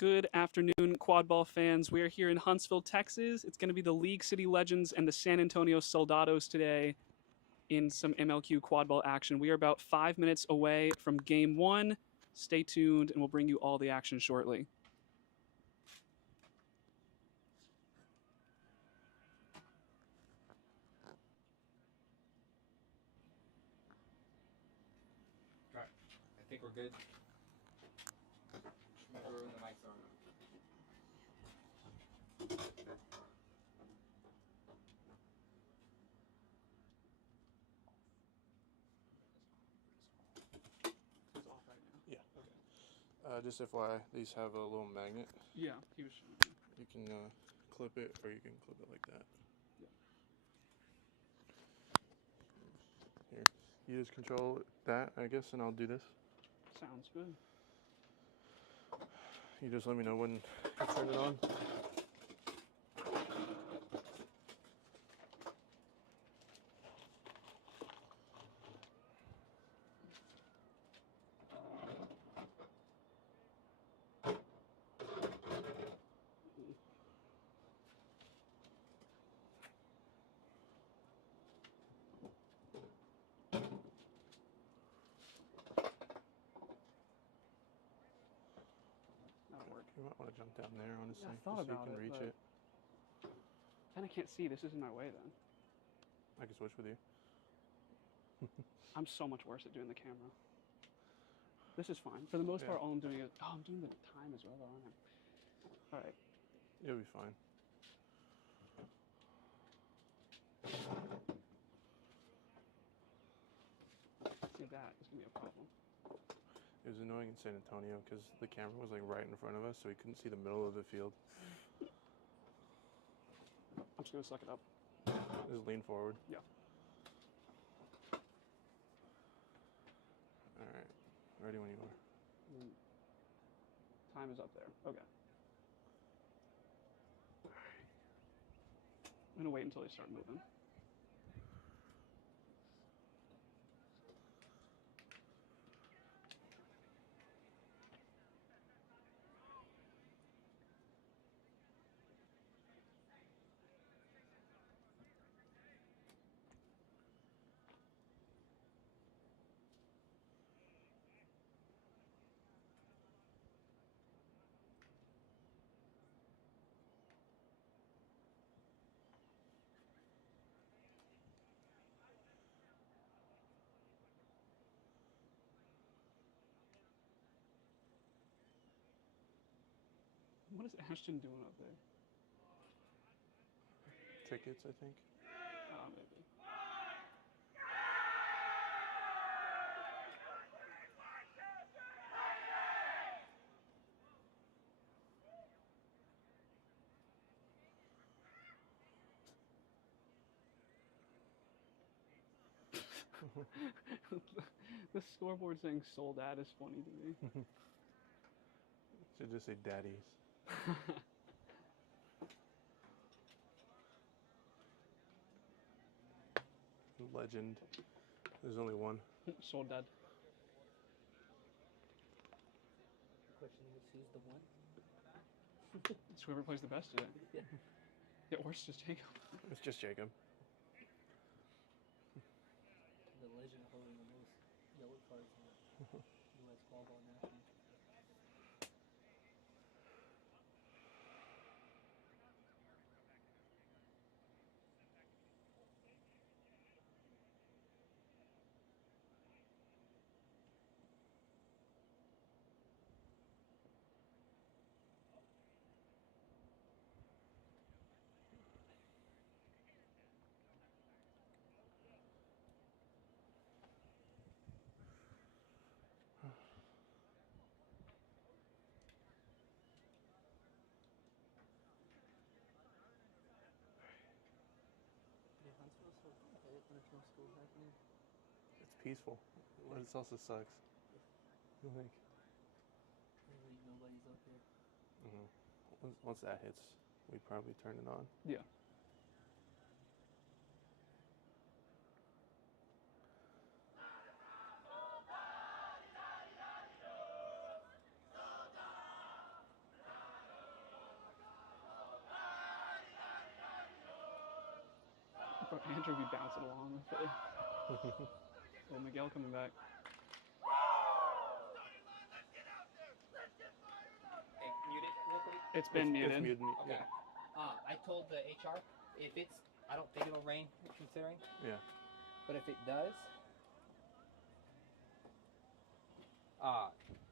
Good afternoon, Quadball fans. We are here in Huntsville, Texas. It's going to be the League City Legends and the San Antonio Soldados today in some MLQ Quadball action. We are about 5 minutes away from Game 1. Stay tuned, and we'll bring you all the action shortly. Right. I think we're good. Remember when the mics are on. It's off right now. Yeah. Okay. Just FYI, these have a little magnet. Yeah, he was showing me. You can clip it, or you can clip it like that. Yeah. Here, you just control that, I guess, and I'll do this. Sounds good. You just let me know when you turn it on. That'll work. You might want to jump down there, honestly, Yeah, I thought just so about you can it, reach but- it. Then I can't see. This is in my way then. I can switch with you. I'm so much worse at doing the camera. This is fine. For the most part, all I'm doing is... Oh, I'm doing the time as well, though, aren't I? All right. You'll be fine. See, that is going to be a problem. It was annoying in San Antonio because the camera was like right in front of us, so we couldn't see the middle of the field. I'm just going to suck it up. Just lean forward. Yeah. All right. Ready when you are. Time is up there. Okay. I'm going to wait until they start moving. What is Ashton doing up there? Tickets, I think. Maybe. The scoreboard saying "sold at" is funny to me. Should just say daddies. Legend. There's only one. Sold dead. The question is, who's the one? It's whoever plays the best today. Yeah. Yeah, or it's just Jacob. It's just Jacob. The legend holding the most yellow cards in the U.S. Quadball National. Yeah, Huntsville's so quiet when there's no school happening. It's peaceful, but it also sucks. Like, Really, nobody's up here. once that hits, we probably turn it on. Yeah. Andrew be bouncing along with it. Oh, Miguel coming back. Hey, mute it real quick. It's been muted. It's muted. Okay. Yeah. I told the HR if it's, I don't think it'll rain considering. Yeah. But if it does,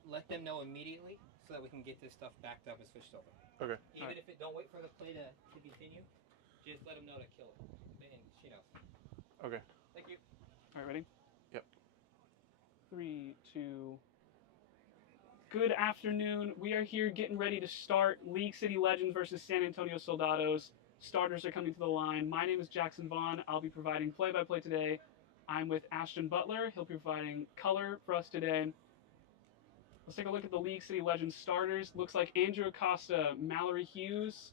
let them know immediately so that we can get this stuff backed up and switched over. Okay. Even if it don't wait for the play to continue, just let them know to kill it. And she knows. Okay. Thank you. All right, ready? Yep. 3, 2. Good afternoon. We are here getting ready to start League City Legends versus San Antonio Soldados. Starters are coming to the line. My name is Jackson Vaughn. I'll be providing play-by-play today. I'm with Ashton Butler. He'll be providing color for us today. Let's take a look at the League City Legends starters. Looks like Andrew Acosta, Mallory Hughes,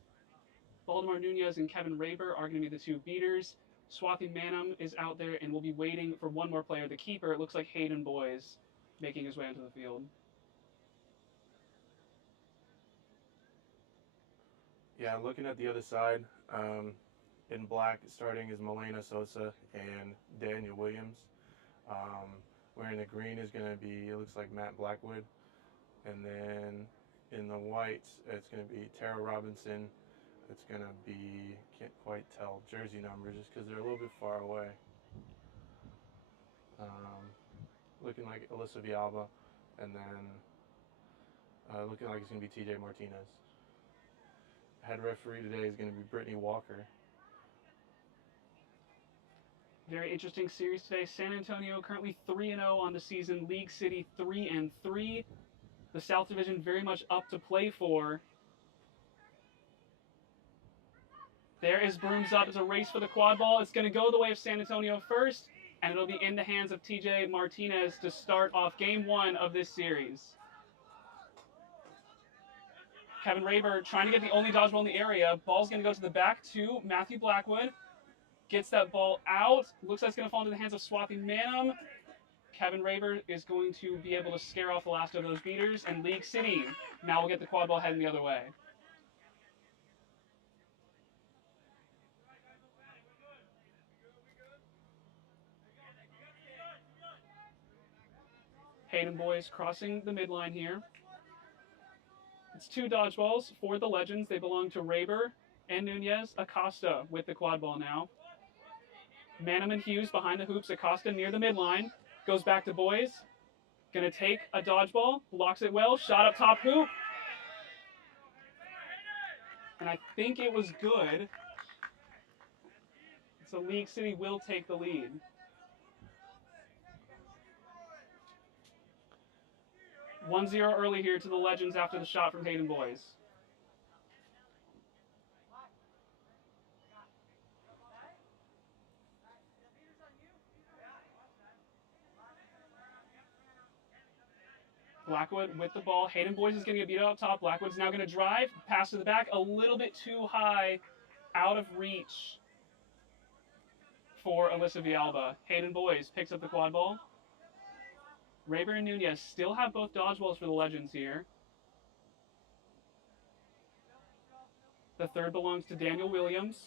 Valdemar Nunez, and Kevin Raber are going to be the two beaters. Swathi Manam is out there, and we'll be waiting for one more player. The keeper, it looks like Hayden Boys making his way onto the field. Yeah, looking at the other side, in black starting is Milena Sosa and Daniel Williams. Wearing the green is going to be, it looks like Matt Blackwood. And then in the whites, it's going to be Tara Robinson. It's going to be, can't quite tell jersey numbers just because they're a little bit far away. Looking like Alyssa Villalba. And then looking like it's going to be TJ Martinez. Head referee today is going to be Brittany Walker. Very interesting series today. San Antonio currently 3-0 on the season. League City 3-3. The South Division very much up to play for. There is Brooms up. It's a race for the quad ball. It's going to go the way of San Antonio first, and it'll be in the hands of TJ Martinez to start off game one of this series. Kevin Raber trying to get the only dodgeball in the area. Ball's going to go to the back to Matthew Blackwood. Gets that ball out. Looks like it's going to fall into the hands of Swathi Manam. Kevin Raber is going to be able to scare off the last of those beaters. And League City now will get the quad ball heading the other way. Hayden Boys crossing the midline here. It's two dodgeballs for the Legends. They belong to Raber and Nunez. Acosta with the quad ball now. Manam and Hughes behind the hoops. Acosta near the midline. Goes back to Boys. Gonna take a dodgeball. Blocks it well. Shot up top hoop. And I think it was good. So League City will take the lead. One 0 early here to the Legends after the shot from Hayden Boys. Blackwood with the ball. Hayden Boys is going to get beat up top. Blackwood's now going to drive. Pass to the back. A little bit too high. Out of reach for Alyssa Villalba. Hayden Boys picks up the quad ball. Raber and Nunez still have both dodgeballs for the Legends here. The third belongs to Daniel Williams.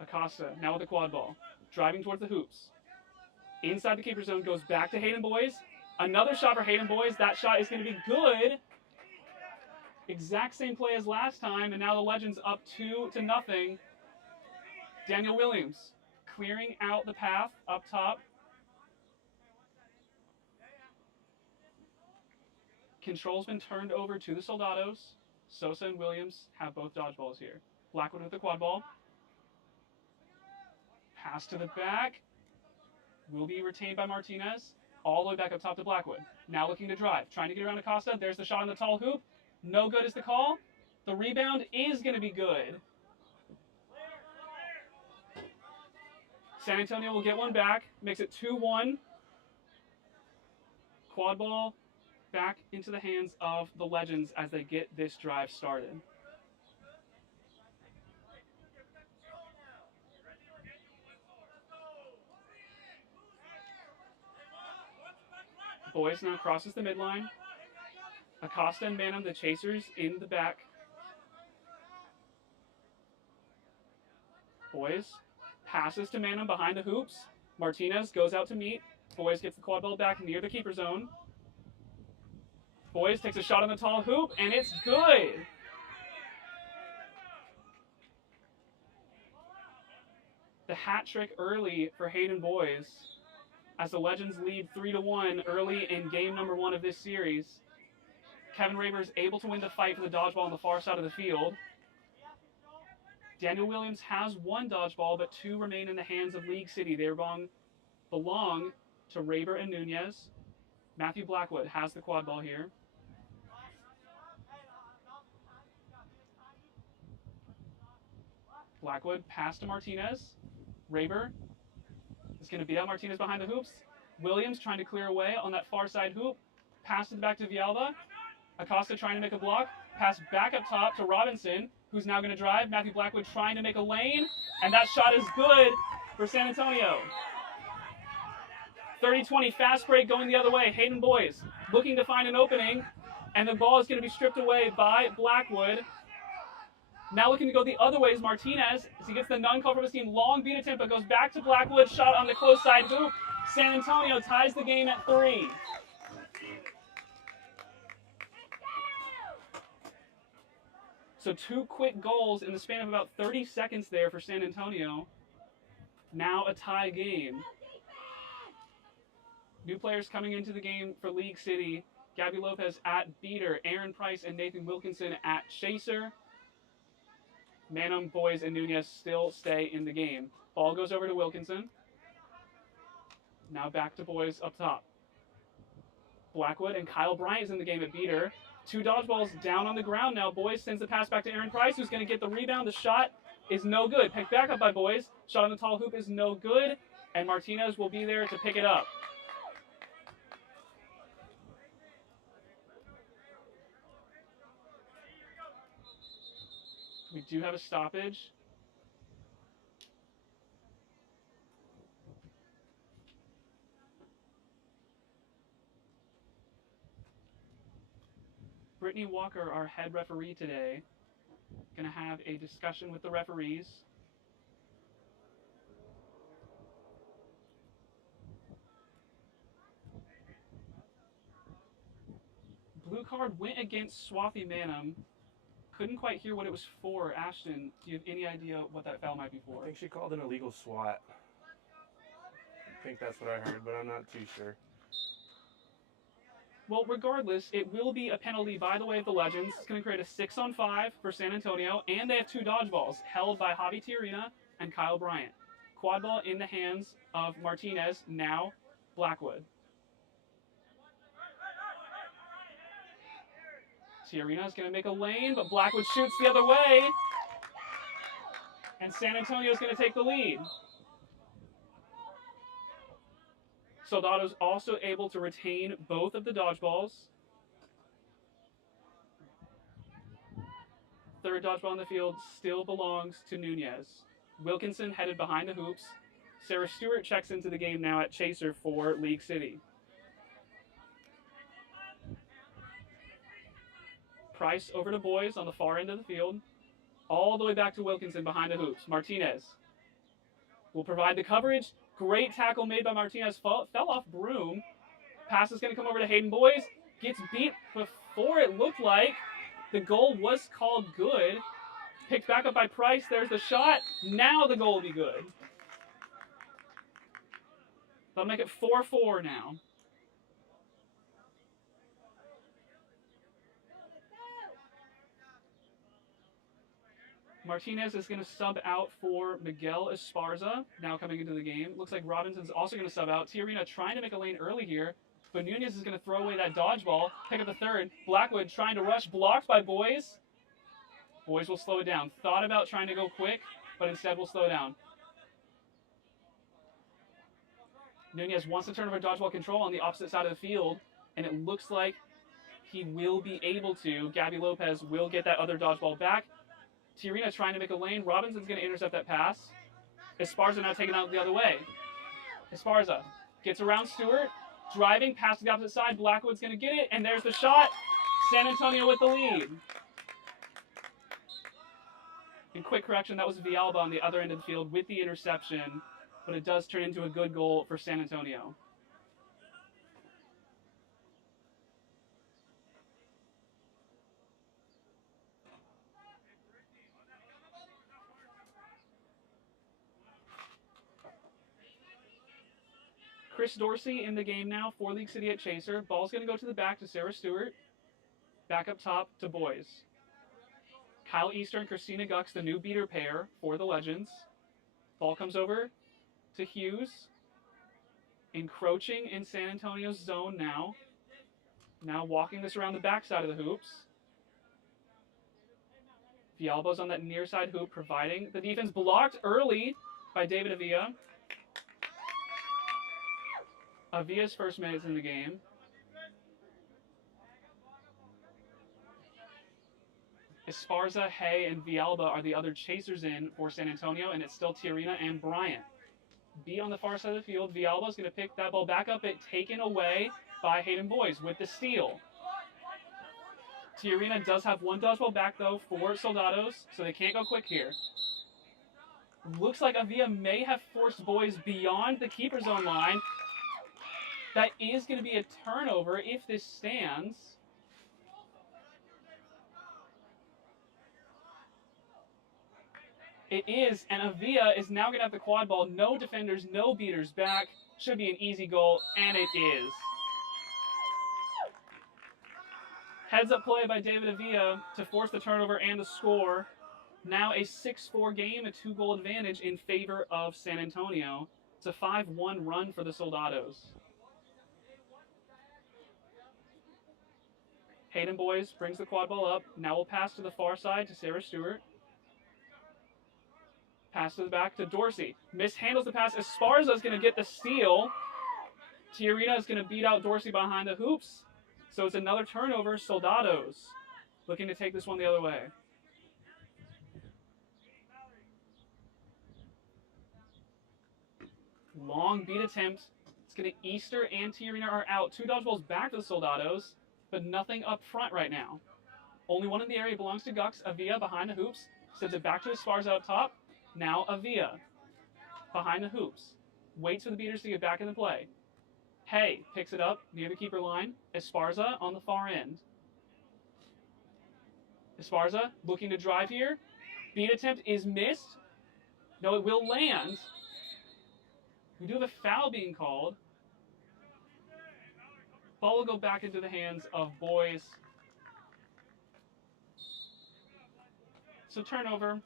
Acosta now with the quad ball. Driving towards the hoops. Inside the keeper zone, goes back to Hayden Boys. Another shot for Hayden Boys. That shot is going to be good. Exact same play as last time, and now the Legends up 2-0. Daniel Williams clearing out the path up top. Control's been turned over to the Soldados. Sosa and Williams have both dodgeballs here. Blackwood with the quad ball. Pass to the back. Will be retained by Martinez. All the way back up top to Blackwood. Now looking to drive. Trying to get around Acosta. There's the shot on the tall hoop. No good is the call. The rebound is going to be good. San Antonio will get one back. Makes it 2-1. Quad ball back into the hands of the Legends as they get this drive started. Boys now crosses the midline. Acosta and Manham, the chasers, in the back. Boys passes to Manham behind the hoops. Martinez goes out to meet. Boys gets the quad ball back near the keeper zone. Boys takes a shot on the tall hoop, and it's good. The hat trick early for Hayden Boys as the Legends lead 3-1 early in game number 1 of this series. Kevin Raber is able to win the fight for the dodgeball on the far side of the field. Daniel Williams has 1 dodgeball, but 2 remain in the hands of League City. They belong to Raber and Nunez. Matthew Blackwood has the quad ball here. Blackwood pass to Martinez. Raber is going to beat out Martinez behind the hoops. Williams trying to clear away on that far side hoop. Pass to the back to Villalba. Acosta trying to make a block. Pass back up top to Robinson, who's now going to drive. Matthew Blackwood trying to make a lane, and that shot is good for San Antonio. 30-20 fast break going the other way. Hayden Boys looking to find an opening, and the ball is going to be stripped away by Blackwood. Now looking to go the other way is Martinez as he gets the non-call from his team. Long beat attempt, but goes back to Blackwood. Shot on the close side hoop. San Antonio ties the game at 3. So 2 quick goals in the span of about 30 seconds there for San Antonio. Now a tie game. New players coming into the game for League City. Gabby Lopez at beater. Aaron Price and Nathan Wilkinson at chaser. Manham, Boys, and Nunez still stay in the game. Ball goes over to Wilkinson. Now back to Boys up top. Blackwood and Kyle Bryant is in the game at beater. 2 dodgeballs down on the ground now. Boys sends the pass back to Aaron Price, who's going to get the rebound. The shot is no good. Picked back up by Boys. Shot on the tall hoop is no good. And Martinez will be there to pick it up. We do have a stoppage. Brittany Walker, our head referee today, going to have a discussion with the referees. Blue card went against Swathi Manham. Couldn't quite hear what it was for. Ashton, do you have any idea what that foul might be for? I think she called an illegal swat. I think that's what I heard, but I'm not too sure. Well, regardless, it will be a penalty by the way of the Legends. It's going to create a 6-on-5 for San Antonio, and they have 2 dodgeballs held by Javi Tiarina and Kyle Bryant. Quad ball in the hands of Martinez, now Blackwood. Tiarina is going to make a lane, but Blackwood shoots the other way, and San Antonio is going to take the lead. Soldados also able to retain both of the dodgeballs. Third dodgeball in the field still belongs to Nunez. Wilkinson headed behind the hoops. Sarah Stewart checks into the game now at chaser for League City. Price over to Boys on the far end of the field. All the way back to Wilkinson behind the hoops. Martinez will provide the coverage. Great tackle made by Martinez. Fell off Broom. Pass is going to come over to Hayden Boys. Gets beat before it looked like. The goal was called good. Picked back up by Price. There's the shot. Now the goal will be good. That'll make it 4-4 now. Martinez is going to sub out for Miguel Esparza, now coming into the game. Looks like Robinson's also going to sub out. Tiarina trying to make a lane early here, but Nunez is going to throw away that dodgeball, pick up the third. Blackwood trying to rush, blocked by Boys. Boys will slow it down. Thought about trying to go quick, but instead will slow down. Nunez wants to turn over dodgeball control on the opposite side of the field, and it looks like he will be able to. Gabby Lopez will get that other dodgeball back. Tiarina trying to make a lane. Robinson's going to intercept that pass. Esparza now taken out the other way. Esparza gets around Stewart. Driving, pass to the opposite side. Blackwood's going to get it, and there's the shot. San Antonio with the lead. And quick correction, that was Villalba on the other end of the field with the interception, but it does turn into a good goal for San Antonio. Chris Dorsey in the game now for League City at Chaser. Ball's going to go to the back to Sarah Stewart. Back up top to boys. Kyle Easter and Christina Gux, the new beater pair for the Legends. Ball comes over to Hughes. Encroaching in San Antonio's zone now. Now walking this around the backside of the hoops. Villalba's on that near side hoop, providing the defense, blocked early by David Avia. Avia's first minutes in the game. Esparza, Hay, and Villalba are the other chasers in for San Antonio, and it's still Tiarina and Bryant. B on the far side of the field. Villalba's going to pick that ball back up. It taken away by Hayden Boys with the steal. Tiarina does have one dodgeball back, though, for Soldados, so they can't go quick here. Looks like Avia may have forced Boys beyond the keeper zone line. That is going to be a turnover if this stands. It is, and Avia is now going to have the quad ball. No defenders, no beaters back. Should be an easy goal, and it is. Heads up play by David Avia to force the turnover and the score. Now a 6-4 game, a 2-goal advantage in favor of San Antonio. It's a 5-1 run for the Soldados. Hayden Boys brings the quad ball up. Now we'll pass to the far side to Sarah Stewart. Pass to the back to Dorsey. Mishandles the pass. Esparza is going to get the steal. Tiarina is going to beat out Dorsey behind the hoops. So it's another turnover. Soldados looking to take this one the other way. Long beat attempt. It's going to Easter and Tiarina are out. 2 dodgeballs back to the Soldados, but nothing up front right now. Only one in the area belongs to Gux. Avia behind the hoops. Sends it back to Esparza up top. Now Avia behind the hoops. Waits for the beaters to get back into play. Hay picks it up near the keeper line. Esparza on the far end. Esparza looking to drive here. Beat attempt is missed. No, it will land. We do have a foul being called. Ball will go back into the hands of Boys. So turnover.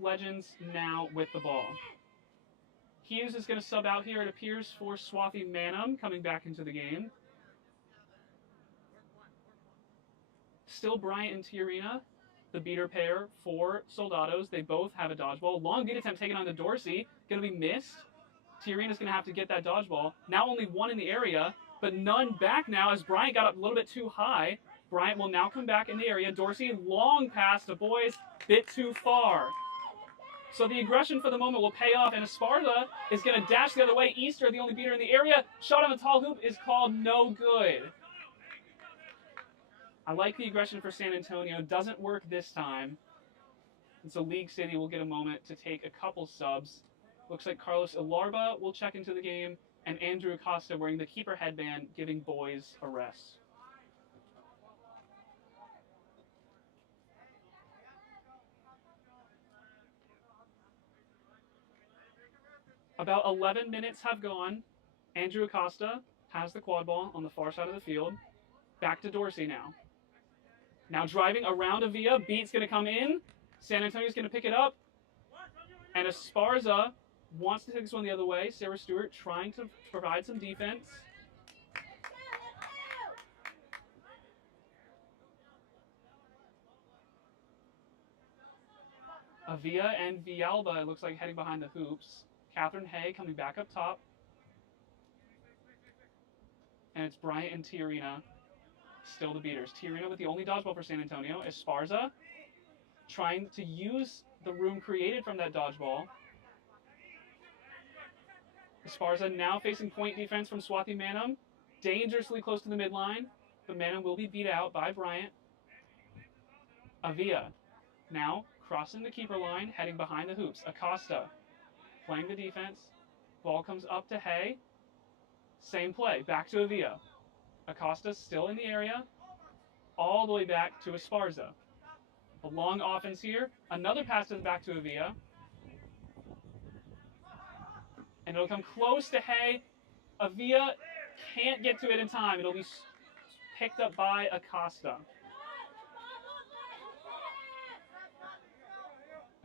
Legends now with the ball. Hughes is going to sub out here, it appears, for Swathi Manam coming back into the game. Still Bryant and Tiarina, the beater pair for Soldados. They both have a dodgeball. Long beat attempt taken on to Dorsey. Going to be missed. Tiarina's going to have to get that dodgeball. Now only one in the area, but none back now as Bryant got up a little bit too high. Bryant will now come back in the area. Dorsey, long pass to Boys, bit too far. So the aggression for the moment will pay off, and Esparza is going to dash the other way. Easter, the only beater in the area. Shot on the tall hoop is called no good. I like the aggression for San Antonio. Doesn't work this time. And so League City will get a moment to take a couple subs. Looks like Carlos Ilarba will check into the game, and Andrew Acosta wearing the keeper headband, giving Boys a rest. About 11 minutes have gone. Andrew Acosta has the quad ball on the far side of the field. Back to Dorsey now. Now driving around Avia. Beat's going to come in. San Antonio's going to pick it up. And Esparza wants to take this one the other way. Sarah Stewart trying to provide some defense. Avia and Villalba, it looks like, heading behind the hoops. Catherine Hay coming back up top. And it's Bryant and Tiarina, still the beaters. Tiarina with the only dodgeball for San Antonio. Esparza trying to use the room created from that dodgeball. Esparza now facing point defense from Swathi Manam. Dangerously close to the midline. The Manon will be beat out by Bryant. Avia now crossing the keeper line, heading behind the hoops. Acosta playing the defense. Ball comes up to Hay. Same play, back to Avia. Acosta still in the area, all the way back to Esparza. A long offense here. Another pass to the back to Avia. And it'll come close to Hay. Avia can't get to it in time. It'll be picked up by Acosta.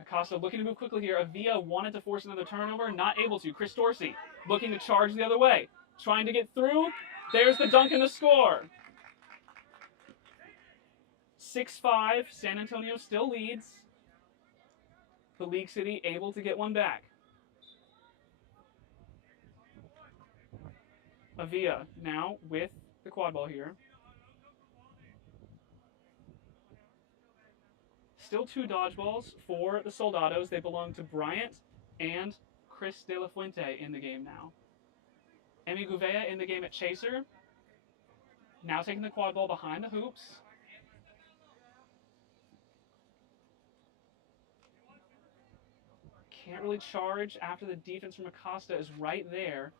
Acosta looking to move quickly here. Avia wanted to force another turnover, not able to. Chris Dorsey looking to charge the other way. Trying to get through. There's the dunk and the score. 6-5. San Antonio still leads. The League City able to get one back. Avia now with the quad ball here. Still 2 dodgeballs for the Soldados. They belong to Bryant and Chris De La Fuente in the game now. Emi Gouveia in the game at Chaser. Now taking the quad ball behind the hoops. Can't really charge after the defense from Acosta is right there.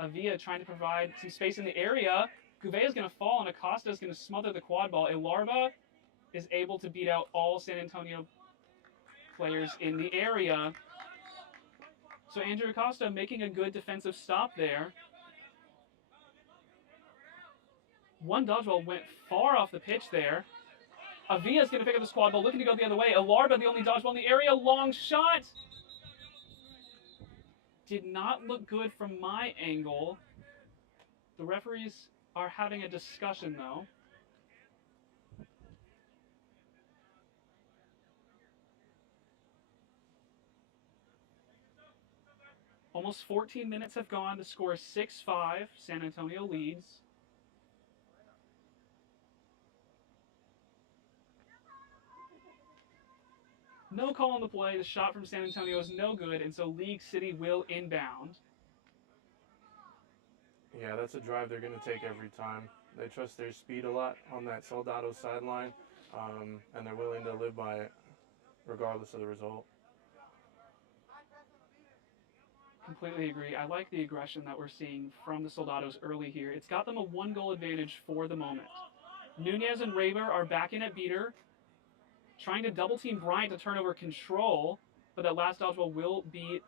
Avia trying to provide some space in the area. Gouveia is going to fall and Acosta is going to smother the quad ball. Ilarba is able to beat out all San Antonio players in the area. So Andrew Acosta making a good defensive stop there. One dodgeball went far off the pitch there. Avia is going to pick up the squad ball, looking to go the other way. Ilarba, the only dodgeball in the area, long shot. Did not look good from my angle. The referees are having a discussion though. Almost 14 minutes have gone. The score is 6-5. San Antonio leads. No call on the play. The shot from San Antonio is no good, and so League City will inbound. Yeah, that's a drive they're going to take every time. They trust their speed a lot on that Soldado sideline, and they're willing to live by it regardless of the result. Completely agree. I like the aggression that we're seeing from the Soldados early here. It's got them a 1-goal advantage for the moment. Nunez and Raber are back in at beater, trying to double-team Bryant to turn over control, but that last dodgeball will be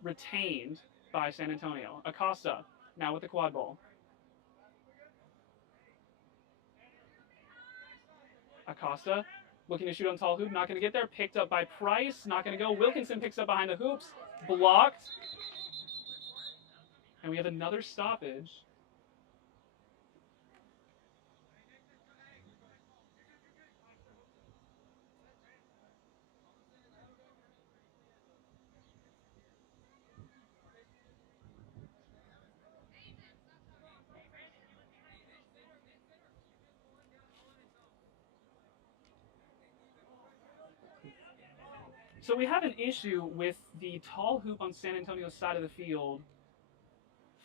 retained by San Antonio. Acosta now with the quad ball. Acosta looking to shoot on tall hoop, not going to get there. Picked up by Price, not going to go. Wilkinson picks up behind the hoops, blocked. And we have another stoppage. So we have an issue with the tall hoop on San Antonio's side of the field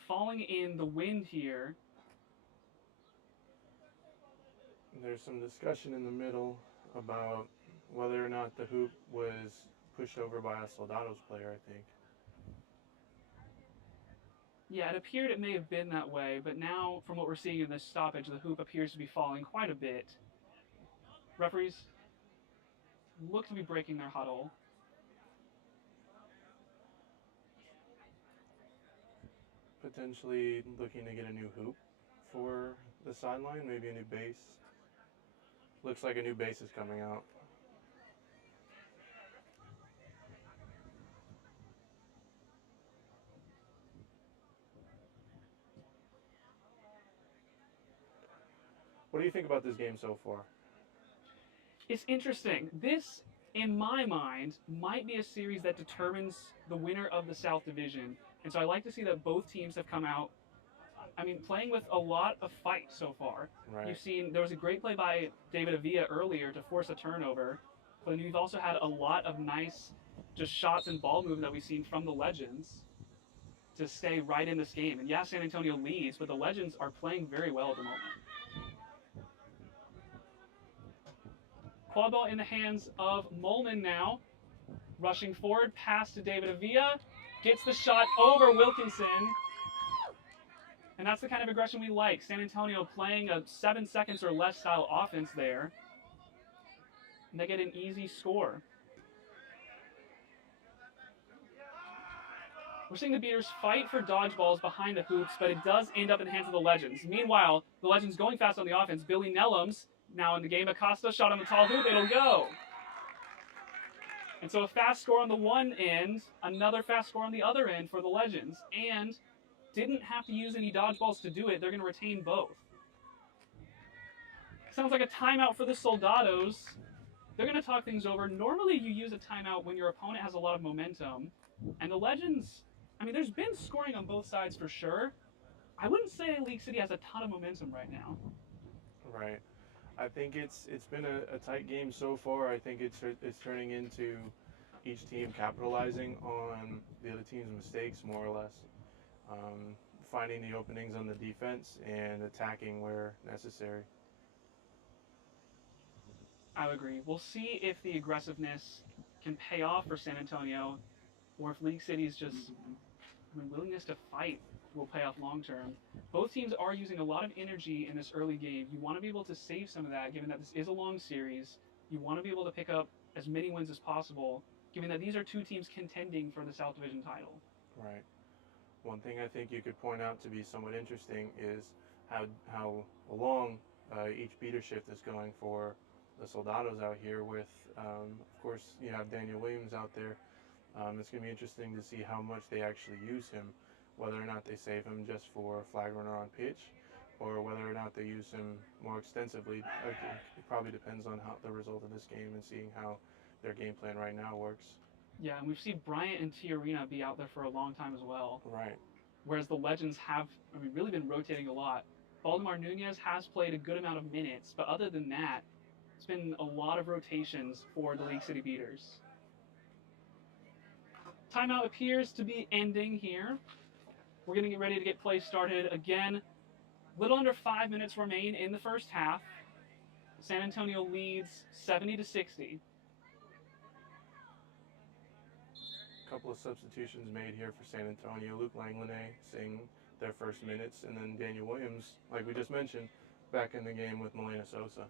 falling in the wind here. There's some discussion in the middle about whether or not the hoop was pushed over by a Soldados player, I think. Yeah, it appeared it may have been that way, but now from what we're seeing in this stoppage, the hoop appears to be falling quite a bit. Referees look to be breaking their huddle. Potentially looking to get a new hoop for the sideline, maybe a new base. Looks like a new base is coming out. What do you think about this game so far? It's interesting. This, in my mind, might be a series that determines the winner of the South Division. And so I like to see that both teams have come out, I mean, playing with a lot of fight so far. Right. You've seen, there was a great play by David Avia earlier to force a turnover, but then you've also had a lot of nice just shots and ball movement that we've seen from the Legends to stay right in this game. And yeah, San Antonio leads, but the Legends are playing very well at the moment. Quad ball in the hands of Molman now. Rushing forward, pass to David Avia. Gets the shot over Wilkinson. And that's the kind of aggression we like. San Antonio playing a 7 seconds or less style offense there. And they get an easy score. We're seeing the Beaters fight for dodgeballs behind the hoops, but it does end up in the hands of the Legends. Meanwhile, the Legends going fast on the offense. Billy Nellums now in the game. Acosta shot on the tall hoop. It'll go. And so a fast score on the one end, another fast score on the other end for the Legends. And didn't have to use any dodgeballs to do it. They're going to retain both. Sounds like a timeout for the Soldados. They're going to talk things over. Normally you use a timeout when your opponent has a lot of momentum. And the Legends, I mean, there's been scoring on both sides for sure. I wouldn't say League City has a ton of momentum right now. Right. I think it's been a tight game so far. I think it's turning into each team capitalizing on the other team's mistakes, more or less. Finding the openings on the defense and attacking where necessary. I would agree. We'll see if the aggressiveness can pay off for San Antonio, or if League City's just willingness to fight will pay off long term. Both teams are using a lot of energy in this early game. You want to be able to save some of that, given that this is a long series. You want to be able to pick up as many wins as possible, given that these are two teams contending for the South Division title. Right. One thing I think you could point out to be somewhat interesting is how long each beater shift is going for the Soldados out here with, of course, you have Daniel Williams out there. It's going to be interesting to see how much they actually use him, whether or not they save him just for flag runner on pitch, or whether or not they use him more extensively. It probably depends on how the result of this game and seeing how their game plan right now works. Yeah, and we've seen Bryant and Tiarina be out there for a long time as well. Right. Whereas the Legends have, really been rotating a lot. Valdemar Nunez has played a good amount of minutes, but other than that, it's been a lot of rotations for the League City Beaters. Timeout appears to be ending here. We're going to get ready to get play started again. Little under 5 minutes remain in the first half. San Antonio leads 70-60. Couple of substitutions made here for San Antonio. Luke Langlanay seeing their first minutes, and then Daniel Williams, like we just mentioned, back in the game with Milena Sosa.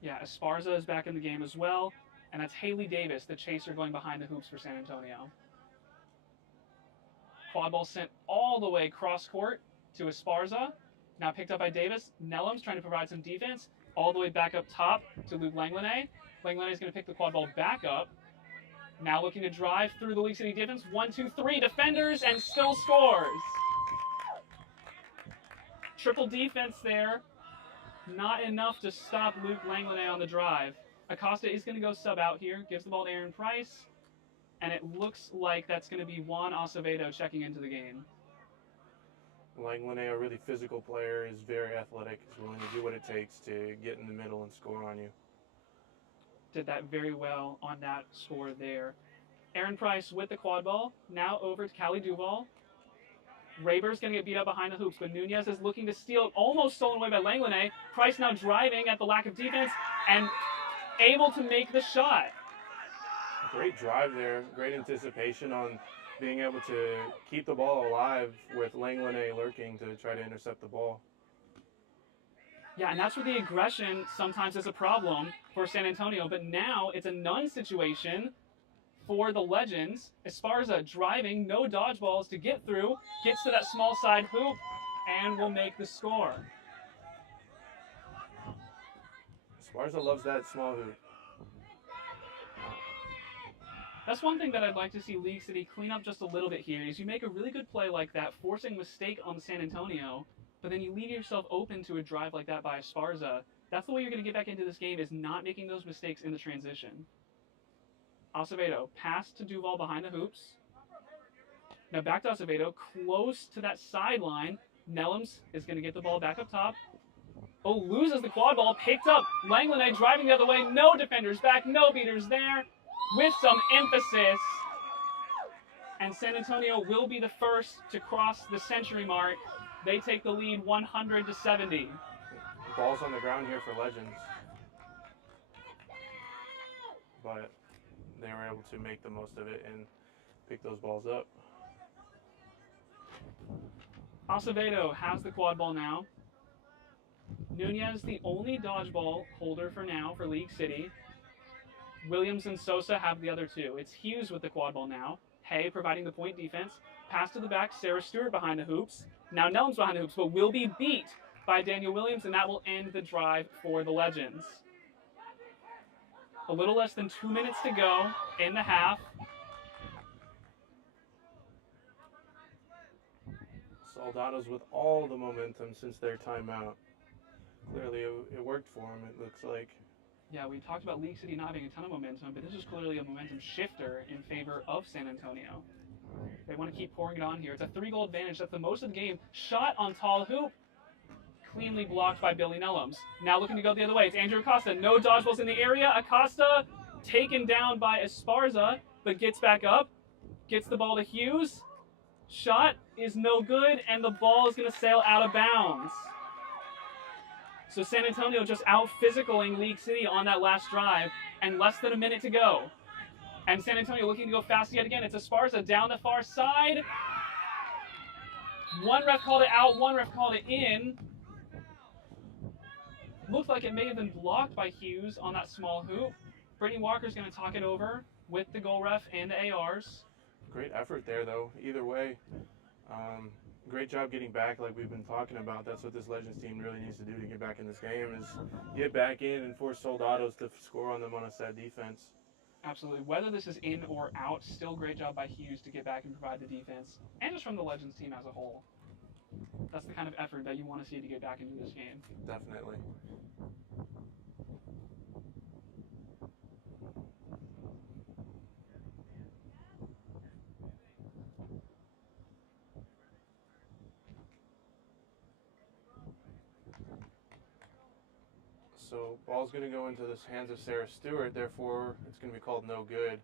Yeah, Esparza is back in the game as well, and that's Haley Davis, the chaser, going behind the hoops for San Antonio. Quad ball sent all the way cross court to Esparza, now picked up by Davis. Nellums trying to provide some defense, all the way back up top to Luke Langlanay. Langlanay is going to pick the quad ball back up. Now looking to drive through the League City defense. 1, 2, 3 defenders, and still scores. Triple defense there. Not enough to stop Luke Langlanay on the drive. Acosta is going to go sub out here. Gives the ball to Aaron Price. And it looks like that's going to be Juan Acevedo checking into the game. Langlanay, a really physical player, is very athletic, is willing to do what it takes to get in the middle and score on you. Did that very well on that score there. Aaron Price with the quad ball. Now over to Callie Duval. Raber's going to get beat up behind the hoops, but Nunez is looking to steal, almost stolen away by Langlanay. Price now driving at the lack of defense and able to make the shot. Great drive there, great anticipation on being able to keep the ball alive with Langlanay lurking to try to intercept the ball. Yeah, and that's where the aggression sometimes is a problem for San Antonio, but now it's a none situation for the Legends. Esparza driving, no dodgeballs to get through, gets to that small side hoop, and will make the score. Esparza loves that small hoop. That's one thing that I'd like to see League City clean up just a little bit here, is you make a really good play like that, forcing a mistake on San Antonio, but then you leave yourself open to a drive like that by Esparza. That's the way you're going to get back into this game, is not making those mistakes in the transition. Acevedo, pass to Duval behind the hoops. Now back to Acevedo, close to that sideline. Nellums is going to get the ball back up top. Oh, loses the quad ball, picked up. Langlanay driving the other way, no defenders back, no beaters there, with some emphasis. And San Antonio will be the first to cross the century mark. They take the lead 100-70. Ball's on the ground here for Legends. but they were able to make the most of it and pick those balls up. Acevedo has the quad ball now. Nunez, the only dodgeball holder for now for League City. Williams and Sosa have the other two. It's Hughes with the quad ball now. Hay providing the point defense. Pass to the back, Sarah Stewart behind the hoops. Now Nellum's behind the hoops, but will be beat by Daniel Williams, and that will end the drive for the Legends. A little less than 2 minutes to go in the half. Soldados with all the momentum since their timeout. Clearly it worked for them, it looks like. Yeah, we talked about League City not having a ton of momentum, but this is clearly a momentum shifter in favor of San Antonio. They want to keep pouring it on here. It's a 3-goal advantage. That's the most of the game. Shot on tall hoop. Cleanly blocked by Billy Nellums. Now looking to go the other way. It's Andrew Acosta. No dodgeballs in the area. Acosta taken down by Esparza, but gets back up. Gets the ball to Hughes. Shot is no good, and the ball is going to sail out of bounds. So San Antonio just out-physicaling League City on that last drive, and less than a minute to go. And San Antonio looking to go fast yet again. It's Esparza down the far side. One ref called it out, one ref called it in. Looked like it may have been blocked by Hughes on that small hoop. Brittany Walker's going to talk it over with the goal ref and the ARs. Great effort there, though. Either way, great job getting back like we've been talking about. That's what this Legends team really needs to do to get back in this game, is get back in and force Soldados to score on them on a set defense. Absolutely. Whether this is in or out, still great job by Hughes to get back and provide the defense, and just from the Legends team as a whole. That's the kind of effort that you want to see to get back into this game. Definitely. So ball's going to go into the hands of Sarah Stewart, therefore it's going to be called no good.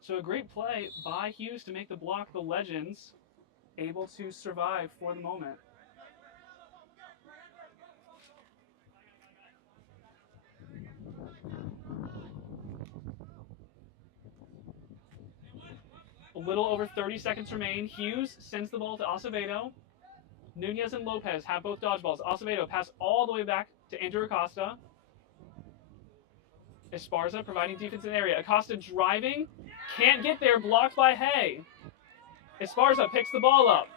So a great play by Hughes to make the block. The Legends able to survive for the moment. A little over 30 seconds remain. Hughes sends the ball to Acevedo. Nunez and Lopez have both dodgeballs. Acevedo pass all the way back to Andrew Acosta. Esparza providing defense in the area. Acosta driving. Can't get there. Blocked by Hay. Esparza picks the ball up.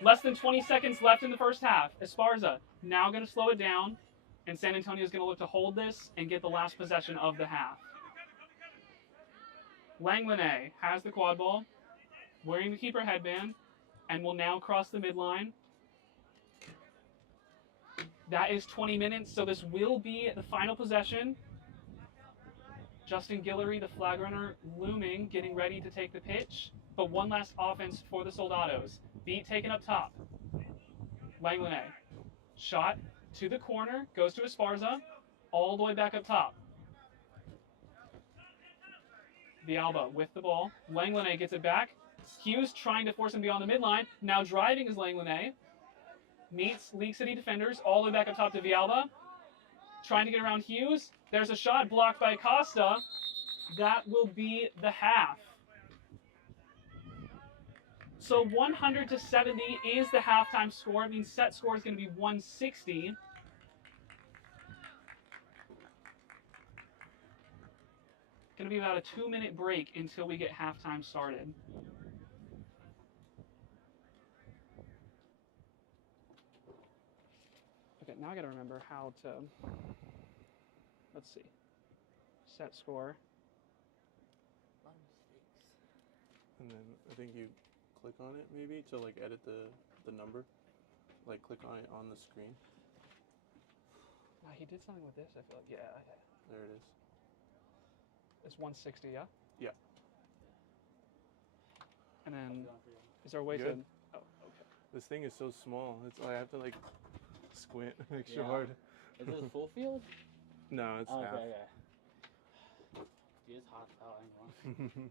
Less than 20 seconds left in the first half. Esparza now going to slow it down. And San Antonio is going to look to hold this and get the last possession of the half. Langlenet has the quad ball. Wearing the keeper headband. And will now cross the midline. That is 20 minutes, so this will be the final possession. Justin Guillory, the flag runner, looming, getting ready to take the pitch. But one last offense for the Soldados. Beat taken up top. Langlenet. Shot to the corner, goes to Esparza, all the way back up top. Villalba with the ball. Langlenet gets it back. Hughes trying to force him beyond the midline. Now driving is Langlenet. Meets League City defenders all the way back up top to Villalba. Trying to get around Hughes. There's a shot blocked by Acosta. That will be the half. So 100-70 is the halftime score. It means set score is going to be 160. Going to be about a 2-minute break until we get halftime started. Okay, now I got to remember how to, let's see, set score. A lot of mistakes. And then I think you click on it maybe to like edit the number. Like click on it on the screen. He did something with this, I feel like. Yeah. There it is. It's 160, yeah? Yeah. And then, is there a way to, Good. oh, okay. This thing is so small. It's I have to like squint extra Yeah. hard. Is this full field? No, it's Okay, half. okay. Dude, it's hot out anymore.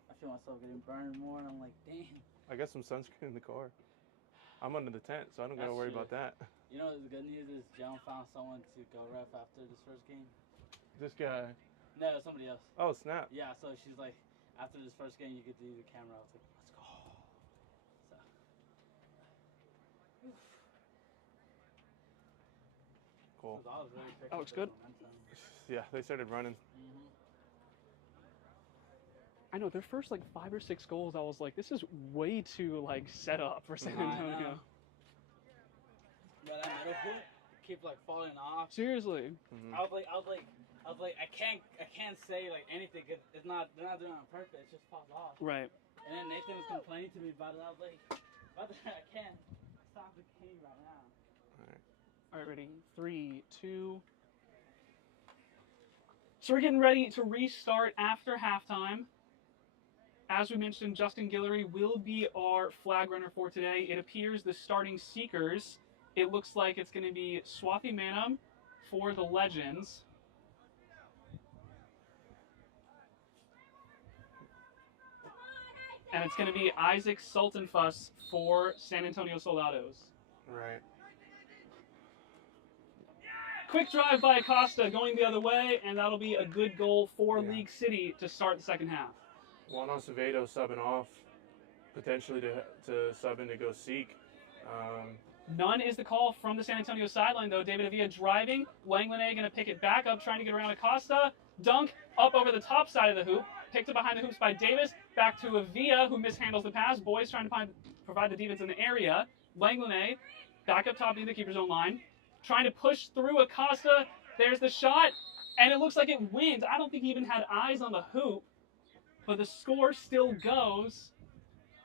I feel myself getting burned more, and I'm like, dang. I got some sunscreen in the car. I'm under the tent, so I don't gotta That's worry true. about that. You know, the good news is John found someone to go ref after this first game. This guy. No, somebody else. Oh, snap. Yeah, so she's like, after this first game, you get to do the camera. I was like, let's go. So. Cool. Soldados really picked Oh, up looks their good. momentum. Yeah, they started running. I know their first like 5 or 6 goals. I was like, this is way too like set up for San Mhm. I Antonio. know. Bro, that middle foot keep like falling off. Seriously. Mhm. I was like, I can't say like anything 'cause it's not, they're not doing it on purpose. It just falls off. Right. And then Nathan was complaining to me about it. I was like, brother, I can't stop the game right now. All right, ready? 3, 2. So we're getting ready to restart after halftime. As we mentioned, Justin Guillory will be our flag runner for today. It appears the starting seekers, it looks like it's going to be Swathi Manam for the Legends. And it's going to be Isaac Sultanfuss for San Antonio Soldados. Right. Quick drive by Acosta going the other way, and that'll be a good goal for Yeah. League City to start the second half. Juan Acevedo subbing off, potentially to sub in to go seek. None is the call from the San Antonio sideline, though. David Avila driving. Langlanet going to pick it back up, trying to get around Acosta. Dunk up over the top side of the hoop. Picked up behind the hoops by Davis. Back to Avila, who mishandles the pass. Boys trying to provide the defense in the area. Langlanet back up top near the keeper's own line. Trying to push through Acosta. There's the shot, and it looks like it wins. I don't think he even had eyes on the hoop, but the score still goes.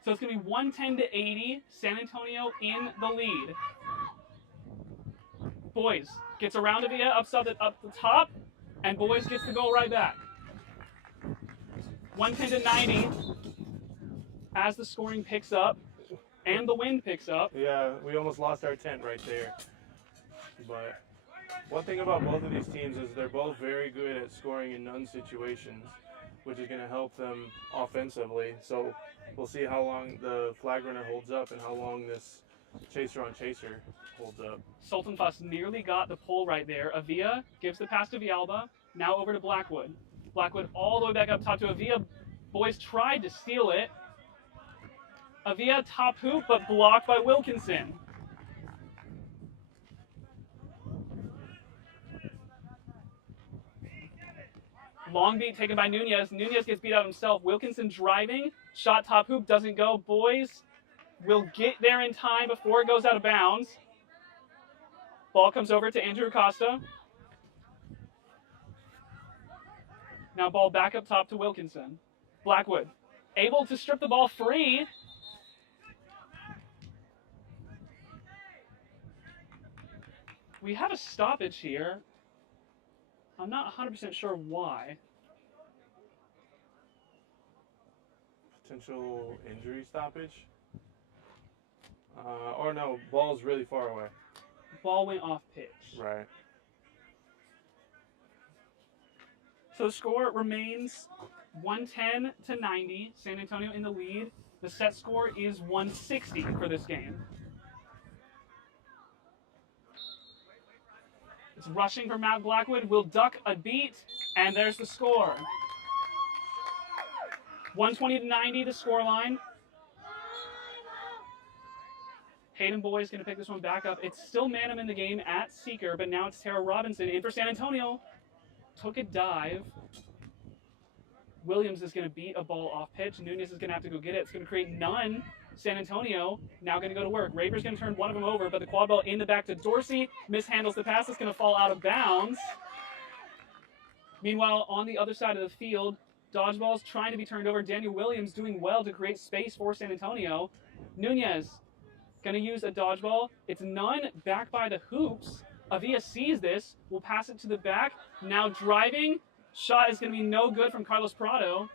So it's going to be 110 to 80. San Antonio in the lead. Boys gets around Avila up the top, and Boys gets the goal right back. 110 to 90 as the scoring picks up and the wind picks up. Yeah, we almost lost our tent right there. But one thing about both of these teams is they're both very good at scoring in none situations, which is going to help them offensively. So we'll see how long the flag runner holds up and how long this chaser on chaser holds up. Sultanfuss nearly got the pull right there. Avila gives the pass to Villalba. Now over to Blackwood. Blackwood all the way back up top to Avila. Boys tried to steal it. Avila top hoop, but blocked by Wilkinson. Long beat taken by Nunez. Nunez gets beat out himself. Wilkinson driving. Shot top hoop doesn't go. Boys will get there in time before it goes out of bounds. Ball comes over to Andrew Acosta. Now ball back up top to Wilkinson. Blackwood able to strip the ball free. We have a stoppage here. I'm not 100% sure why. Potential injury stoppage. Or no, ball's really far away. Ball went off pitch. Right. So the score remains 110 to 90. San Antonio in the lead. The set score is 160 for this game. It's rushing for Matt Blackwood. Will duck a beat, and there's the score. 120 to 90, the scoreline. Hayden Boy's going to pick this one back up. It's still Manham in the game at seeker, but now it's Tara Robinson in for San Antonio. Took a dive. Williams is going to beat a ball off pitch. Nunez is going to have to go get it. It's going to create none. San Antonio now going to go to work. Raver's going to turn one of them over, but the quad ball in the back to Dorsey. Mishandles the pass. It's going to fall out of bounds. Meanwhile, on the other side of the field, dodgeball's trying to be turned over. Daniel Williams doing well to create space for San Antonio. Nunez going to use a dodgeball. It's none back by the hoops. Avila sees this. Will pass it to the back. Now driving. Shot is going to be no good from Carlos Prado.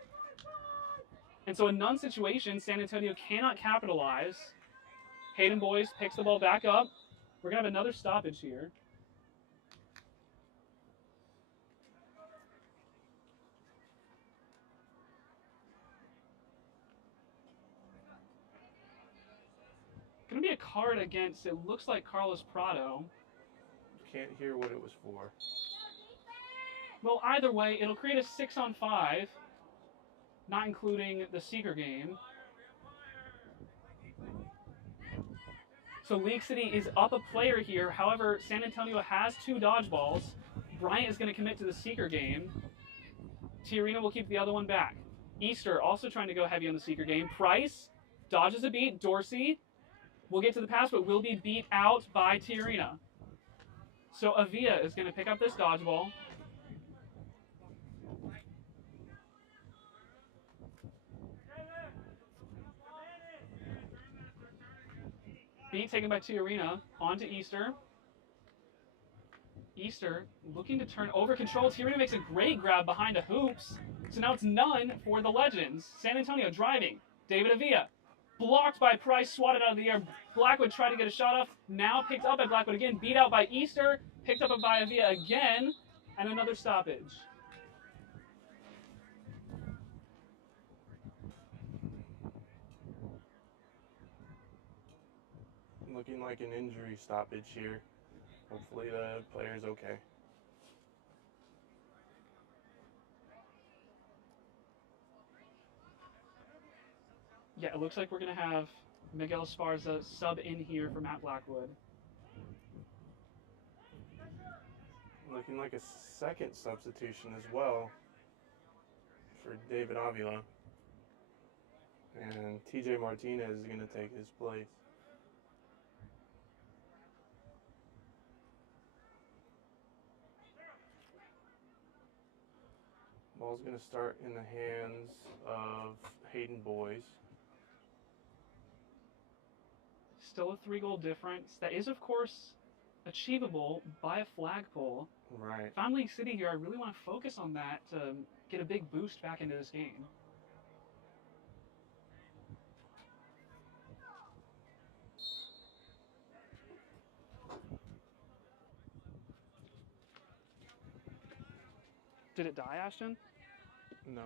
And so a none situation, San Antonio cannot capitalize. Hayden Boyes picks the ball back up. We're going to have another stoppage here. Going to be a card against, it looks like Carlos Prado. Can't hear what it was for. Well, either way, it'll create a 6-on-5, not including the Seeker game. So League City is up a player here. However, San Antonio has 2 dodgeballs. Bryant is going to commit to the Seeker game. Tiarina will keep the other one back. Easter also trying to go heavy on the Seeker game. Price dodges a beat. Dorsey will get to the pass, but will be beat out by Tiarina. So Avia is going to pick up this dodgeball. Beat taken by Tiarina. On to Easter. Easter looking to turn over control. Tiarina makes a great grab behind the hoops. So now it's none for the Legends. San Antonio driving. David Avia. Blocked by Price, swatted out of the air. Blackwood tried to get a shot off. Now picked up by Blackwood again. Beat out by Easter. Picked up by Avia again. And another stoppage. Looking like an injury stoppage here. Hopefully the player's okay. Yeah, it looks like we're going to have Miguel Esparza sub in here for Matt Blackwood. Looking like a second substitution as well for David Avila. And TJ Martinez is going to take his place. Ball's going to start in the hands of Hayden Boys. Still a 3-goal difference. That is, of course, achievable by a flagpole. Right. If I'm League City here, I really want to focus on that to get a big boost back into this game. Did it die, Ashton? No.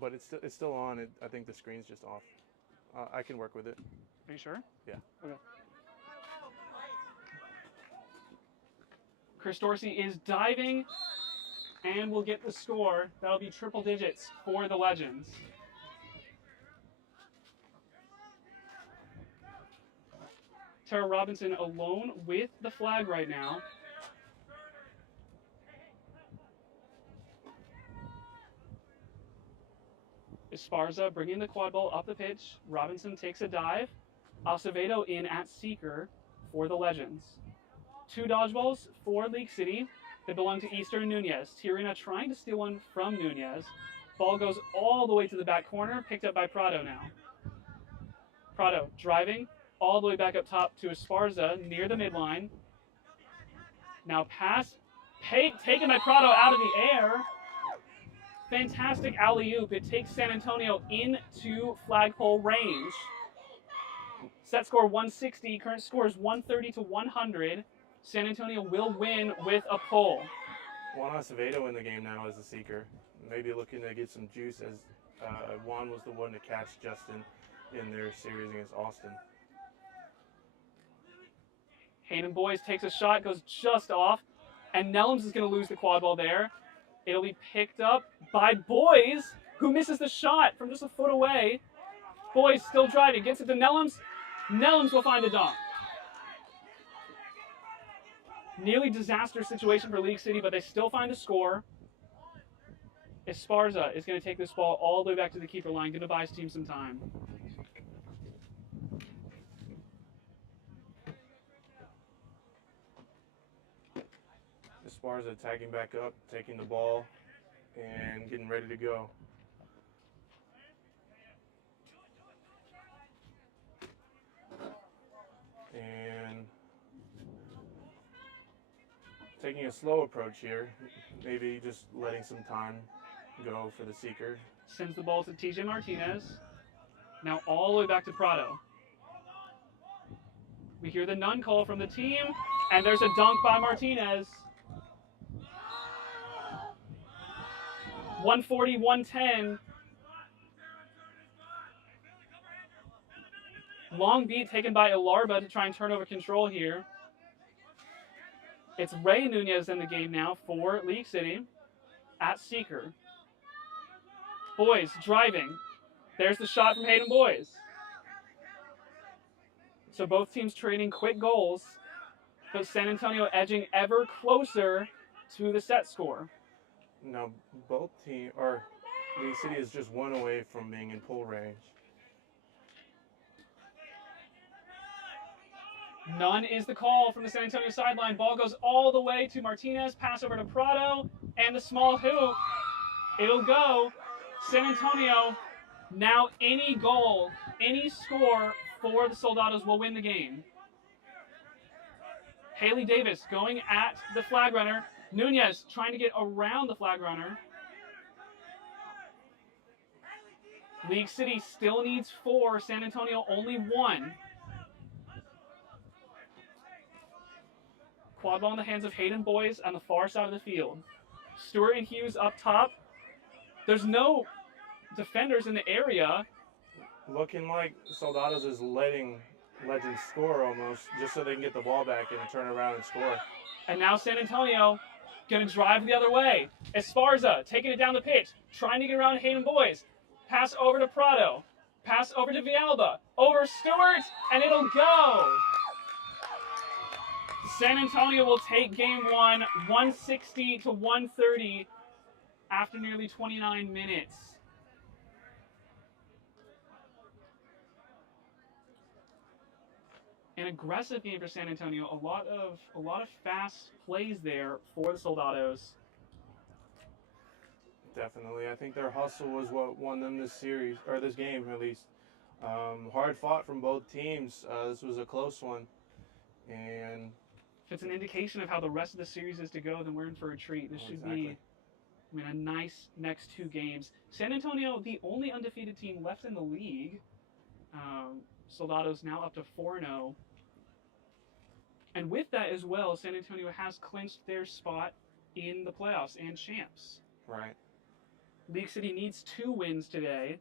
But it's still on. I think the screen's just off. I can work with it. Are you sure? Yeah. Okay. Chris Dorsey is diving and will get the score. That'll be triple digits for the Legends. Tara Robinson alone with the flag right now. Esparza bringing the quad ball up the pitch. Robinson takes a dive. Acevedo in at Seeker for the Legends. 2 dodgeballs for League City. They belong to Easter and Nunez. Tiarina trying to steal one from Nunez. Ball goes all the way to the back corner, picked up by Prado now. Prado driving all the way back up top to Esparza near the midline. Now pass, taken by Prado out of the air. Fantastic alley-oop. It takes San Antonio into flagpole range. Set score 160. Current score is 130 to 100. San Antonio will win with a pole. Juan Acevedo in the game now as a Seeker. Maybe looking to get some juice as Juan was the one to catch Justin in their series against Austin. Hayden Boys takes a shot, goes just off, and Nellums is going to lose the quad ball there. It'll be picked up by Boys, who misses the shot from just a foot away. Boys still driving, gets it to Nellums. Nellums will find a dunk. Nearly disaster situation for League City, but they still find the score. Esparza is going to take this ball all the way back to the keeper line, going to buy his team some time. Esparza tagging back up, taking the ball, and getting ready to go. And taking a slow approach here, maybe just letting some time go for the Seeker. Sends the ball to TJ Martinez. Now all the way back to Prado. We hear the none call from the team, and there's a dunk by Martinez. 140-110. Long beat taken by Ilarba to try and turn over control here. It's Ray Nunez in the game now for League City at Seeker. Boys driving. There's the shot from Hayden Boys. So both teams trading quick goals, but San Antonio edging ever closer to the set score. Now, both teams, or League City is just one away from being in pull range. None is the call from the San Antonio sideline. Ball goes all the way to Martinez. Pass over to Prado. And the small hoop. It'll go. San Antonio, now any goal, any score for the Soldados will win the game. Haley Davis going at the flag runner. Nunez trying to get around the flag runner. League City still needs 4. San Antonio only 1. Quad ball in the hands of Hayden Boys on the far side of the field. Stewart and Hughes up top. There's no defenders in the area. Looking like Soldados is letting Legends score almost, just so they can get the ball back and turn around and score. And now San Antonio going to drive the other way. Esparza taking it down the pitch, trying to get around Hayden Boys. Pass over to Prado. Pass over to Villalba. Over Stewart, and it'll go. San Antonio will take game 1, 160 to 130 after nearly 29 minutes. An aggressive game for San Antonio. A lot of fast plays there for the Soldados. Definitely. I think their hustle was what won them this series, or this game at least. Hard fought from both teams. This was a close one. And if it's an indication of how the rest of the series is to go, then we're in for a treat. This should be, a nice next 2 games. San Antonio, the only undefeated team left in the league. Soldados now up to 4-0. And with that as well, San Antonio has clinched their spot in the playoffs and champs. right. League City needs 2 wins today,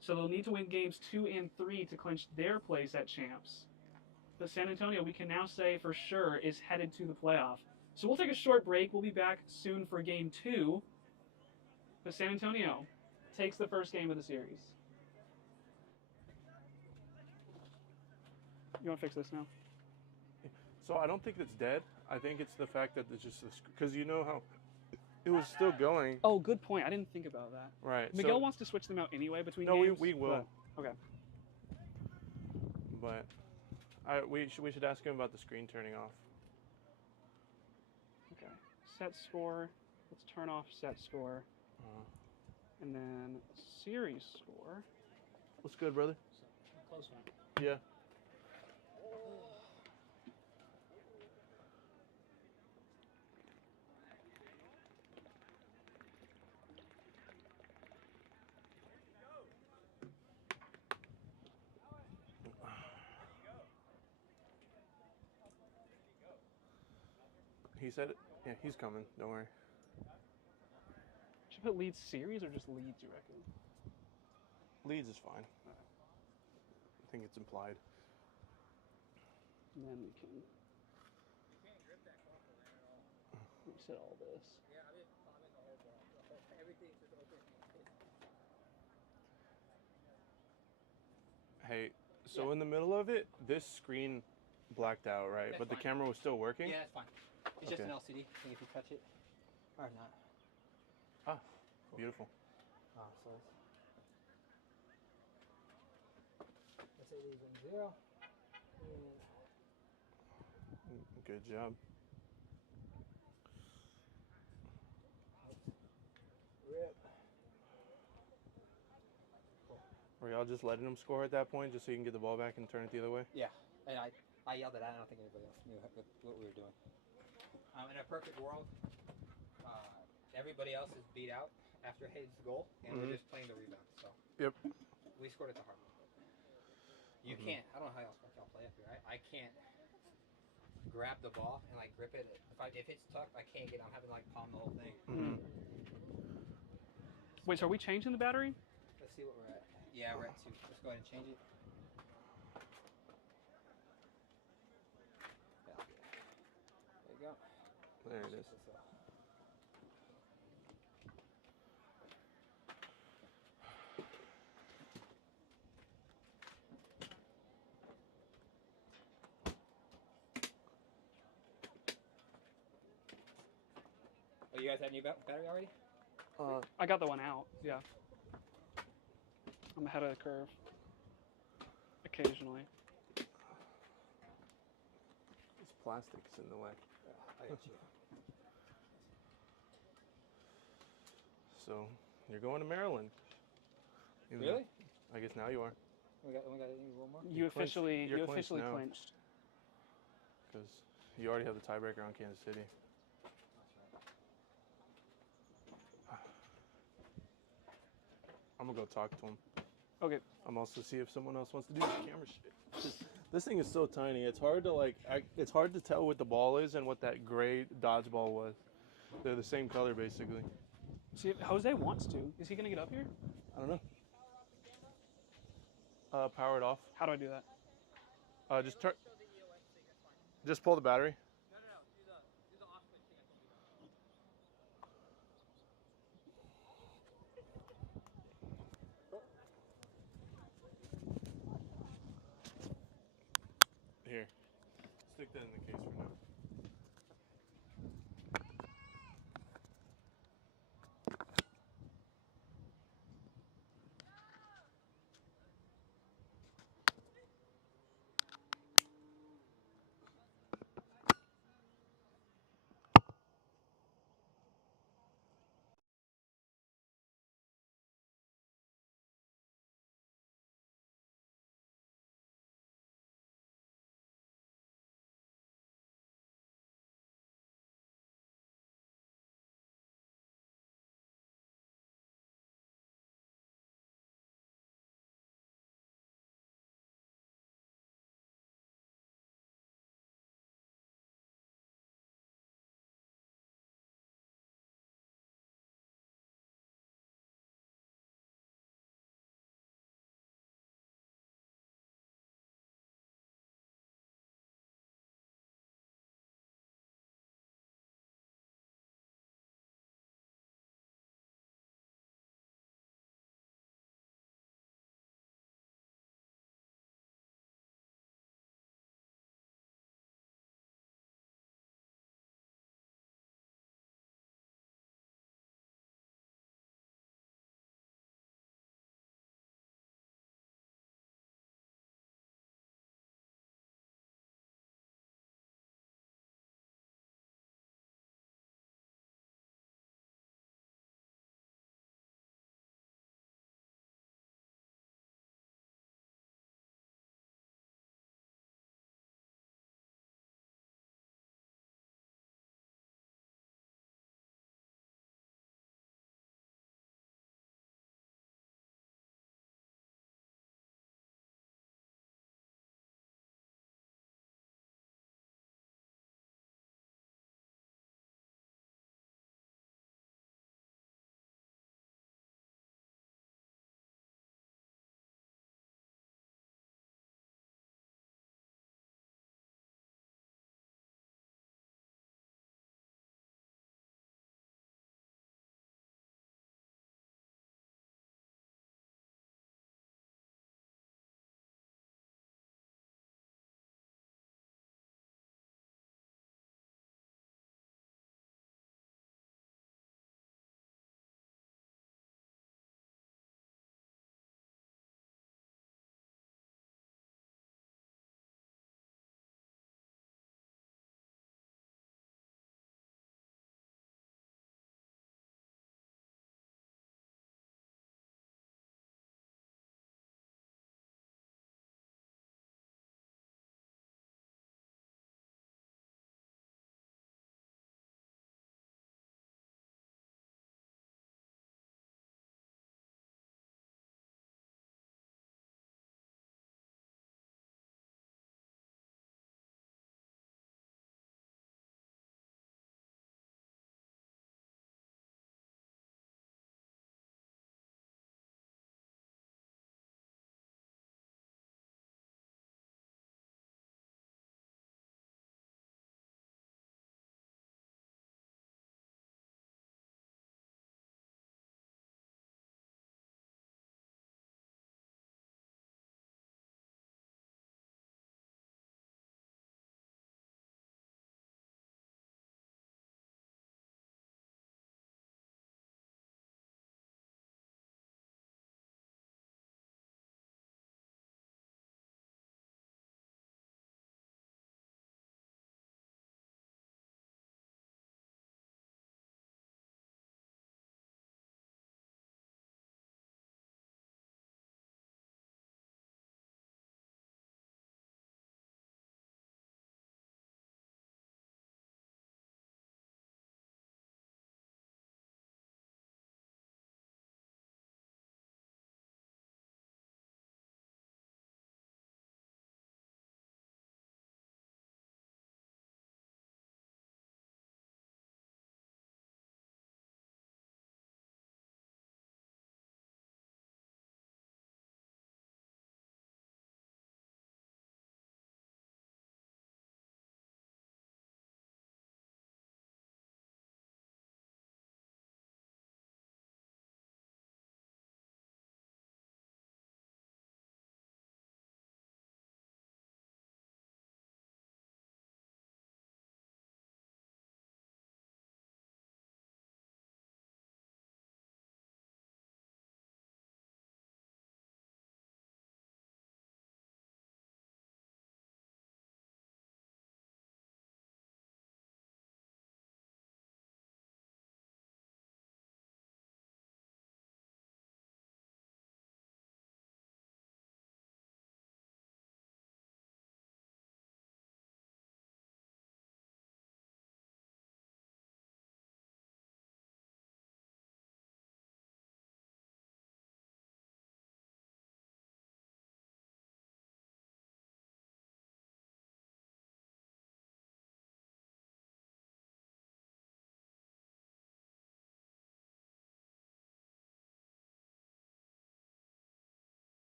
so they'll need to win games 2 and 3 to clinch their place at champs. But San Antonio, we can now say for sure, is headed to the playoff. So we'll take a short break. We'll be back soon for game 2. But San Antonio takes the first game of the series. You want to fix this now? So I don't think it's dead. I think it's the fact that it's just because you know how it was still going. Oh, good point. I didn't think about that. Right. Miguel wants to switch them out anyway between No, games. we will. Okay. But we should ask him about the screen turning off. Okay. Set score. Let's turn off set score. And then series score. What's good, brother? Close one. Yeah. He said it. Yeah, he's coming. Don't worry. Should put Leeds series or just Leeds, you reckon? Leeds is fine. I think it's implied. And then we can reset all this. Yeah, I'm in the whole ball. Everything's just open. Hey, so in the middle of it, this screen blacked out, right? That's But the fine. camera was still working? Yeah, it's fine. It's just Okay. an LCD. I think if you touch it, or not. Ah, beautiful. Oh, so let's say these in 0. Good job. Rip. Were y'all just letting him score at that point just so you can get the ball back and turn it the other way? Yeah, and I yelled at it. I don't think anybody else knew what we were doing. In a perfect world, everybody else is beat out after Hayden's goal, and we're just playing the rebound. So Yep. we scored at the hard one. You can't. I don't know how else y'all play up here. I can't grab the ball and like grip it. If it's tucked, I can't get. I'm having to like palm the whole thing. Wait, so are we changing the battery? Let's see what we're at. Yeah, we're at 2. Let's go ahead and change it. Yeah, there you go. There it is. Oh, you guys have new battery already? I got the one out. Yeah. I'm ahead of the curve. Occasionally. It's plastic. It's in the way. I got you. So you're going to Maryland. Even Really? though- I guess now you are. We got one more. You clinched- officially you're clinched now. clinched. Because you already have the tiebreaker on Kansas City. I'm gonna go talk to him. Okay. I'm also see if someone else wants to do the camera shit. This thing is so tiny. It's hard to it's hard to tell what the ball is and what that gray dodgeball was. They're the same color basically. See if Jose wants to. Is he gonna get up here? I don't know. Power it off. How do I do that? Just turn. Just pull the battery. Here. Stick that in the case for now.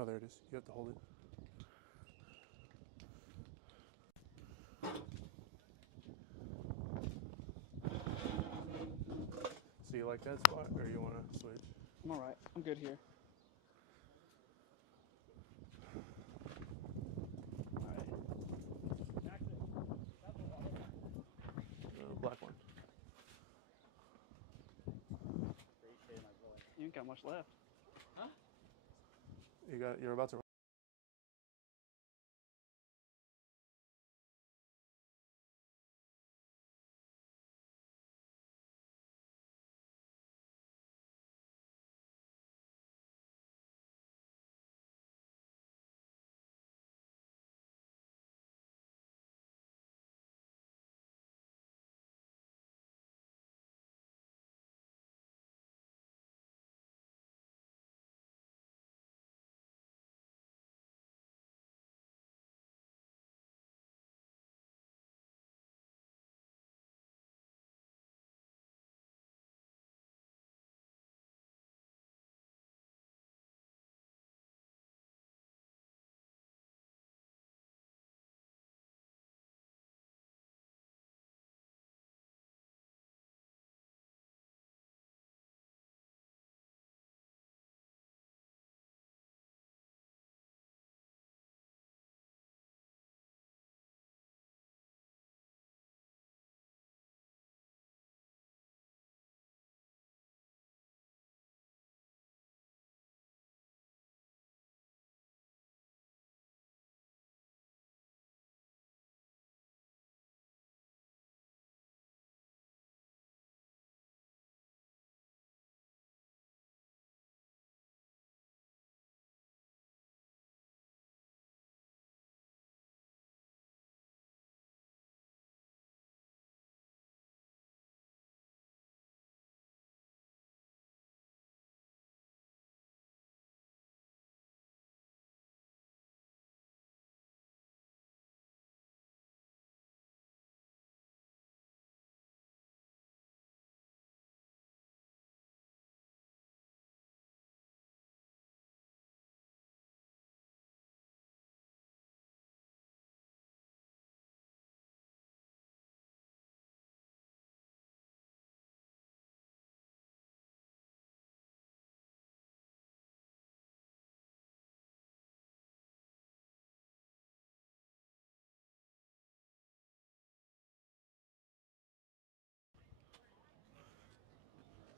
Oh, there it is. You have to hold it. So you like that spot, or you want to switch? I'm all right. I'm good here. Black one. You ain't got much left. You're about to.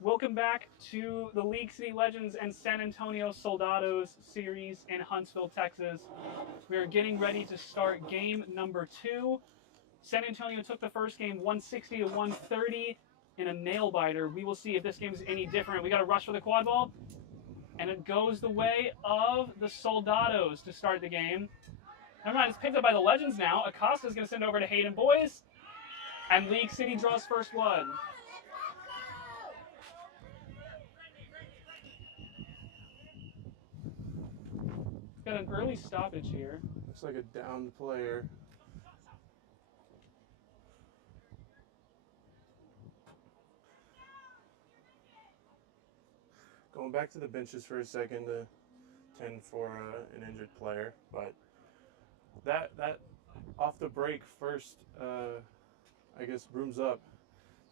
Welcome back to the League City Legends and San Antonio Soldados series in Huntsville, Texas. We are getting ready to start game number 2. San Antonio took the first game 160 to 130 in a nail biter. We will see if this game is any different. We got a rush for the quad ball, and it goes the way of the Soldados to start the game. Never mind, it's picked up by the Legends now. Acosta's going to send over to Hayden Boys, and League City draws first blood. Got an early stoppage here. Looks like a downed player. Going back to the benches for a second to tend for an injured player, but that off the break first, I guess brooms up.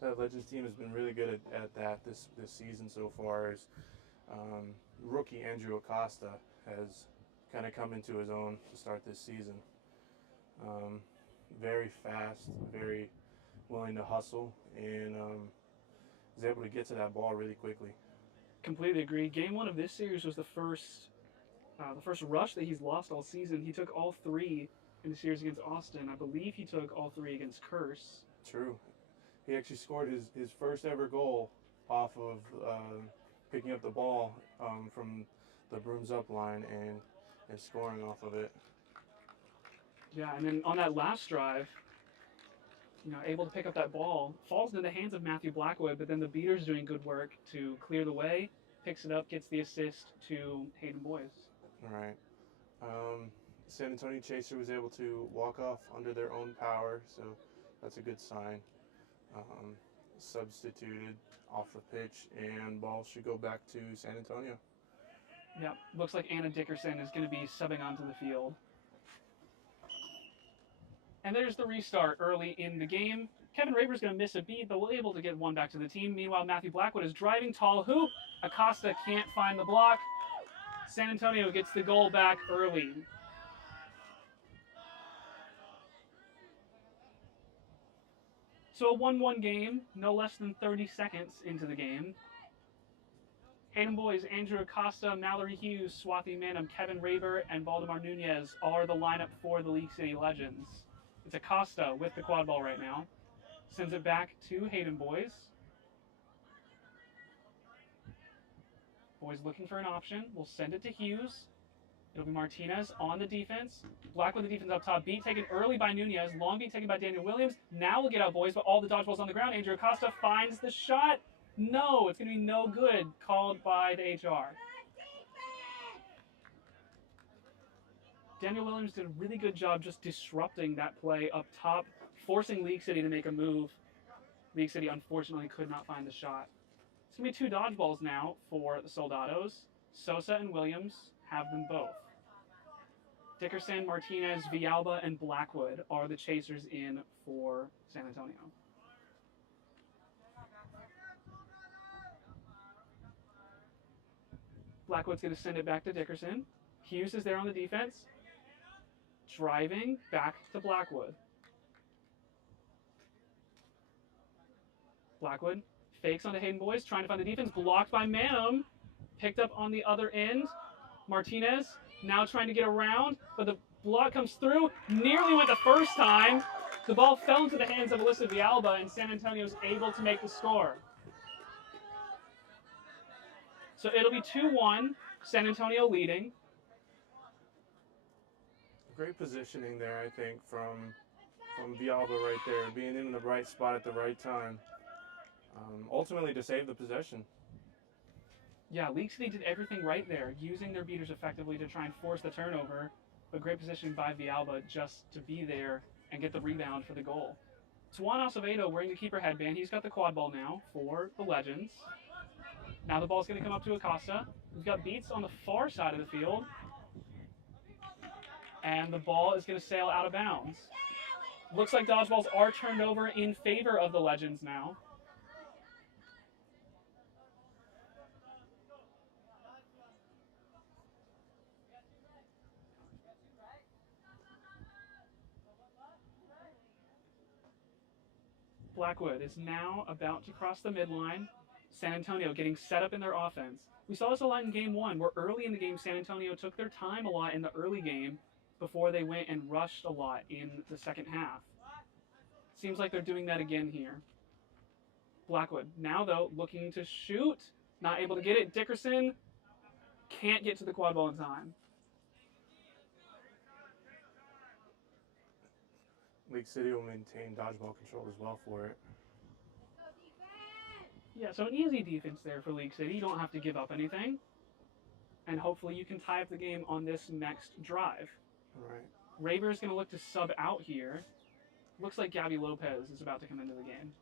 That Legends team has been really good at that this season so far. As rookie Andrew Acosta has kind of come into his own to start this season. Very fast, very willing to hustle, and is able to get to that ball really quickly. Completely agree. Game 1 of this series was the first rush that he's lost all season. He took all 3 in the series against Austin. I believe he took all 3 against Curse. True. He actually scored his first ever goal off of picking up the ball from the brooms up line and scoring off of it. Yeah, and then on that last drive, able to pick up that ball, falls into the hands of Matthew Blackwood, but then the beater's doing good work to clear the way, picks it up, gets the assist to Hayden Boys. All right. San Antonio Chaser was able to walk off under their own power, so that's a good sign. Substituted off the pitch, and ball should go back to San Antonio. Yep, looks like Anna Dickerson is going to be subbing onto the field. And there's the restart early in the game. Kevin Raber's going to miss a beat, but we're able to get one back to the team. Meanwhile, Matthew Blackwood is driving tall hoop. Acosta can't find the block. San Antonio gets the goal back early. So a 1-1 game, no less than 30 seconds into the game. Hayden Boys, Andrew Acosta, Mallory Hughes, Swathi Manam, Kevin Raber, and Valdemar Nunez are the lineup for the League City Legends. It's Acosta with the quad ball right now. Sends it back to Hayden Boys. Boys looking for an option. We'll send it to Hughes. It'll be Martinez on the defense. Black with the defense up top. Beat taken early by Nunez. Long beat taken by Daniel Williams. Now we'll get out, boys, but all the dodgeballs on the ground. Andrew Acosta finds the shot. No, it's going to be no good. Called by the HR. Daniel Williams did a really good job just disrupting that play up top, forcing League City to make a move. League City unfortunately could not find the shot. It's going to be 2 dodgeballs now for the Soldados. Sosa and Williams have them both. Dickerson, Martinez, Villalba, and Blackwood are the chasers in for San Antonio. Blackwood's going to send it back to Dickerson. Hughes is there on the defense. Driving back to Blackwood. Blackwood fakes onto Hayden Boys, trying to find the defense. Blocked by Manum. Picked up on the other end. Martinez now trying to get around, but the block comes through. Nearly went the first time. The ball fell into the hands of Alyssa Villalba, and San Antonio's able to make the score. So it'll be 2-1, San Antonio leading. Great positioning there, I think, from Villalba right there, being in the right spot at the right time, ultimately to save the possession. Yeah, League City did everything right there, using their beaters effectively to try and force the turnover, but great position by Villalba just to be there and get the rebound for the goal. It's Juan Acevedo wearing the keeper headband. He's got the quad ball now for the Legends. Now the ball's going to come up to Acosta. We've got beats on the far side of the field. And the ball is going to sail out of bounds. Looks like dodgeballs are turned over in favor of the Legends now. Blackwood is now about to cross the midline. San Antonio getting set up in their offense. We saw this a lot in game 1, where early in the game, San Antonio took their time a lot in the early game before they went and rushed a lot in the second half. Seems like they're doing that again here. Blackwood now, though, looking to shoot. Not able to get it. Dickerson can't get to the quad ball in time. League City will maintain dodgeball control as well for it. Yeah, so an easy defense there for League City. You don't have to give up anything. And hopefully you can tie up the game on this next drive. Right. Raber's going to look to sub out here. Looks like Gabby Lopez is about to come into the game.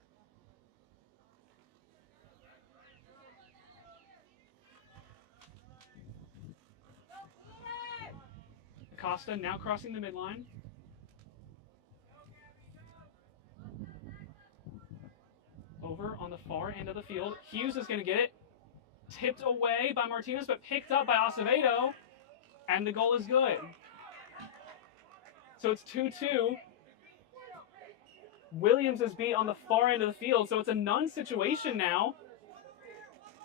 Acosta now crossing the midline. Over on the far end of the field. Hughes is going to get it. Tipped away by Martinez, but picked up by Acevedo. And the goal is good. So it's 2-2. Williams is beat on the far end of the field, so it's a none situation now.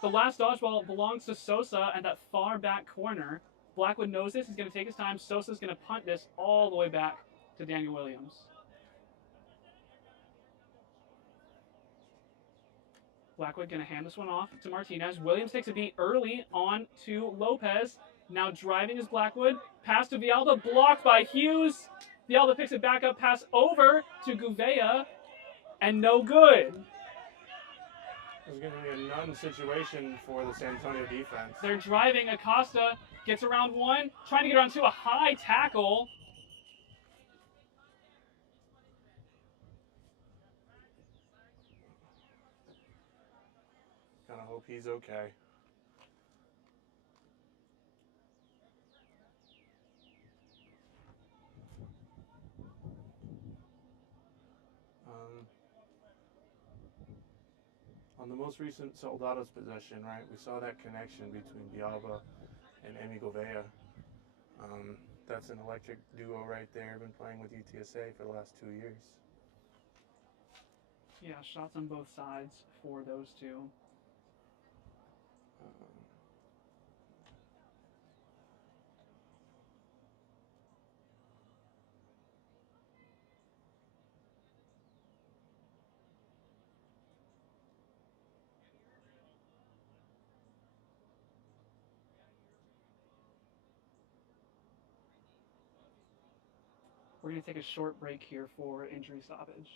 The last dodgeball belongs to Sosa at that far back corner. Blackwood knows this. He's going to take his time. Sosa's going to punt this all the way back to Daniel Williams. Blackwood going to hand this one off to Martinez. Williams takes a beat early on to Lopez. Now driving is Blackwood. Pass to Villalba, blocked by Hughes. Villalba picks it back up, pass over to Gouveia, and no good. It's going to be a none situation for the San Antonio defense. They're driving. Acosta gets around one, trying to get around two, a high tackle. Kind of hope he's okay. On the most recent Soldados possession, right, we saw that connection between Bialba and Emi Govea. That's an electric duo right there. Been playing with UTSA for the last 2 years. Yeah, shots on both sides for those two. We're going to take a short break here for injury stoppage.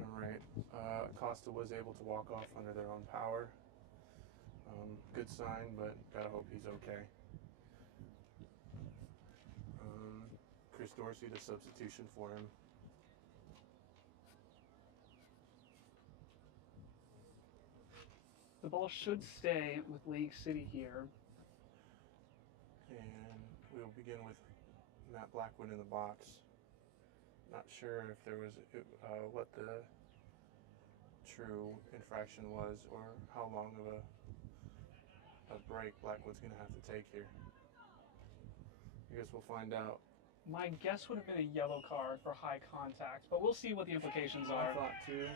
All right. Costa was able to walk off under their own power. Good sign, but gotta hope he's okay. Chris Dorsey, the substitution for him. The ball should stay with League City here. And we'll begin with Matt Blackwood in the box. Not sure if there was what the true infraction was or how long of a break Blackwood's going to have to take here. I guess we'll find out. My guess would have been a yellow card for high contact, but we'll see what the implications are. I thought too.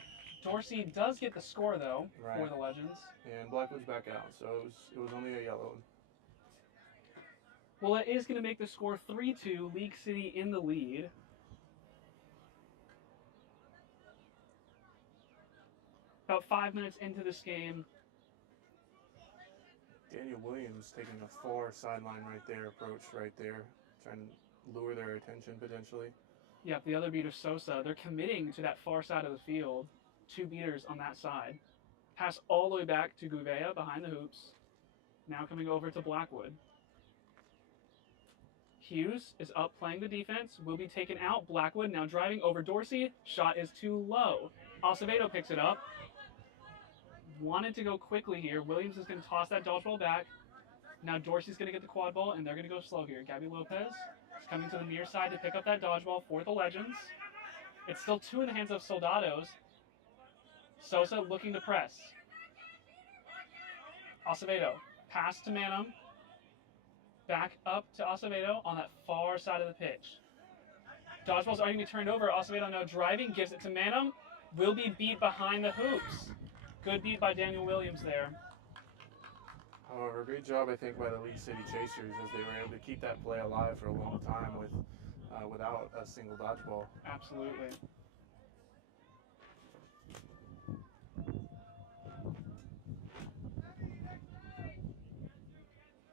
Dorsey does get the score, though, Right. for the Legends. And Blackwood's back out, so it was only a yellow. Well, it is going to make the score 3-2, League City in the lead. About 5 minutes into this game. Daniel Williams taking a far sideline right there, approach right there, trying to lure their attention potentially. Yep, the other beater, Sosa, they're committing to that far side of the field. 2 beaters on that side. Pass all the way back to Gouveia behind the hoops. Now coming over to Blackwood. Hughes is up playing the defense, will be taken out. Blackwood now driving over Dorsey. Shot is too low. Acevedo picks it up. Wanted to go quickly here. Williams is going to toss that dodgeball back. Now Dorsey's going to get the quad ball, and they're going to go slow here. Gabby Lopez is coming to the near side to pick up that dodgeball for the Legends. It's still 2 in the hands of Soldados. Sosa looking to press. Acevedo, pass to Manum. Back up to Acevedo on that far side of the pitch. Dodgeball's already going to be turned over. Acevedo now driving, gives it to Manum. Will be beat behind the hoops. Good beat by Daniel Williams there. However, great job, I think, by the League City Chasers as they were able to keep that play alive for a long time without a single dodgeball. Absolutely.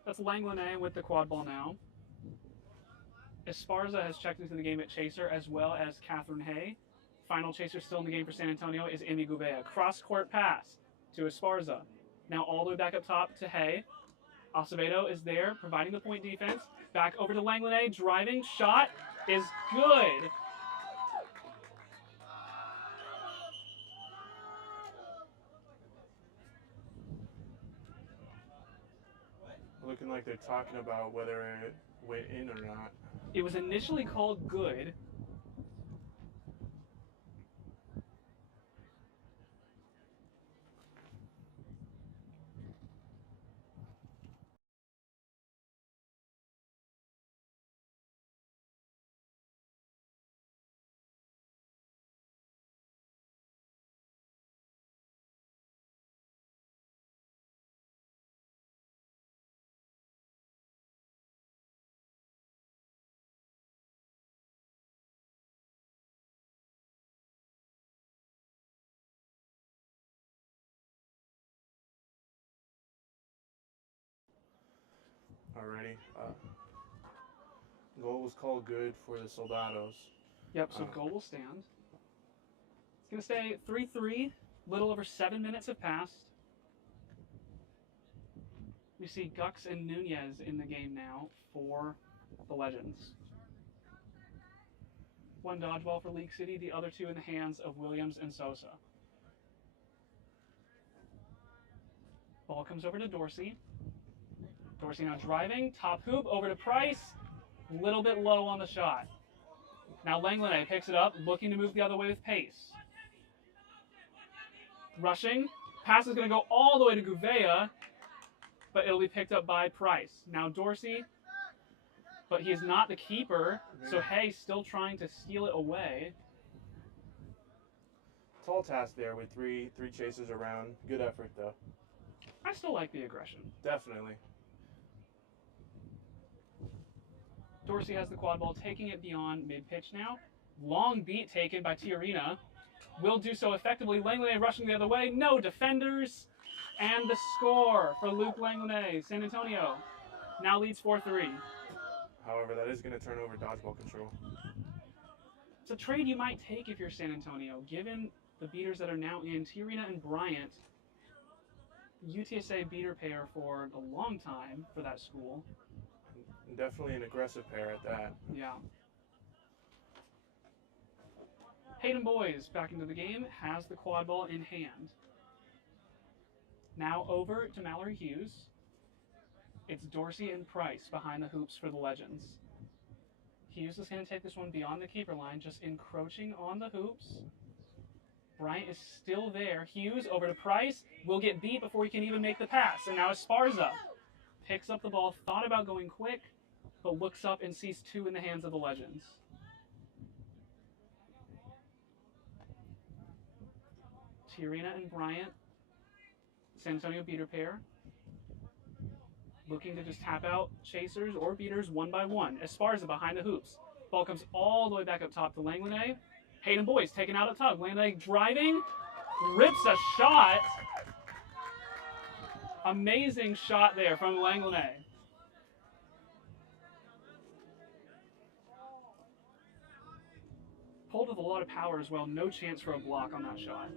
That's Langlanet with the quad ball now. Esparza has checked into the game at Chaser, as well as Catherine Hay. Final chaser still in the game for San Antonio is Amy Gouveia. Cross-court pass to Esparza. Now all the way back up top to Hay. Acevedo is there, providing the point defense. Back over to Langlanay, driving. Shot is good. Looking like they're talking about whether it went in or not. It was initially called good. Already. Goal was called good for the Soldados. Yep, so goal will stand. It's going to stay 3-3. Little over 7 minutes have passed. We see Gux and Nunez in the game now for the Legends. One dodgeball for League City, the other two in the hands of Williams and Sosa. Ball comes over to Dorsey. Dorsey now driving, top hoop, over to Price. A little bit low on the shot. Now Langlanay picks it up, looking to move the other way with pace. Rushing. Pass is going to go all the way to Gouveia, but it'll be picked up by Price. Now Dorsey, but he is not the keeper, so Hay still trying to steal it away. Tall task there with three chases around. Good effort, though. I still like the aggression. Definitely. Dorsey has the quad ball, taking it beyond mid-pitch now. Long beat taken by Tiarina. Will do so effectively. Langlanay rushing the other way. No defenders. And the score for Luke Langlanay. San Antonio now leads 4-3. However, that is going to turn over dodgeball control. It's a trade you might take if you're San Antonio, given the beaters that are now in. Tiarina and Bryant, UTSA beater pair for a long time for that school. Definitely an aggressive pair at that. Yeah. Hayden Boys back into the game, has the quad ball in hand. Now over to Mallory Hughes. It's Dorsey and Price behind the hoops for the Legends. Hughes is going to take this one beyond the keeper line, just encroaching on the hoops. Bryant is still there. Hughes over to Price. Will get beat before he can even make the pass. And now Esparza picks up the ball, thought about going quick, but looks up and sees two in the hands of the Legends. Tiarina and Bryant, San Antonio beater pair, looking to just tap out chasers or beaters one by one. Esparza behind the hoops. Ball comes all the way back up top to Langlanay. Hayden Boys taken out a tug. Langlanay driving, rips a shot. Amazing shot there from Langlanay. Pulled with a lot of power as well. No chance for a block on that shot.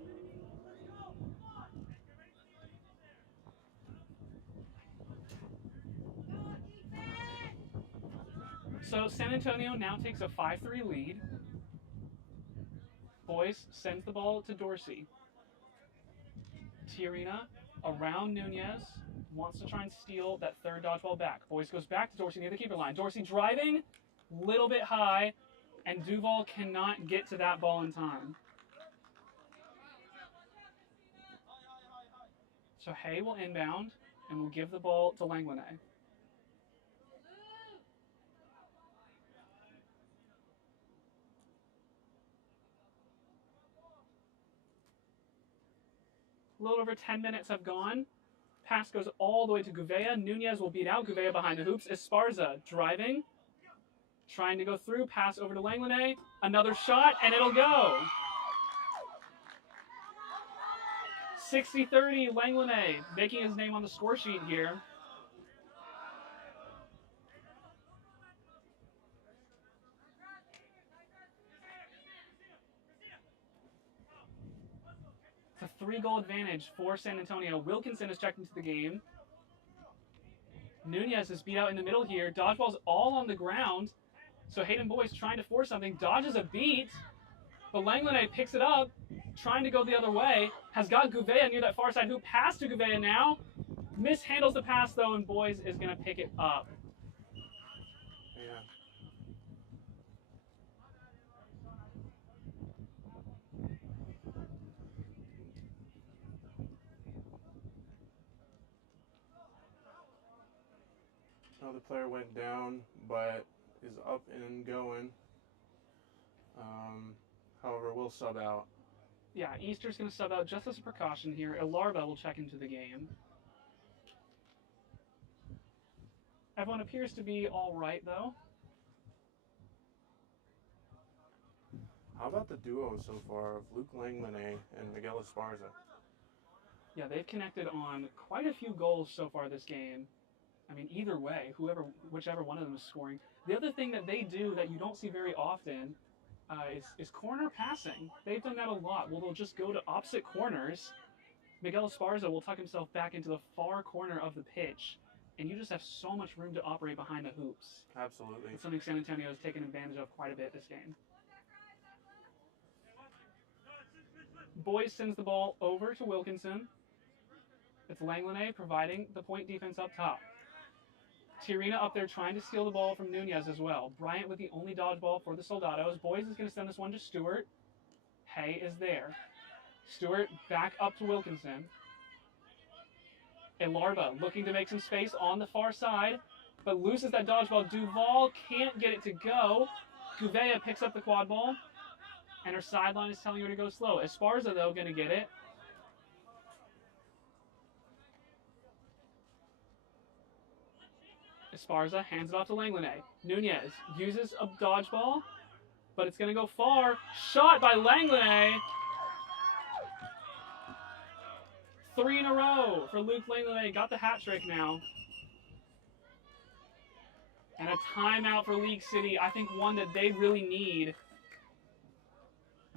So San Antonio now takes a 5-3 lead. Boys sends the ball to Dorsey. Tiarina around Nunez. Wants to try and steal that third dodgeball back. Boys goes back to Dorsey near the keeper line. Dorsey driving, little bit high, and Duval cannot get to that ball in time. So Hay will inbound and will give the ball to Langlanay. A little over 10 minutes have gone. Pass goes all the way to Gouveia. Nunez will beat out Gouveia behind the hoops. Esparza driving, trying to go through. Pass over to Langlanay. Another shot, and it'll go. 60-30, Langlanay making his name on the score sheet here. It's a 3-goal advantage for San Antonio. Wilkinson is checked into the game. Nunez is beat out in the middle here. Dodgeball's all on the ground. So Hayden Boyce trying to force something. Dodges a beat. But Langlanay picks it up. Trying to go the other way. Has got Gouveia near that far side. Who passed to Gouveia now? Mishandles the pass though, and Boyce is going to pick it up. Yeah. Another player went down, but is up and going. However, we'll sub out. Yeah, Easter's going to sub out just as a precaution here. Ilarba will check into the game. Everyone appears to be all right, though. How about the duo so far of Luke Langlanay and Miguel Esparza? Yeah, they've connected on quite a few goals so far this game. I mean, either way, whichever one of them is scoring. The other thing that they do that you don't see very often is corner passing. They've done that a lot. Well, they'll just go to opposite corners. Miguel Esparza will tuck himself back into the far corner of the pitch, and you just have so much room to operate behind the hoops. Absolutely. It's something San Antonio has taken advantage of quite a bit this game. Boyce sends the ball over to Wilkinson. It's Langlanay providing the point defense up top. Tirina up there trying to steal the ball from Nunez as well. Bryant with the only dodgeball for the Soldados. Boyce is going to send this one to Stewart. Hay is there. Stewart back up to Wilkinson. Ilarba looking to make some space on the far side, but loses that dodgeball. Duval can't get it to go. Gouveia picks up the quad ball, and her sideline is telling her to go slow. Esparza, though, going to get it. Esparza hands it off to Langlanay. Nunez uses a dodgeball, but it's going to go far. Shot by Langlanay. 3 in a row for Luke Langlanay. Got the hat trick now. And a timeout for League City. I think one that they really need.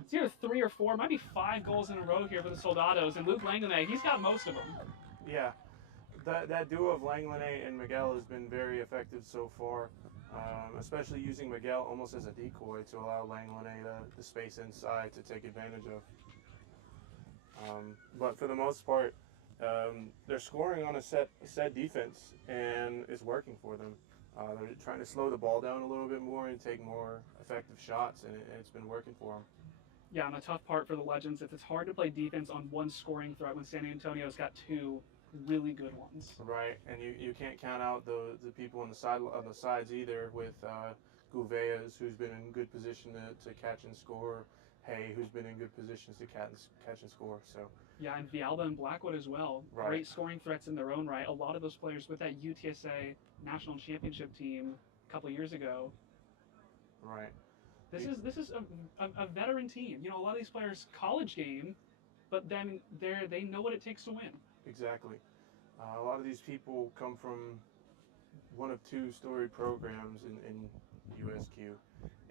It's either 3 or 4, might be 5 goals in a row here for the Soldados. And Luke Langlanay, he's got most of them. Yeah. That duo of Langlanay and Miguel has been very effective so far, especially using Miguel almost as a decoy to allow Langlanay the space inside to take advantage of. But for the most part, they're scoring on a set defense, and it's working for them. They're trying to slow the ball down a little bit more and take more effective shots, and it's been working for them. Yeah, and the tough part for the Legends is it's hard to play defense on one scoring threat when San Antonio's got 2 really good ones. Right, and you can't count out the people on the sides either, with Gouveia, who's been in good position to catch and score. Hay, who's been in good positions to catch and score. So yeah, and Villalba and Blackwood as well. Right. Great scoring threats in their own right. A lot of those players with that UTSA national championship team a couple of years ago. Right. This is a veteran team. You know, a lot of these players college game, but then they know what it takes to win. Exactly. A lot of these people come from one of 2 storied programs in USQ,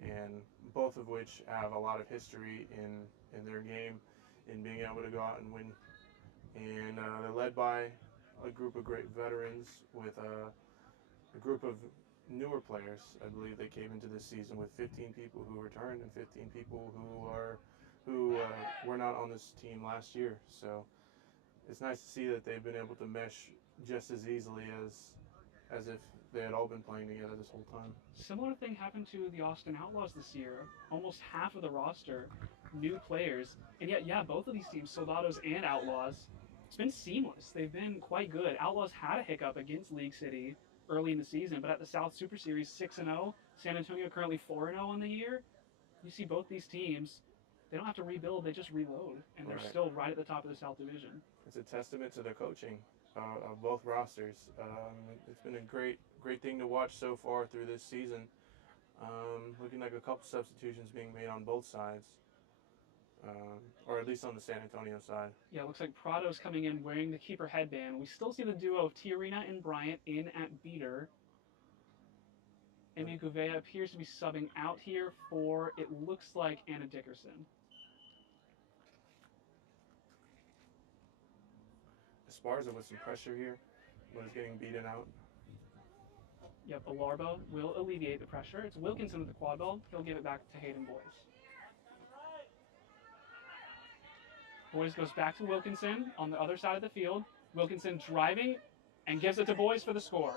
and both of which have a lot of history in their game, in being able to go out and win. And they're led by a group of great veterans with a group of newer players. I believe they came into this season with 15 people who returned and 15 people who were not on this team last year. So it's nice to see that they've been able to mesh just as easily as if they had all been playing together this whole time. Similar thing happened to the Austin Outlaws this year. Almost half of the roster, new players. And yet, yeah, both of these teams, Soldados and Outlaws, it's been seamless. They've been quite good. Outlaws had a hiccup against League City early in the season, but at the South Super Series, 6-0. San Antonio currently 4-0 on the year. You see both these teams, they don't have to rebuild, they just reload. And they're still right at the top of the South Division. It's a testament to the coaching of both rosters. It's been a great thing to watch so far through this season. Looking like a couple substitutions being made on both sides, or at least on the San Antonio side. Yeah, it looks like Prado's coming in wearing the keeper headband. We still see the duo of Tiarina and Bryant in at beater. Amy Gouveia appears to be subbing out here for, it looks like, Anna Dickerson. Esparza with some pressure here, but is getting beaten out. Yep, a Larba will alleviate the pressure. It's Wilkinson with the quad ball. He'll give it back to Hayden Boyes. Boyes goes back to Wilkinson on the other side of the field. Wilkinson driving and gives it to Boyes for the score.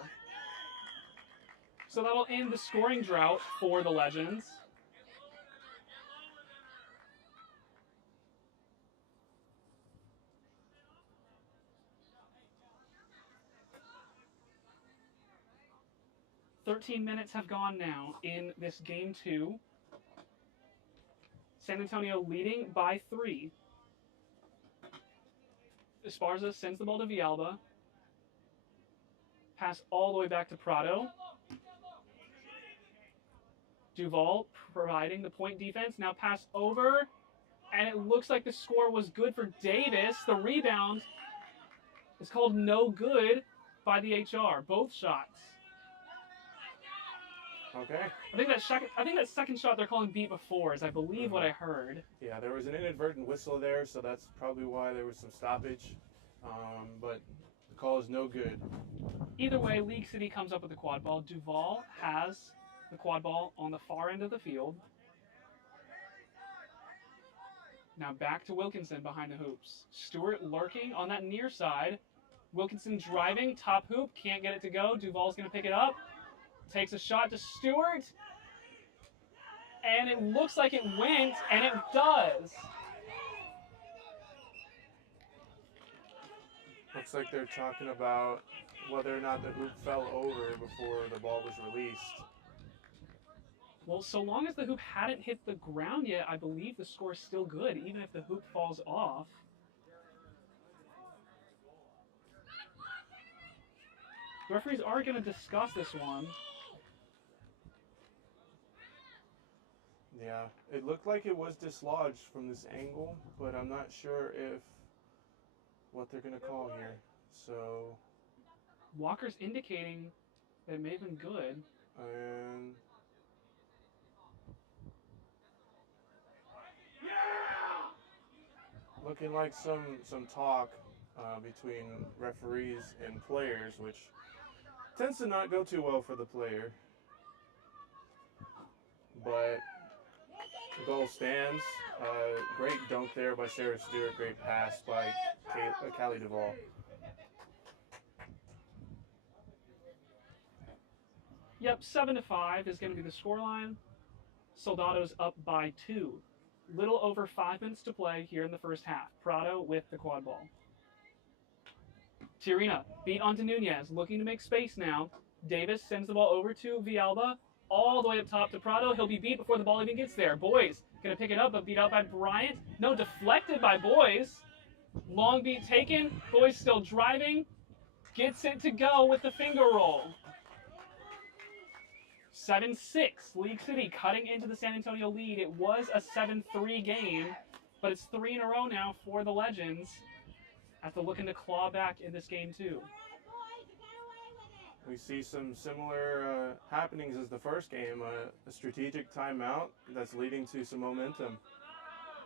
So that'll end the scoring drought for the Legends. "13 minutes have gone now in this game 2. San Antonio leading by 3. Esparza sends the ball to Villalba. Pass all the way back to Prado. Duval providing the point defense. Now pass over. And it looks like the score was good for Davis. The rebound is called no good by the HR. Both shots. Okay. I think that second shot they're calling beat before is I believe what I heard. Yeah, there was an inadvertent whistle there, so that's probably why there was some stoppage. But the call is no good. Either way, League City comes up with the quad ball. Duval has the quad ball on the far end of the field. Now back to Wilkinson behind the hoops. Stewart lurking on that near side. Wilkinson driving, top hoop, can't get it to go. Duval's going to pick it up. Takes a shot to Stewart. And it looks like it went, and it does. Looks like they're talking about whether or not the hoop fell over before the ball was released. Well, so long as the hoop hadn't hit the ground yet, I believe the score is still good, even if the hoop falls off. The referees are going to discuss this one. Yeah, it looked like it was dislodged from this angle, but I'm not sure if what they're going to call here. So Walker's indicating that it may have been good. And looking like some talk between referees and players, which tends to not go too well for the player. But the goal stands. Great dunk there by Sarah Stewart. Great pass by Callie Duvall. Yep, 7-5 is going to be the scoreline. Soldados up by 2. Little over 5 minutes to play here in the first half. Prado with the quad ball. Tirina beat onto Nunez, looking to make space now. Davis sends the ball over to Villalba, all the way up top to Prado. He'll be beat before the ball even gets there. Boyes going to pick it up, but beat out by Bryant. No, deflected by Boyes. Long beat taken. Boyes still driving. Gets it to go with the finger roll. 7-6. League City cutting into the San Antonio lead. It was a 7-3 game, but it's 3 in a row now for the Legends after looking to claw back in this game too. We see some similar happenings as the first game, a strategic timeout that's leading to some momentum.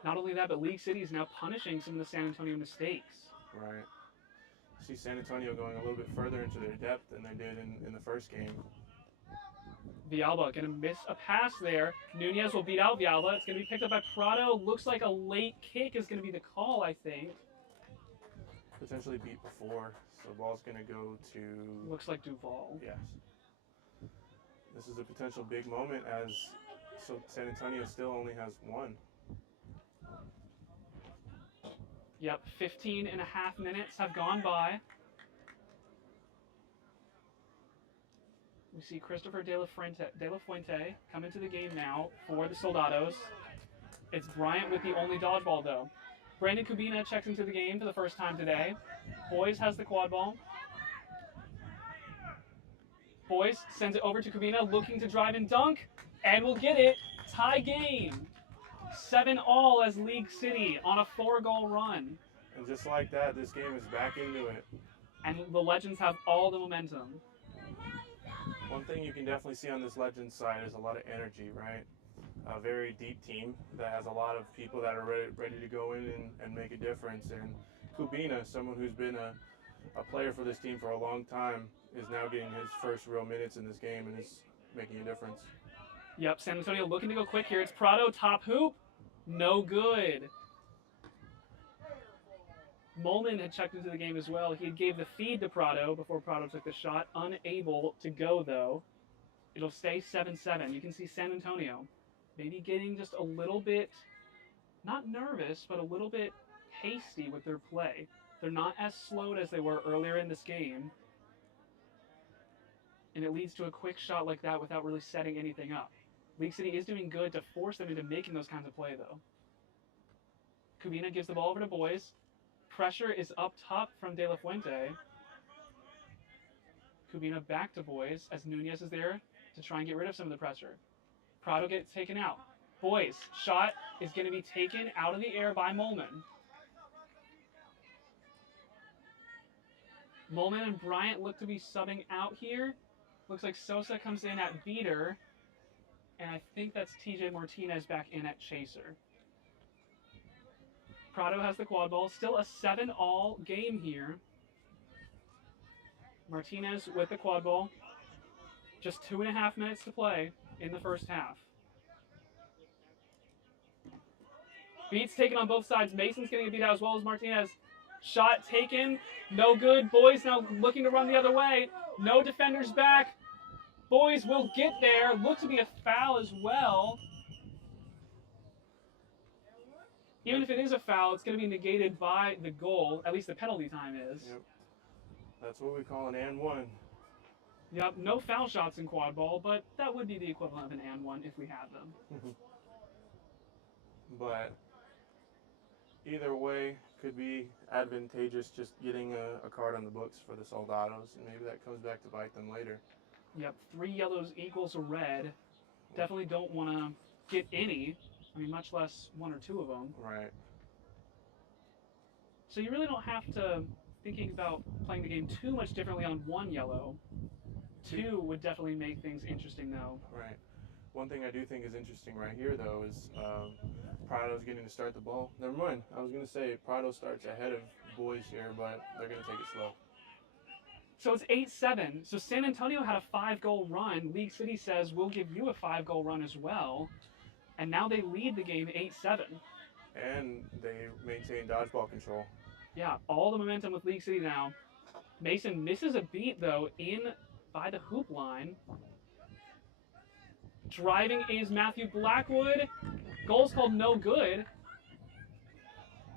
Not only that, but League City is now punishing some of the San Antonio mistakes. Right. See San Antonio going a little bit further into their depth than they did in the first game. Villalba going to miss a pass there. Nunez will beat out Villalba. It's going to be picked up by Prado. Looks like a late kick is going to be the call, I think. Potentially beat before, so the ball's going to go to... Looks like Duval. Yes. This is a potential big moment as San Antonio still only has 1. Yep, 15 and a half minutes have gone by. We see Christopher De La Fuente come into the game now for the Soldados. It's Bryant with the only dodgeball, though. Brandon Kubina checks into the game for the first time today. Boyes has the quad ball. Boyes sends it over to Kubina, looking to drive and dunk, and will get it. Tie game. 7-all as League City on a 4-goal run. And just like that, this game is back into it. And the Legends have all the momentum. One thing you can definitely see on this Legends side is a lot of energy, right? A very deep team that has a lot of people that are ready to go in and make a difference. And Kubina, someone who's been a player for this team for a long time, is now getting his first real minutes in this game and is making a difference. Yep, San Antonio looking to go quick here. It's Prado, top hoop. No good. Molman had checked into the game as well. He gave the feed to Prado before Prado took the shot. Unable to go, though. It'll stay 7-7. You can see San Antonio maybe getting just a little bit, not nervous, but a little bit hasty with their play. They're not as slowed as they were earlier in this game. And it leads to a quick shot like that without really setting anything up. League City is doing good to force them into making those kinds of play, though. Kubina gives the ball over to Boys. Pressure is up top from De La Fuente. Kubina back to Boys as Nunez is there to try and get rid of some of the pressure. Prado gets taken out. Boys, shot is going to be taken out of the air by Molman. Molman and Bryant look to be subbing out here. Looks like Sosa comes in at beater. And I think that's TJ Martinez back in at chaser. Prado has the quad ball. Still a 7-all game here. Martinez with the quad ball. Just 2.5 minutes to play in the first half. Beats taken on both sides. Mason's getting a beat out as well as Martinez. Shot taken. No good. Boys now looking to run the other way. No defenders back. Boys will get there. Looks to be a foul as well. Even if it is a foul, it's going to be negated by the goal. At least the penalty time is. Yep. That's what we call an and one. Yep, no foul shots in quad ball, but that would be the equivalent of an and one if we had them. But either way, could be advantageous just getting a card on the books for the Soldados, and maybe that comes back to bite them later. Yep, 3 yellows equals a red. Definitely don't want to get any. I mean, much less 1 or 2 of them. Right. So you really don't have to thinking about playing the game too much differently on 1 yellow. 2 would definitely make things interesting, though. Right. One thing I do think is interesting right here, though, is Prado's getting to start the ball. Never mind. I was going to say Prado starts ahead of Boys here, but they're going to take it slow. So it's 8-7. So San Antonio had a 5-goal run. League City says, we'll give you a 5-goal run as well. And now they lead the game 8-7. And they maintain dodgeball control. Yeah, all the momentum with League City now. Mason misses a beat, though, in by the hoop line. Driving is Matthew Blackwood. Goal's called no good.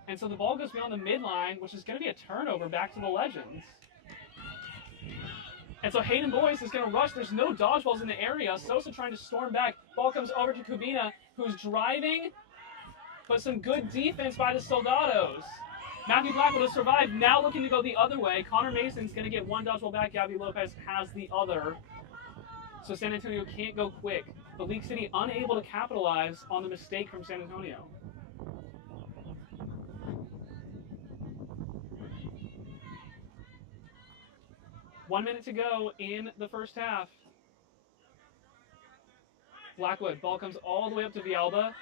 And so the ball goes beyond the midline, which is going to be a turnover back to the Legends. And so Hayden Boyce is going to rush. There's no dodgeballs in the area. Sosa trying to storm back. Ball comes over to Kubina, who's driving. But some good defense by the Soldados. Matthew Blackwood has survived. Now looking to go the other way. Connor Mason's going to get 1 dodgeball back. Gabby Lopez has the other. So San Antonio can't go quick. But League City unable to capitalize on the mistake from San Antonio. One minute to go in the first half. Blackwood, ball comes all the way up to Villalba.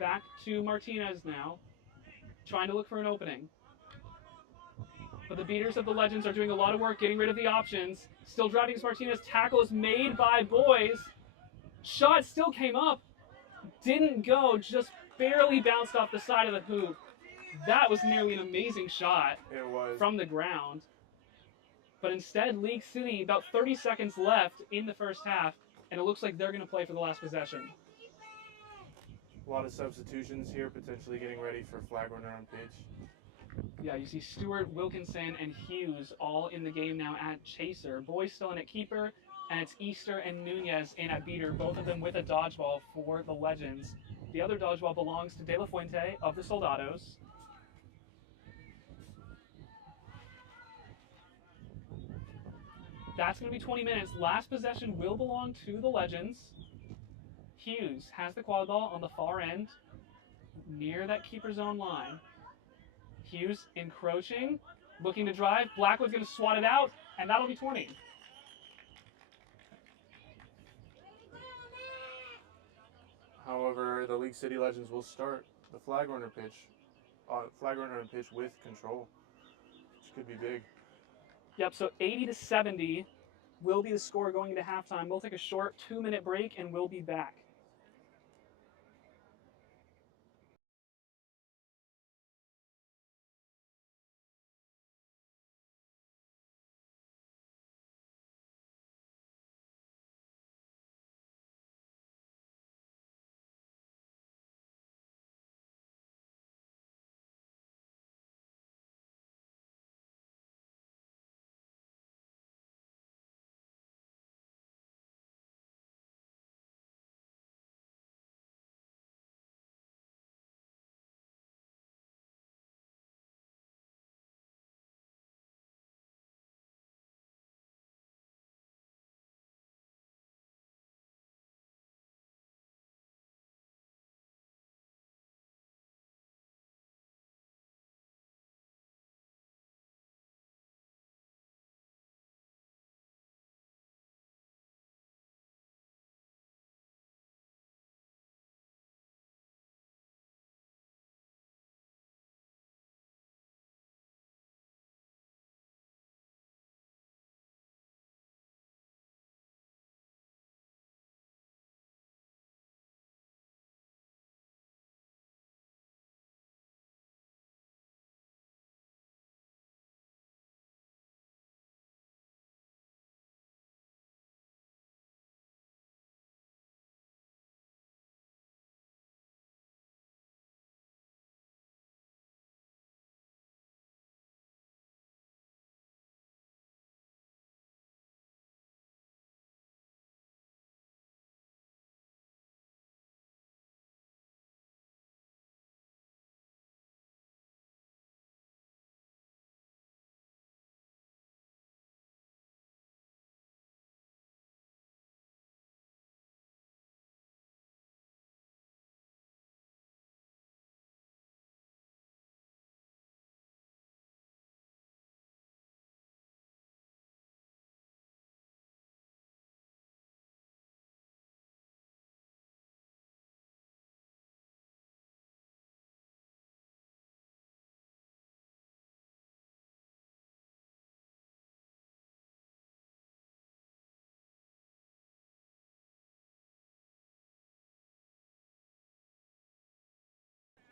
Back to Martinez now. Trying to look for an opening. But the beaters of the Legends are doing a lot of work getting rid of the options. Still driving is Martinez. Tackle is made by Boys. Shot still came up. Didn't go. Just barely bounced off the side of the hoop. That was nearly an amazing shot. It was. From the ground. But instead, League City, about 30 seconds left in the first half, and it looks like they're going to play for the last possession. A lot of substitutions here, potentially getting ready for flag runner on pitch. Yeah, you see Stewart, Wilkinson, and Hughes all in the game now at chaser. Boys still in at keeper, and it's Easter and Nunez in at beater, both of them with a dodgeball for the Legends. The other dodgeball belongs to De La Fuente of the Soldados. That's going to be 20 minutes. Last possession will belong to the Legends. Hughes has the quad ball on the far end, near that keeper zone line. Hughes encroaching, looking to drive. Blackwood's going to swat it out, and that'll be 20. However, the League City Legends will start the flag runner pitch on pitch with control, which could be big. Yep, so 80-70 will be the score going into halftime. We'll take a short 2-minute break and we'll be back.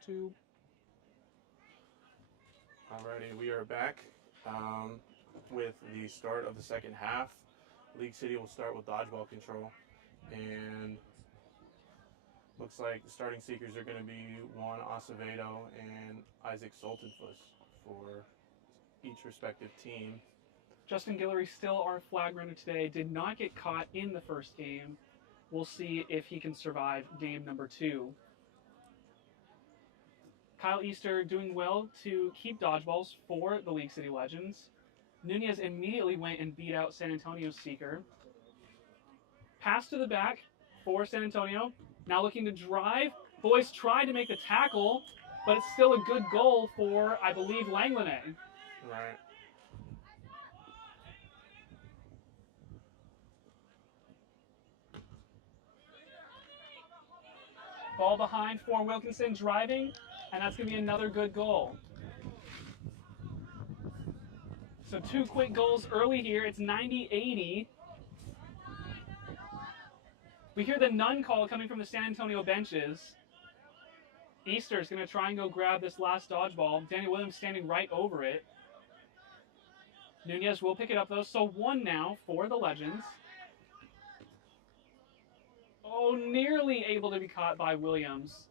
Two. Alrighty, we are back with the start of the second half. League City will start with dodgeball control, and looks like the starting seekers are going to be Juan Acevedo and Isaac Soltenfuss for each respective team. Justin Guillory, still our flag runner today, did not get caught in the first game. We'll see if he can survive game number 2. Kyle Easter doing well to keep dodgeballs for the League City Legends. Nunez immediately went and beat out San Antonio's seeker. Pass to the back for San Antonio. Now looking to drive. Boys tried to make the tackle, but it's still a good goal for, I believe, Langlanay. Right. Ball behind for Wilkinson driving, and that's going to be another good goal. So 2 quick goals early here. It's 90-80. We hear the none call coming from the San Antonio benches. Easter's going to try and go grab this last dodgeball. Danny Williams standing right over it. Nunez will pick it up, though. So 1 now for the Legends. Oh, nearly able to be caught by Williams.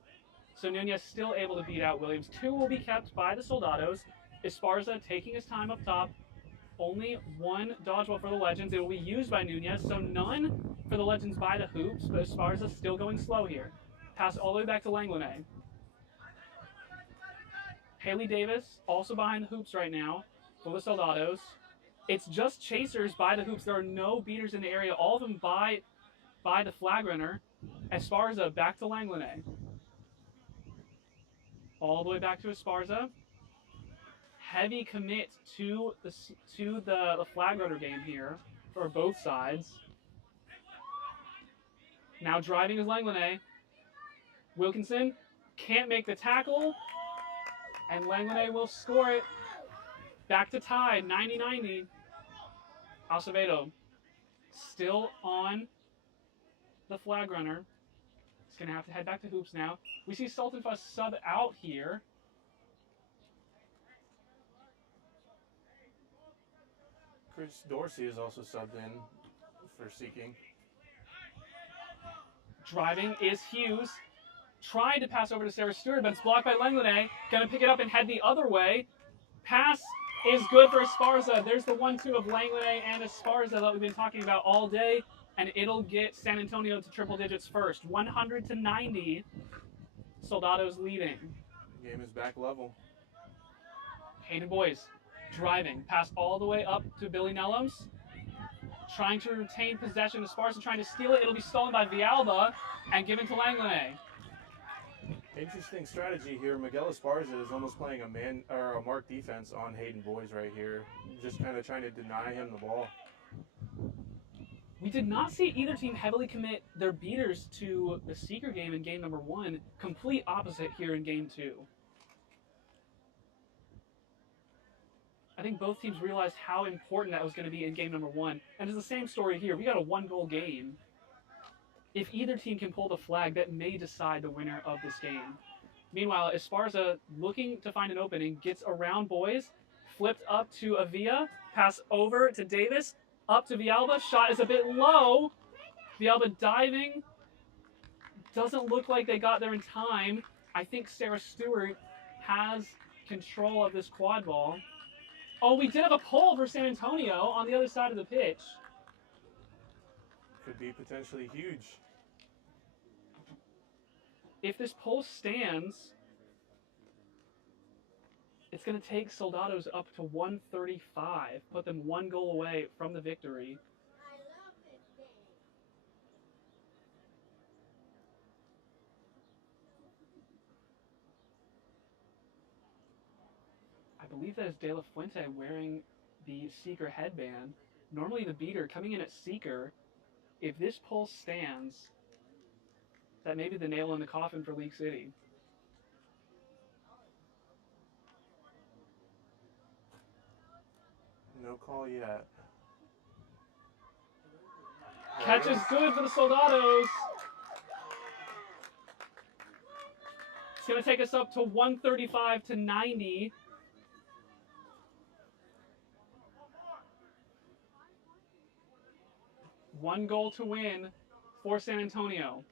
So Nunez still able to beat out Williams. 2 will be kept by the Soldados. Esparza taking his time up top. Only 1 dodgeball for the Legends. It will be used by Nunez, so none for the Legends by the hoops, but Esparza still going slow here. Pass all the way back to Langlanay. Haley Davis also behind the hoops right now for the Soldados. It's just chasers by the hoops. There are no beaters in the area. All of them by the flag runner. Esparza back to Langlanay. All the way back to Esparza. Heavy commit to the flag runner game here for both sides. Now driving is Langlanay. Wilkinson can't make the tackle, and Langlanay will score it. Back to tie, 90-90. Acevedo still on the flag runner. He's going to have to head back to hoops now. We see Sultan Fuss sub out here. Chris Dorsey is also subbed in for Seeking. Driving is Hughes. Trying to pass over to Sarah Stewart, but it's blocked by Lenglenet. Going to pick it up and head the other way. Pass is good for Esparza. There's the 1-2 of Lenglenet and Esparza that we've been talking about all day, and it'll get San Antonio to triple digits first. 100-90. Soldados leading. Game is back level. Hayden Boys driving. Pass all the way up to Billy Nellums. Trying to retain possession. Esparza trying to steal it. It'll be stolen by Villalba and given to Lenglenet. Interesting strategy here. Miguel Esparza is almost playing a man or a mark defense on Hayden Boys right here. Just kind of trying to deny him the ball. We did not see either team heavily commit their beaters to the Seeker game in game number 1. Complete opposite here in game 2. I think both teams realized how important that was going to be in game number 1. And it's the same story here. We got a 1-goal game. If either team can pull the flag, that may decide the winner of this game. Meanwhile, Esparza, looking to find an opening, gets around Boys, flipped up to Avia, pass over to Davis, up to Villalba. Shot is a bit low. Villalba diving. Doesn't look like they got there in time. I think Sarah Stewart has control of this quad ball. Oh, we did have a pull for San Antonio on the other side of the pitch. Could be potentially huge. If this pull stands, it's going to take Soldados up to 135, put them 1 goal away from the victory. I believe that is De La Fuente wearing the Seeker headband. Normally the beater coming in at Seeker. If this pull stands, that may be the nail in the coffin for League City. No call yet. Catch is good for the Soldados. It's going to take us up to 135-90. One goal to win for San Antonio.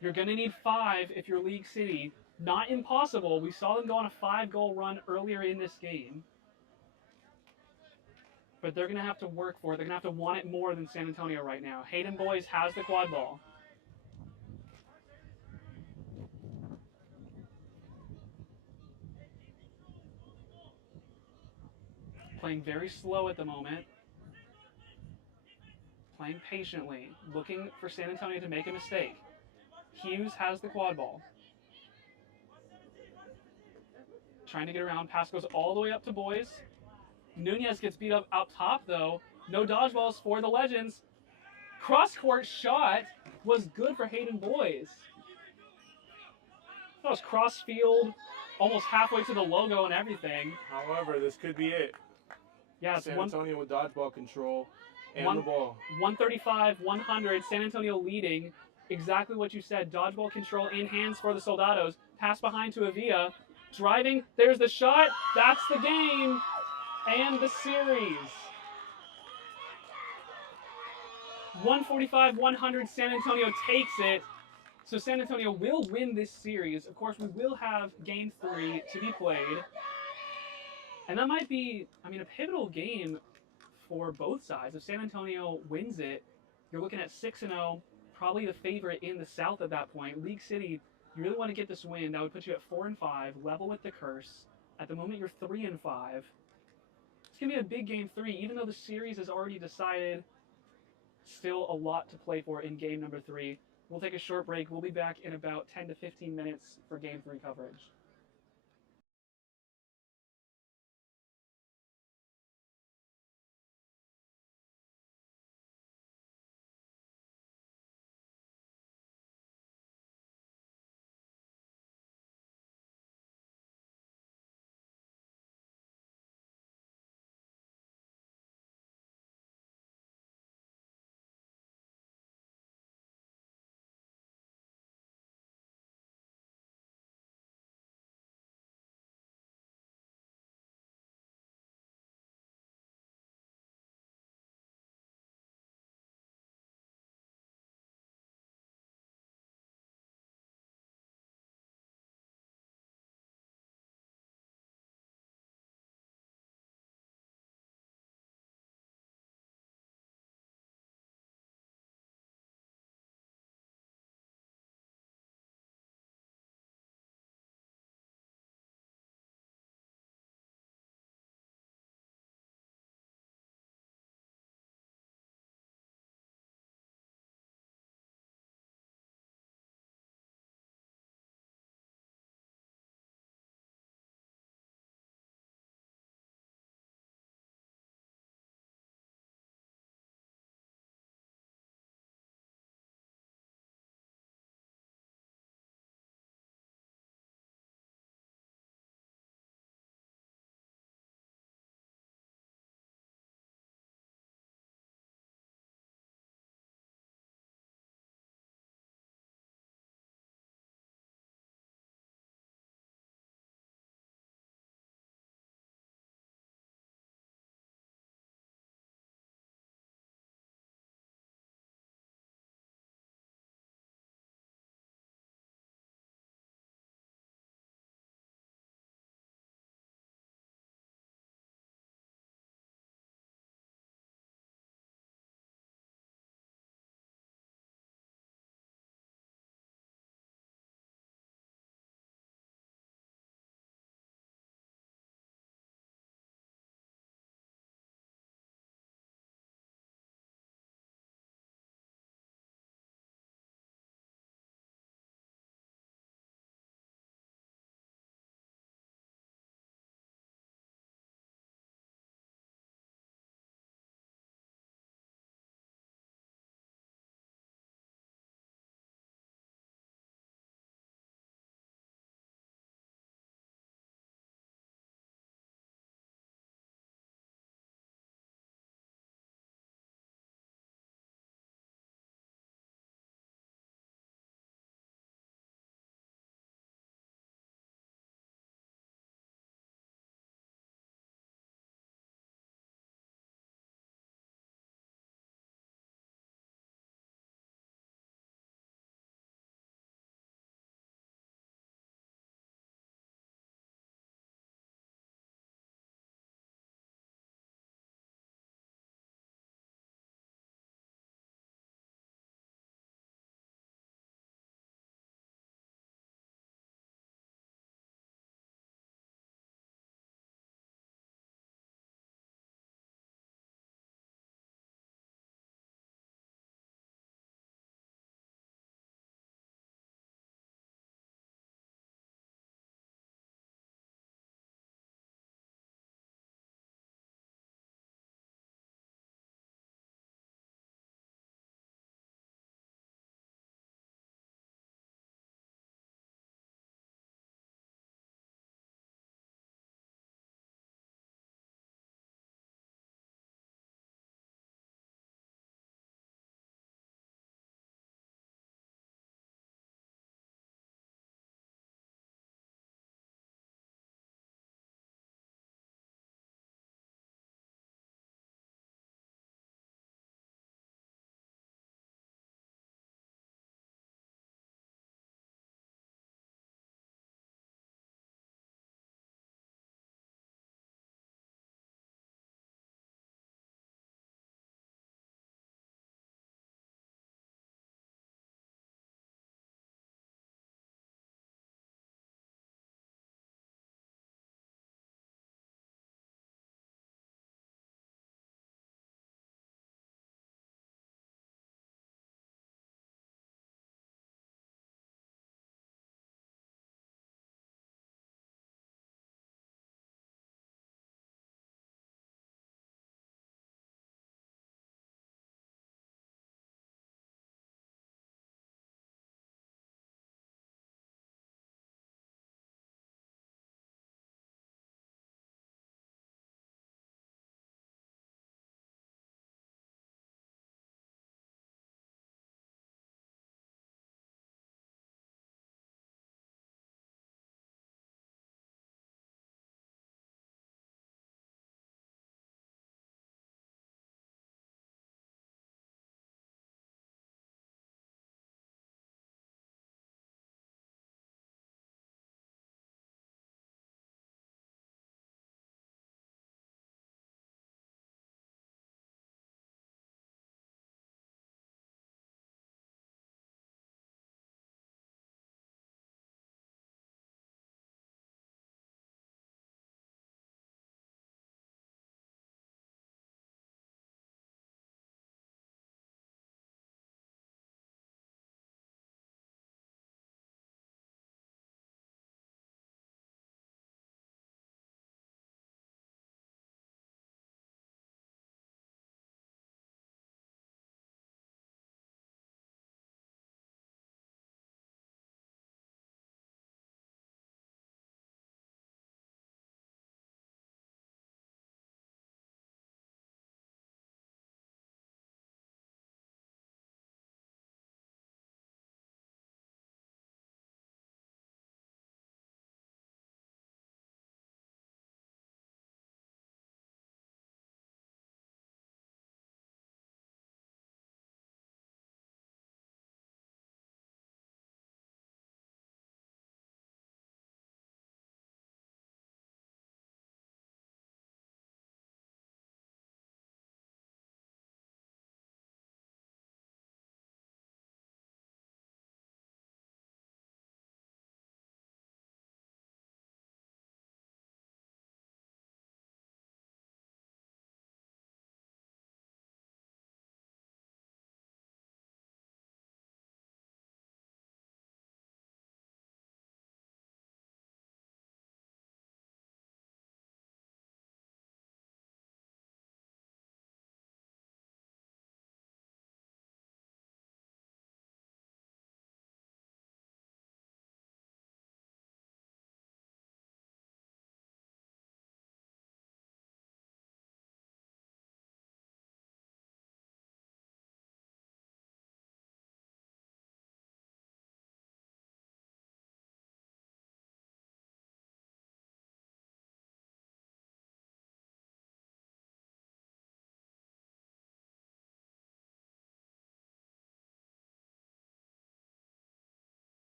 You're going to need 5 if you're League City. Not impossible. We saw them go on a 5-goal run earlier in this game. But they're going to have to work for it. They're going to have to want it more than San Antonio right now. Hayden Boys has the quad ball. Playing very slow at the moment. Playing patiently, looking for San Antonio to make a mistake. Hughes has the quad ball. Trying to get around. Pass goes all the way up to Boys. Nunez gets beat up out top, though. No dodgeballs for the Legends. Cross-court shot was good for Hayden Boys. That was cross-field, almost halfway to the logo and everything. However, this could be it. Yeah, it's San Antonio with dodgeball control and the ball. 135-100. San Antonio leading. Exactly what you said. Dodgeball control in hands for the Soldados. Pass behind to Avia. Driving. There's the shot. That's the game. And the series. 145-100. San Antonio takes it. So San Antonio will win this series. Of course, we will have Game 3 to be played. And that might be, I mean, a pivotal game for both sides. If San Antonio wins it, you're looking at 6-0, probably the favorite in the South at that point. League City, you really want to get this win. That would put you at 4-5, level with the Curse. At the moment, you're 3-5. It's going to be a big Game 3, even though the series is already decided. Still a lot to play for in game number 3. We'll take a short break. We'll be back in about 10 to 15 minutes for Game 3 coverage.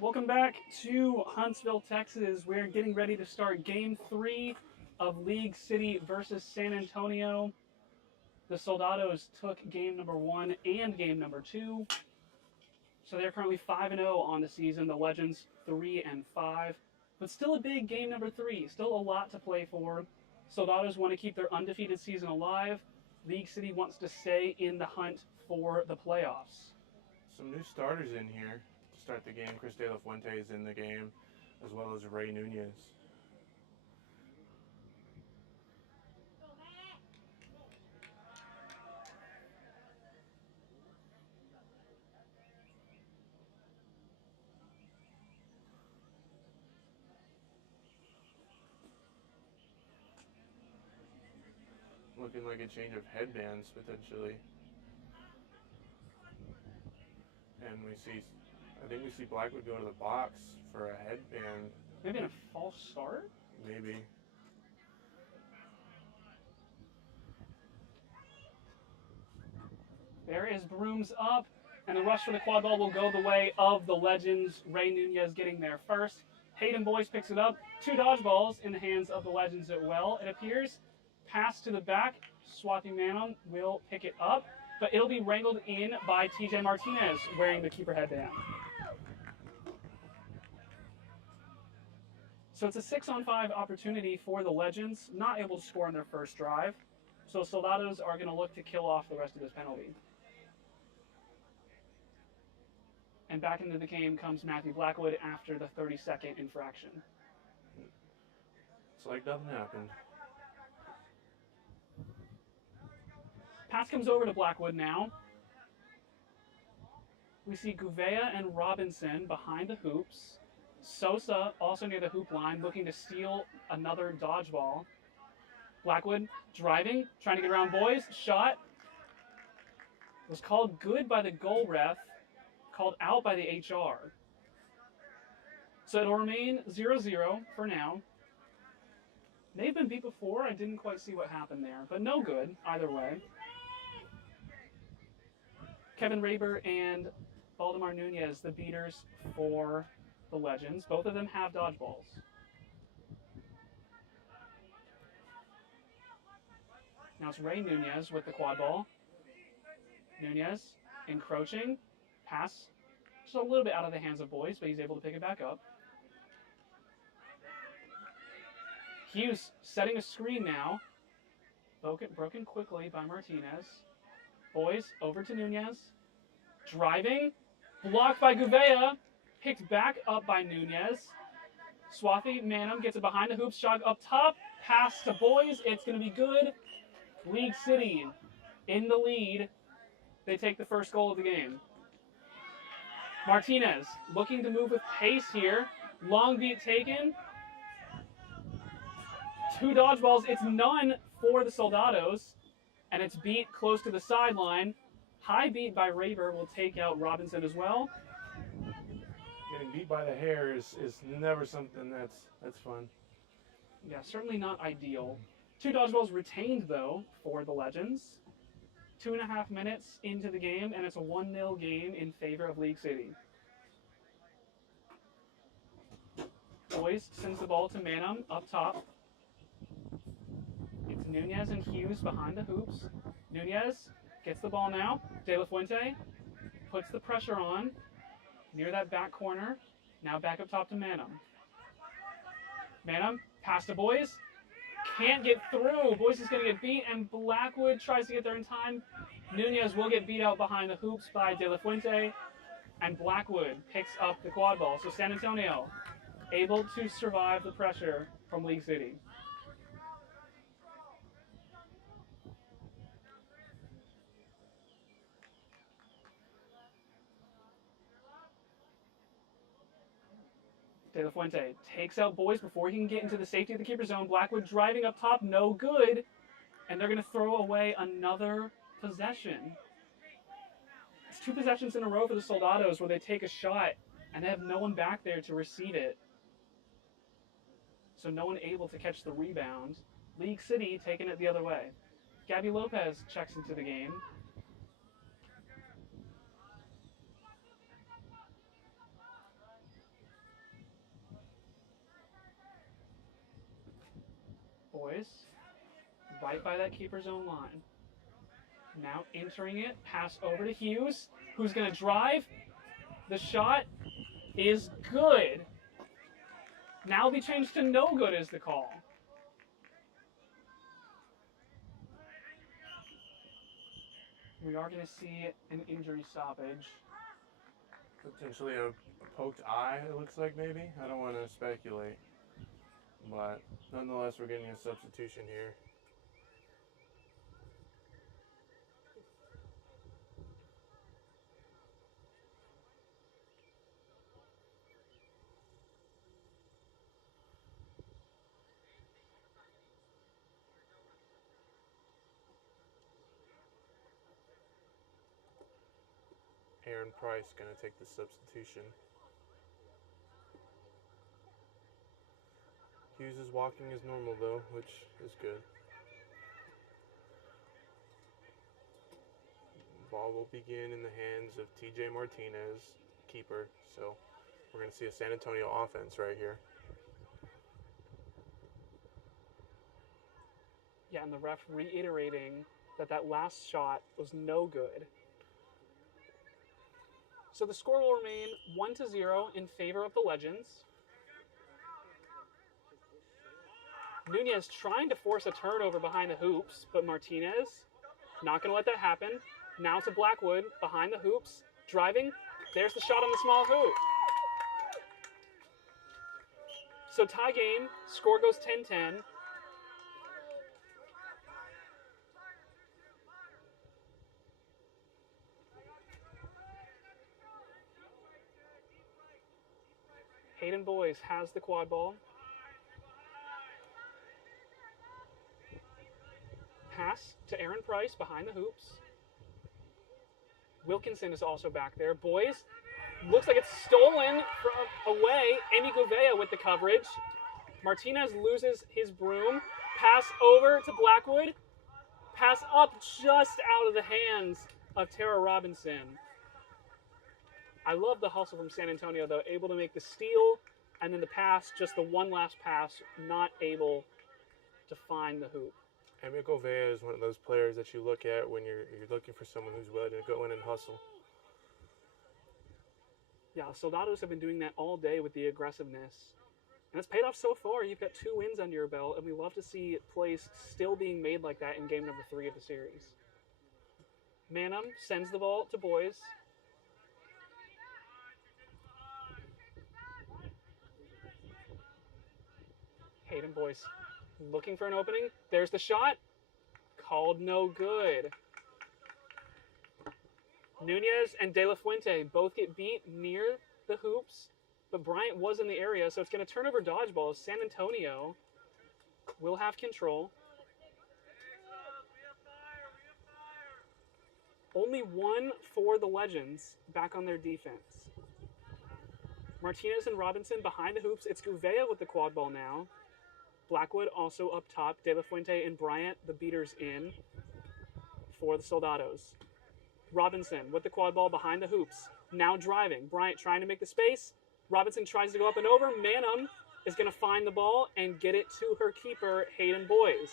Welcome back to Huntsville, Texas. We're getting ready to start Game 3 of League City versus San Antonio. The Soldados took game number 1 and game number 2. So they're currently 5-0 on the season. The Legends 3-5. But still a big game number 3. Still a lot to play for. Soldados want to keep their undefeated season alive. League City wants to stay in the hunt for the playoffs. Some new starters in here to start the game. Chris De La Fuente is in the game, as well as Ray Nunez. Looking like a change of headbands, potentially. And I think we see Blackwood go to the box for a headband. Maybe in a false start? Maybe. There is brooms up, and the rush for the quad ball will go the way of the Legends. Ray Nunez getting there first. Hayden Boyce picks it up. 2 dodgeballs in the hands of the Legends at well, it appears. Pass to the back. Swati Manon will pick it up, but it'll be wrangled in by TJ Martinez wearing the keeper headband. So it's a 6-on-5 opportunity for the Legends, not able to score on their first drive. So Soldados are going to look to kill off the rest of this penalty. And back into the game comes Matthew Blackwood after the 30-second infraction. It's like nothing happened. Pass comes over to Blackwood now. We see Gouveia and Robinson behind the hoops. Sosa also near the hoop line, looking to steal another dodgeball. Blackwood driving, trying to get around Boyce. Shot was called good by the goal ref, called out by the HR. So it'll remain 0-0 for now. They've been beat before. I didn't quite see what happened there, but no good either way. Kevin Raber and Valdemar Nunez, the beaters for the Legends. Both of them have dodgeballs. Now it's Ray Nunez with the quad ball. Nunez encroaching. Pass just a little bit out of the hands of Boyce, but he's able to pick it back up. Hughes setting a screen now. Broken quickly by Martinez. Boyce over to Nunez. Driving. Blocked by Gouveia. Picked back up by Nunez. Swathi Manum gets it behind the hoops. Shot up top. Pass to Boyce. It's going to be good. League City in the lead. They take the first goal of the game. Martinez looking to move with pace here. Long beat taken. 2 dodgeballs. It's none for the Soldados. And it's beat close to the sideline. High beat by Raver will take out Robinson as well. Getting beat by the hair is never something that's fun. Yeah, certainly not ideal. 2 dodgeballs retained, though, for the Legends. 2.5 minutes into the game, and it's a 1-0 game in favor of League City. Boyce sends the ball to Manum up top. It's Nunez and Hughes behind the hoops. Nunez gets the ball now. De La Fuente puts the pressure on near that back corner. Now back up top to Manum. Manum, pass to Boyce. Can't get through. Boyce is going to get beat, and Blackwood tries to get there in time. Nunez will get beat out behind the hoops by De La Fuente, and Blackwood picks up the quad ball. So San Antonio able to survive the pressure from League City. De La Fuente takes out Boyce before he can get into the safety of the keeper zone. Blackwood driving up top, no good. And they're going to throw away another possession. It's 2 possessions in a row for the Soldados where they take a shot and they have no one back there to receive it. So no one able to catch the rebound. League City taking it the other way. Gabby Lopez checks into the game. Boys, right by that keeper zone line. Now entering it, pass over to Hughes, who's going to drive. The shot is good. Now it'll be changed to no good is the call. We are going to see an injury stoppage. Potentially a poked eye, it looks like maybe. I don't want to speculate. But nonetheless, we're getting a substitution here. Aaron Price going to take the substitution. Hughes is walking as normal though, which is good. Ball will begin in the hands of TJ Martinez, keeper. So we're going to see a San Antonio offense right here. Yeah, and the ref reiterating that last shot was no good. So the score will remain 1-0 in favor of the Legends. Nunez trying to force a turnover behind the hoops, but Martinez not going to let that happen. Now to Blackwood behind the hoops, driving. There's the shot on the small hoop. So tie game, score goes 10-10. Hayden Boys has the quad ball. Pass to Aaron Price behind the hoops. Wilkinson is also back there. Boys, looks like it's stolen from away. Amy Gouveia with the coverage. Martinez loses his broom. Pass over to Blackwood. Pass up just out of the hands of Tara Robinson. I love the hustle from San Antonio, though. Able to make the steal, and then the pass, just the one last pass, not able to find the hoop. Amy Gouveia is one of those players that you look at when you're looking for someone who's willing to go in and hustle. Yeah, Soldados have been doing that all day with the aggressiveness. And it's paid off so far. You've got 2 wins under your belt, and we love to see plays still being made like that in game number 3 of the series. Manum sends the ball to Boys. Hayden Boys looking for an opening. There's the shot. Called no good. Nunez and De La Fuente both get beat near the hoops, but Bryant was in the area, so it's going to turn over dodgeball. San Antonio will have control. Only 1 for the Legends back on their defense. Martinez and Robinson behind the hoops. It's Gouveia with the quad ball now. Blackwood also up top. De La Fuente and Bryant, the beaters in for the Soldados. Robinson with the quad ball behind the hoops. Now driving. Bryant trying to make the space. Robinson tries to go up and over. Manum is going to find the ball and get it to her keeper, Hayden Boys.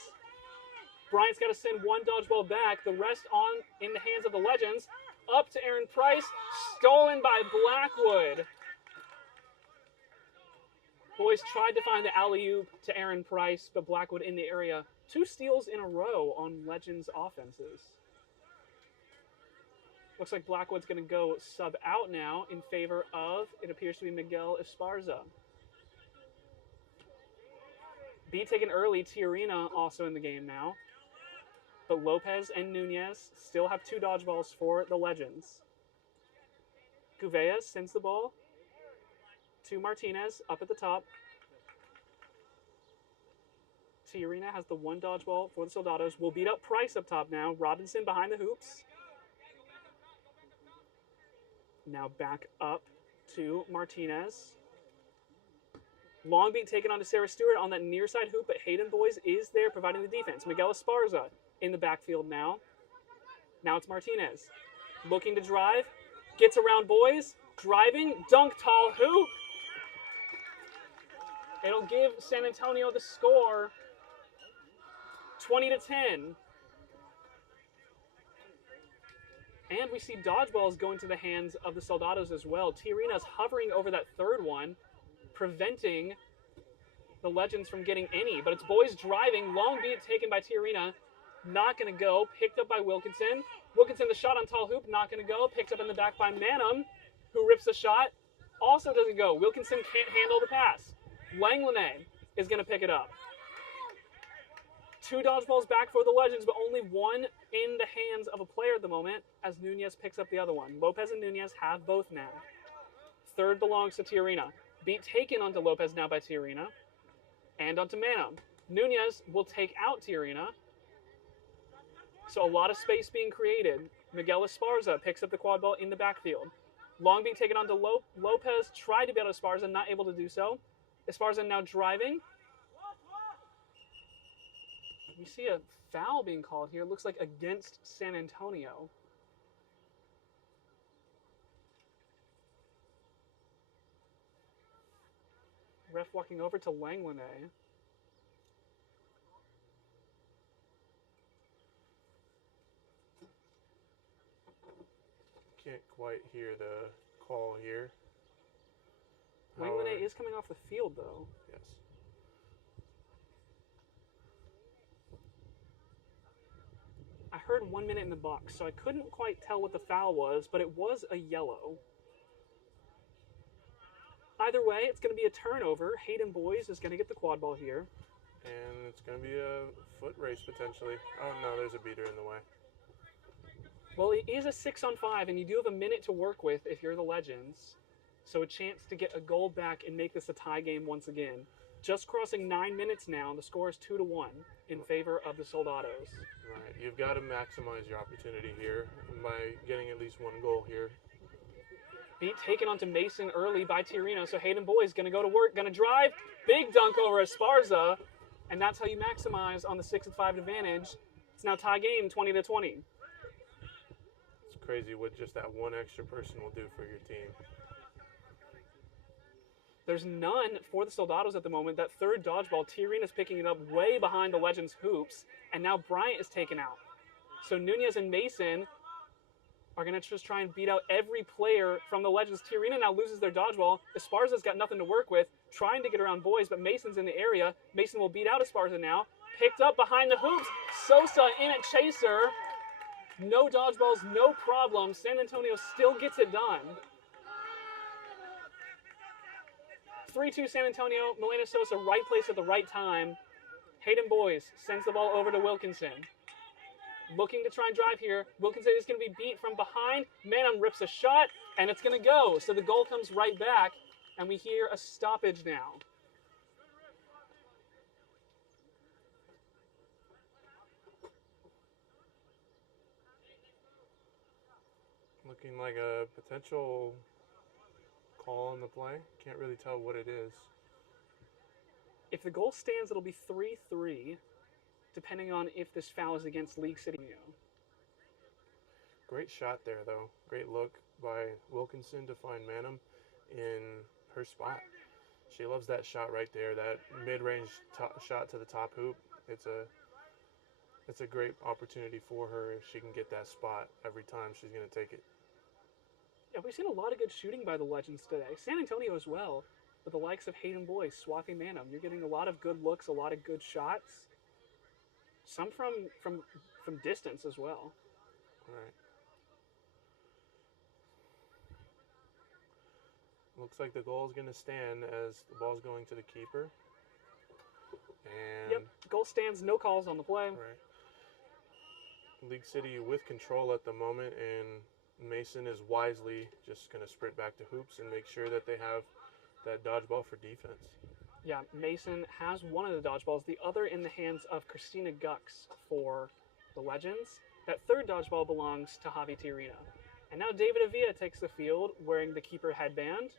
Bryant's got to send 1 dodgeball back. The rest on in the hands of the Legends. Up to Aaron Price. Stolen by Blackwood. Boys tried to find the alley-oop to Aaron Price, but Blackwood in the area. 2 steals in a row on Legends offenses. Looks like Blackwood's going to go sub out now in favor of, it appears to be Miguel Esparza. B taken early, Tiarina also in the game now. But Lopez and Nunez still have 2 dodgeballs for the Legends. Gouveia sends the ball to Martinez up at the top. Tiarina has the 1 dodgeball for the Soldados. We'll beat up Price up top now. Robinson behind the hoops. Now back up to Martinez. Long beat taken on to Sarah Stewart on that near side hoop, but Hayden Boys is there providing the defense. Miguel Esparza in the backfield now. Now it's Martinez. Looking to drive. Gets around Boys. Driving. Dunk tall hoop. It'll give San Antonio the score. 20-10. And we see dodgeballs going to the hands of the Soldados as well. Tiarina's hovering over that third one, preventing the Legends from getting any. But it's boys driving. Long beat taken by Tiarina. Not going to go. Picked up by Wilkinson. Wilkinson, the shot on tall hoop, not going to go. Picked up in the back by Manum, who rips a shot. Also doesn't go. Wilkinson can't handle the pass. Langlanay is going to pick it up. 2 dodgeballs back for the Legends, but only one in the hands of a player at the moment as Nunez picks up the other one. Lopez and Nunez have both now. Third belongs to Tiarina. Beat taken onto Lopez now by Tiarina and onto Manum. Nunez will take out Tiarina. So a lot of space being created. Miguel Esparza picks up the quad ball in the backfield. Long beat taken onto Lopez. Tried to beat out Esparza, not able to do so. Esparza now driving. We see a foul being called here. Looks like against San Antonio. Ref walking over to Langlanay. Can't quite hear the call here. Langlanay is coming off the field, though. Yes. I heard 1 minute in the box, so I couldn't quite tell what the foul was, but it was a yellow. Either way, it's going to be a turnover. Hayden Boys is going to get the quad ball here. And it's going to be a foot race potentially. Oh no, there's a beater in the way. Well, it is a 6-on-5, and you do have a minute to work with if you're the Legends. So a chance to get a goal back and make this a tie game once again. Just crossing 9 minutes now, and the score is 2-1 in favor of the Soldados. Right, you've got to maximize your opportunity here by getting at least one goal here. Beat taken onto Mason early by Tiarina, so Hayden Boys going to go to work, going to drive. Big dunk over Esparza, and that's how you maximize on the 6-5 advantage. It's now tie game, 20-20. It's crazy what just that one extra person will do for your team. There's none for the Soldados at the moment. That third dodgeball, Tiarina's picking it up way behind the Legends' hoops, and now Bryant is taken out. So Nunez and Mason are going to just try and beat out every player from the Legends. Tiarina now loses their dodgeball. Esparza's got nothing to work with, trying to get around Boys, but Mason's in the area. Mason will beat out Esparza now. Picked up behind the hoops. Sosa in at Chaser. No dodgeballs, no problem. San Antonio still gets it done. 3-2 San Antonio. Milena Sosa, right place at the right time. Hayden Boys sends the ball over to Wilkinson. Looking to try and drive here. Wilkinson is going to be beat from behind. Manum rips a shot, and it's going to go. So the goal comes right back, and we hear a stoppage now. Looking like a potential call on the play. Can't really tell what it is. If the goal stands, it'll be 3-3, depending on if this foul is against League City. Great shot there, though. Great look by Wilkinson to find Manum in her spot. She loves that shot right there, that mid-range shot to the top hoop. It's a great opportunity for her if she can get that spot every time. She's going to take it. Yeah, we've seen a lot of good shooting by the Legends today. San Antonio as well, with the likes of Hayden Boys swapping Manum. You're getting a lot of good looks, a lot of good shots. Some from distance as well. Right. Looks like the goal is going to stand as the ball's going to the keeper. And Yep, goal stands, no calls on the play. right. League City with control at the moment, and Mason is wisely just going to sprint back to hoops and make sure that they have that dodgeball for defense. Yeah, Mason has one of the dodgeballs, the other in the hands of Christina Gux for the Legends. That third dodgeball belongs to Javi Tiarina. And now David Avila takes the field wearing the keeper headband.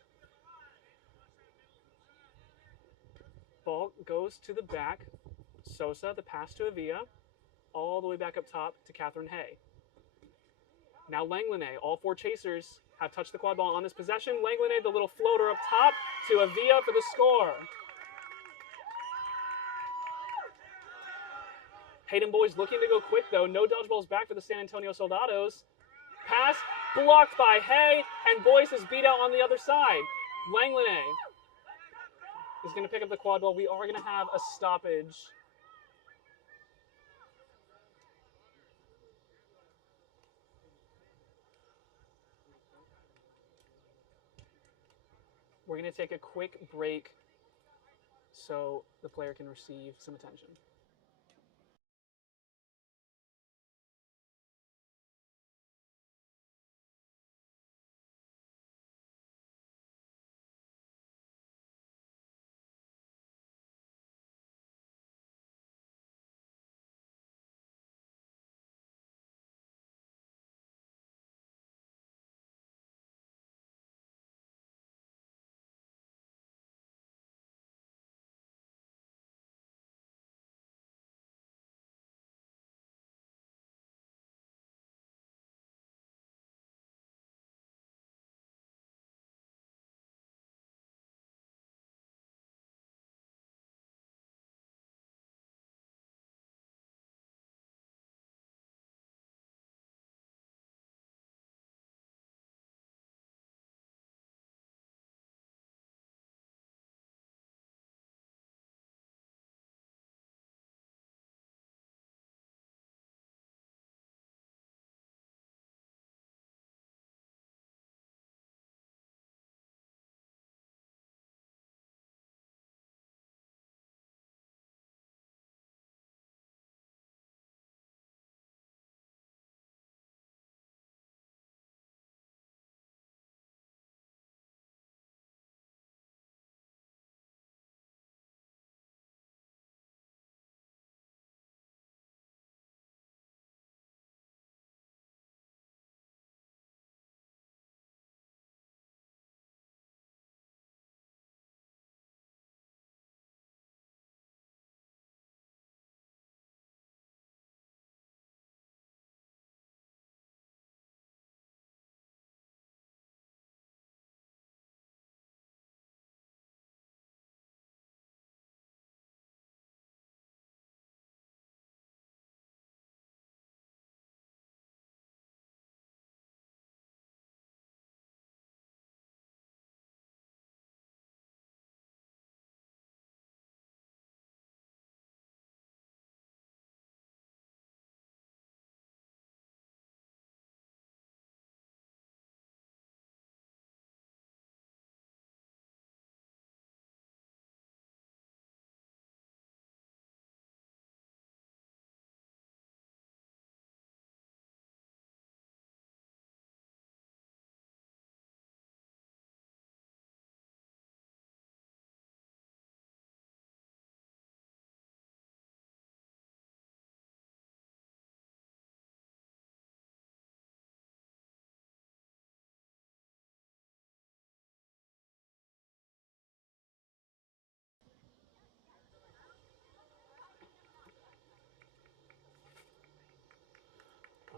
Ball goes to the back. Sosa, the pass to Avila, all the way back up top to Catherine Hay. Now Langlanay, all 4 chasers have touched the quad ball on this possession. Langlanay, the little floater up top to Avila for the score. Hayden boys looking to go quick, though. No dodgeballs back for the San Antonio Soldados. Pass blocked by Hay, and Boyce is beat out on the other side. Langlanay is going to pick up the quad ball. We are going to have a stoppage. We're going to take a quick break so the player can receive some attention.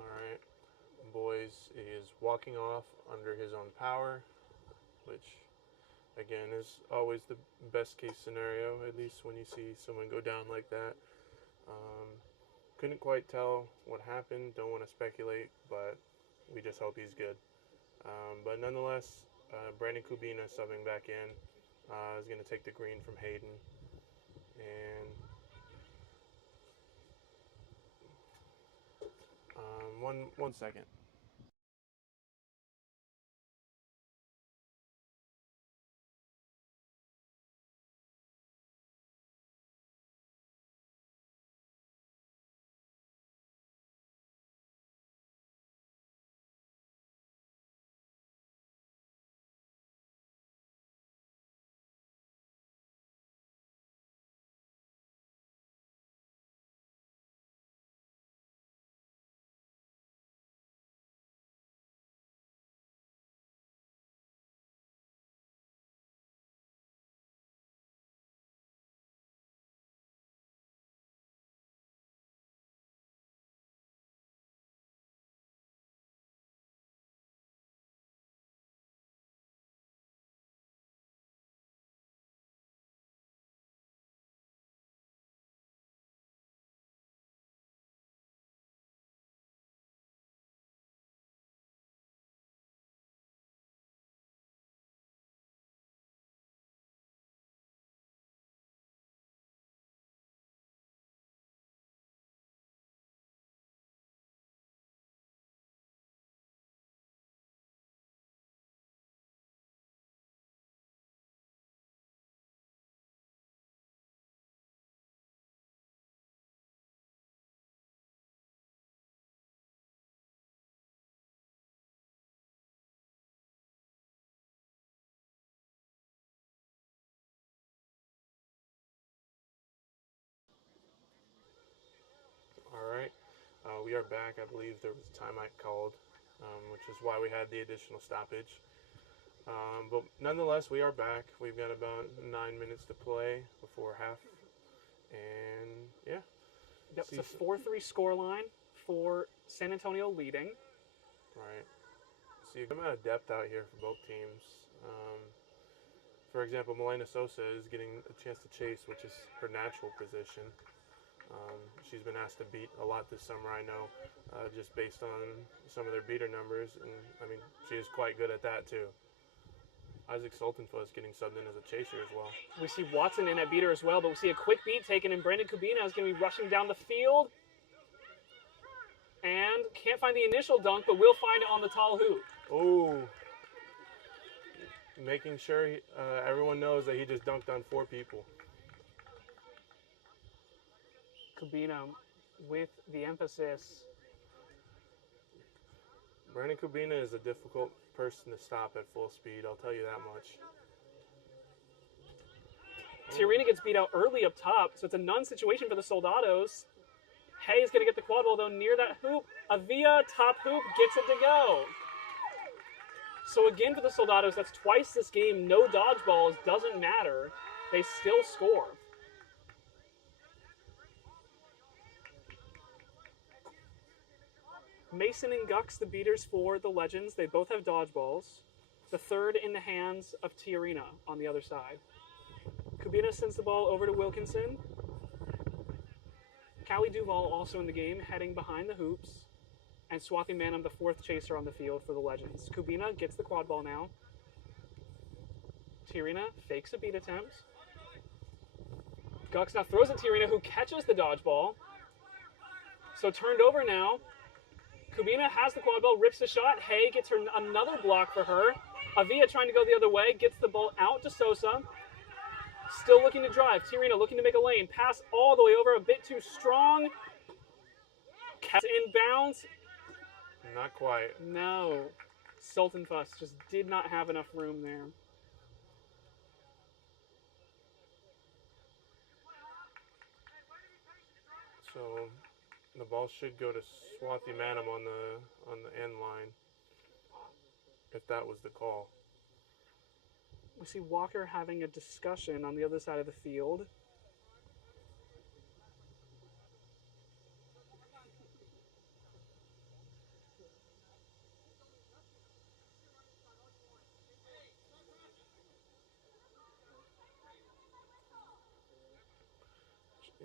Alright, Boys is walking off under his own power, which again is always the best case scenario, at least when you see someone go down like that. Couldn't quite tell what happened, don't want to speculate, but we just hope he's good. But nonetheless, Brandon Kubina subbing back in is going to take the green from Hayden. And one second. we are back. I believe there was a timeout called, which is why we had the additional stoppage. But nonetheless, we are back. We've got about 9 minutes to play before half. And, yeah. Yep, it's a 4-3 scoreline for San Antonio leading. Right. So you've got a depth out here for both teams. For example, Milena Sosa is getting a chance to chase, which is her natural position. She's been asked to beat a lot this summer, I know, just based on some of their beater numbers. And, I mean, she is quite good at that, too. Isaac Soltenfuss getting subbed in as a chaser as well. We see Watson in at beater as well, but we see a quick beat taken, and Brandon Kubina is going to be rushing down the field. And can't find the initial dunk, but will find it on the tall hoop. Oh. Making sure everyone knows that he just dunked on 4 people. Kubina with the emphasis. Brandon Kubina is a difficult person to stop at full speed, I'll tell you that much. Tiarina gets beat out early up top, so it's a none situation for the Soldados. Hay is going to get the quad ball, though, near that hoop. Avia, top hoop, gets it to go. So again, for the Soldados, that's twice this game. No dodgeballs, doesn't matter. They still score. Mason and Gux, the beaters for the Legends. They both have dodgeballs. The third in the hands of Tiarina on the other side. Kubina sends the ball over to Wilkinson. Callie Duval also in the game, heading behind the hoops. And Swathi Manam, the 4th chaser on the field for the Legends. Kubina gets the quad ball now. Tiarina fakes a beat attempt. Gux now throws at Tiarina, who catches the dodgeball. So turned over now. Kubina has the quad ball, rips the shot. Hay gets her another block for her. Avia trying to go the other way, gets the ball out to Sosa. Still looking to drive. Tiarina looking to make a lane. Pass all the way over, a bit too strong. Catch inbounds. Not quite. No. Soltenfuss just did not have enough room there. So the ball should go to Swathi Manam on the end line, if that was the call. We see Walker having a discussion on the other side of the field.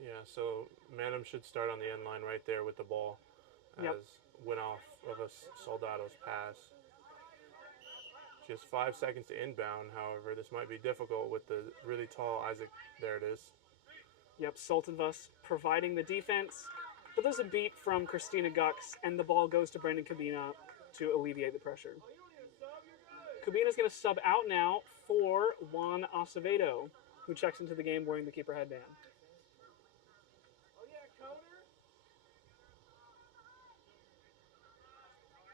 Yeah, so Manam should start on the end line right there with the ball as went off of a Soldados pass. Just 5 seconds to inbound, however. This might be difficult with the really tall Isaac. There it is. Yep, Soltenfuss providing the defense. But there's a beat from Christina Gux, and the ball goes to Brandon Kubina to alleviate the pressure. Kubina's going to sub out now for Juan Acevedo, who checks into the game wearing the keeper headband.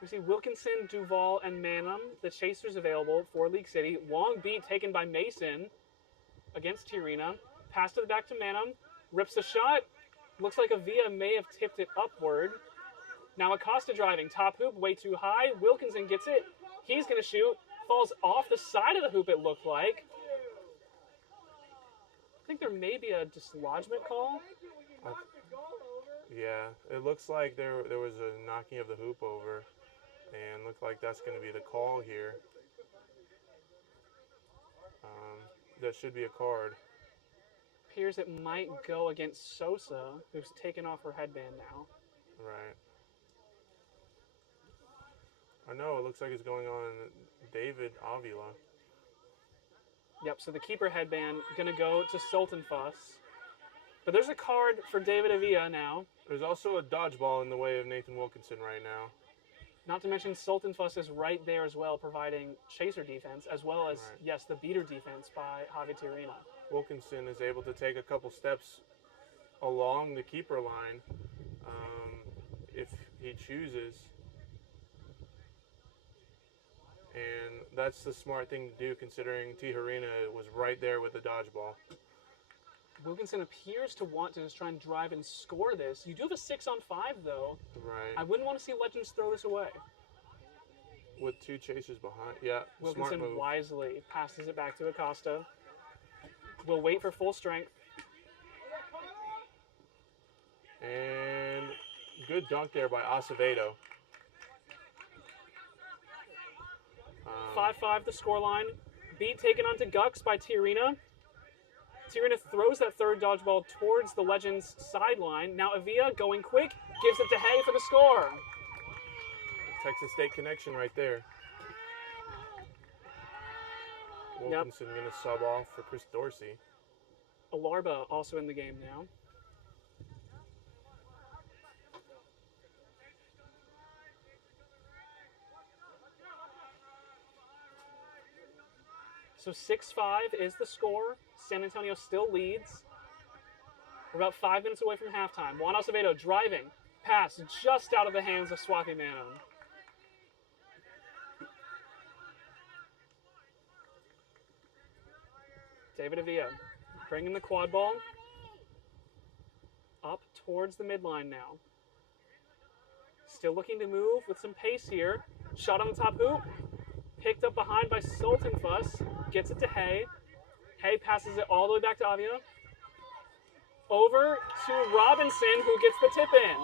We see Wilkinson, Duval, and Manam, the chasers available for League City. Long beat taken by Mason against Tiarina. Pass to the back to Manam. Rips the shot. Looks like Avia may have tipped it upward. Now Acosta driving. Top hoop, way too high. Wilkinson gets it. He's going to shoot. Falls off the side of the hoop, it looked like. I think there may be a dislodgement call. Yeah, it looks like there was a knocking of the hoop over. And look like that's going to be the call here. That should be a card. Appears it might go against Sosa, who's taken off her headband now. Right. I know, it looks like it's going on David Avila. Yep, so the keeper headband going to go to Soltenfuss. But there's a card for David Avila now. There's also a dodgeball in the way of Nathan Wilkinson right now. Not to mention Soltenfuss is right there as well, providing chaser defense, as well as, yes, the beater defense by Javi Tiarina. Wilkinson is able to take a couple steps along the keeper line if he chooses. And that's the smart thing to do, considering Tiarina was right there with the dodgeball. Wilkinson appears to want to just try and drive and score this. You do have a 6-on-5, though. Right. I wouldn't want to see Legends throw this away. With 2 chasers behind. Yeah, Wilkinson smart move. wisely passes it back to Acosta. We'll wait for full strength. And good dunk there by Acevedo. 5-5 the scoreline. Beat taken onto Gux by Tiarina. Tiarina throws that third dodgeball towards the Legends sideline. Now Avia going quick, gives it to Hay for the score. Texas State connection right there. Wilkinson going to sub off for Chris Dorsey. Alarba also in the game now. So 6-5 is the score. San Antonio still leads. We're about 5 minutes away from halftime. Juan Acevedo driving. Pass just out of the hands of Swathi Manon. David Avia bringing the quad ball up towards the midline now. Still looking to move with some pace here. Shot on the top hoop. Picked up behind by Sultan Fuss. Gets it to Hay. Hay passes it all the way back to Avia. Over to Robinson, who gets the tip in.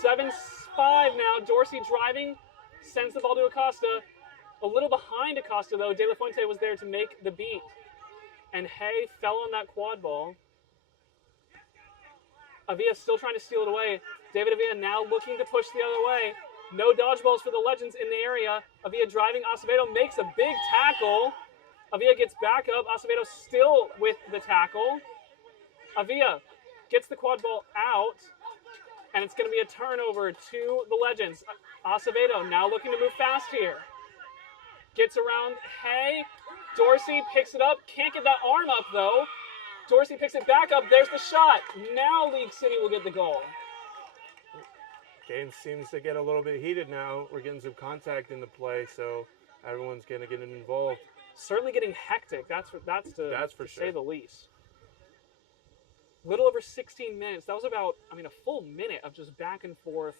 Seven 5 now. Dorsey driving. Sends the ball to Acosta. A little behind Acosta, though. De La Fuente was there to make the beat. And Hay fell on that quad ball. Avia still trying to steal it away. David Avia now looking to push the other way. No dodgeballs for the Legends in the area. Avia driving. Acevedo makes a big tackle. Avia gets back up. Acevedo still with the tackle. Avia gets the quad ball out. And it's going to be a turnover to the Legends. Acevedo now looking to move fast here. Gets around Hay. Dorsey picks it up. Can't get that arm up, though. Dorsey picks it back up. There's the shot. Now League City will get the goal. Game seems to get a little bit heated now. We're getting some contact in the play, so everyone's going to get involved. Certainly getting hectic. That's for sure. say the least. Little over 16 minutes. That was about, a full minute of just back and forth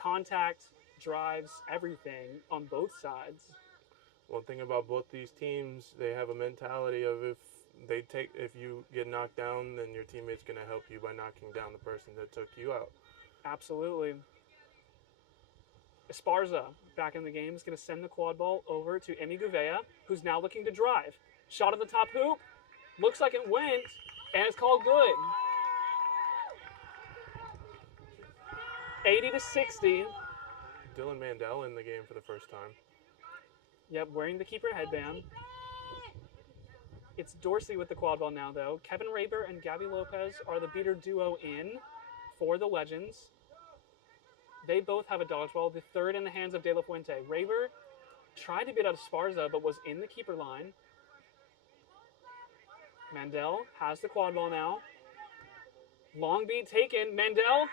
contact, drives, everything on both sides. One thing about both these teams, they have a mentality of if you get knocked down, then your teammate's going to help you by knocking down the person that took you out. Absolutely. Esparza back in the game is going to send the quad ball over to Emi Gouveia, who's now looking to drive. Shot at the top hoop. Looks like it went, and it's called good. 80-60. Dylan Mandel in the game for the first time. Yep, wearing the keeper headband. It's Dorsey with the quad ball now, though. Kevin Raber and Gabby Lopez are the beater duo in for the Legends. They both have a dodgeball, the third in the hands of De La Fuente. Raber tried to beat out Esparza, but was in the keeper line. Mandel has the quad ball now. Long beat taken. Mandel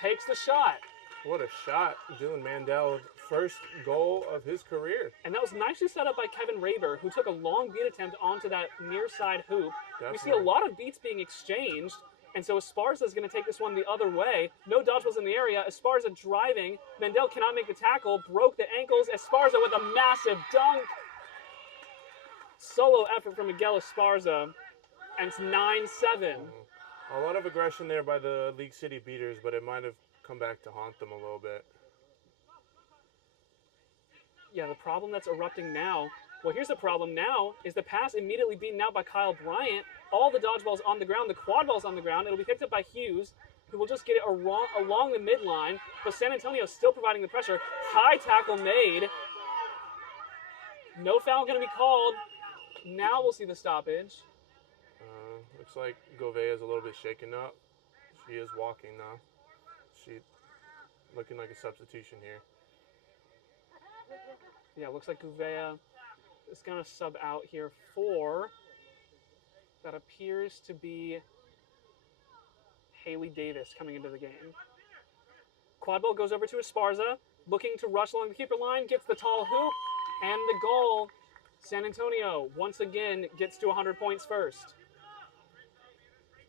takes the shot. What a shot. Dylan Mandel, first goal of his career. And that was nicely set up by Kevin Raber, who took a long beat attempt onto that near side hoop. Definitely. We see a lot of beats being exchanged. And so Esparza is going to take this one the other way. No dodgeballs in the area. Esparza driving. Mandel cannot make the tackle. Broke the ankles. Esparza with a massive dunk. Solo effort from Miguel Esparza. And it's 9-7. A lot of aggression there by the League City beaters, but it might have come back to haunt them a little bit. Yeah, the problem that's erupting now. Well, here's the problem now is the pass immediately beaten out by Kyle Bryant. All the dodgeballs on the ground, the quad ball's on the ground. It'll be picked up by Hughes, who will just get it along the midline. But San Antonio still providing the pressure. High tackle made. No foul going to be called. Now we'll see the stoppage. Looks like Gouveia is a little bit shaken up. She is walking now. She looking like a substitution here. Yeah, looks like Gouveia is going to sub out here for, that appears to be Haley Davis coming into the game. Quad ball goes over to Esparza, looking to rush along the keeper line, gets the tall hoop, and the goal San Antonio, once again, gets to 100 points first.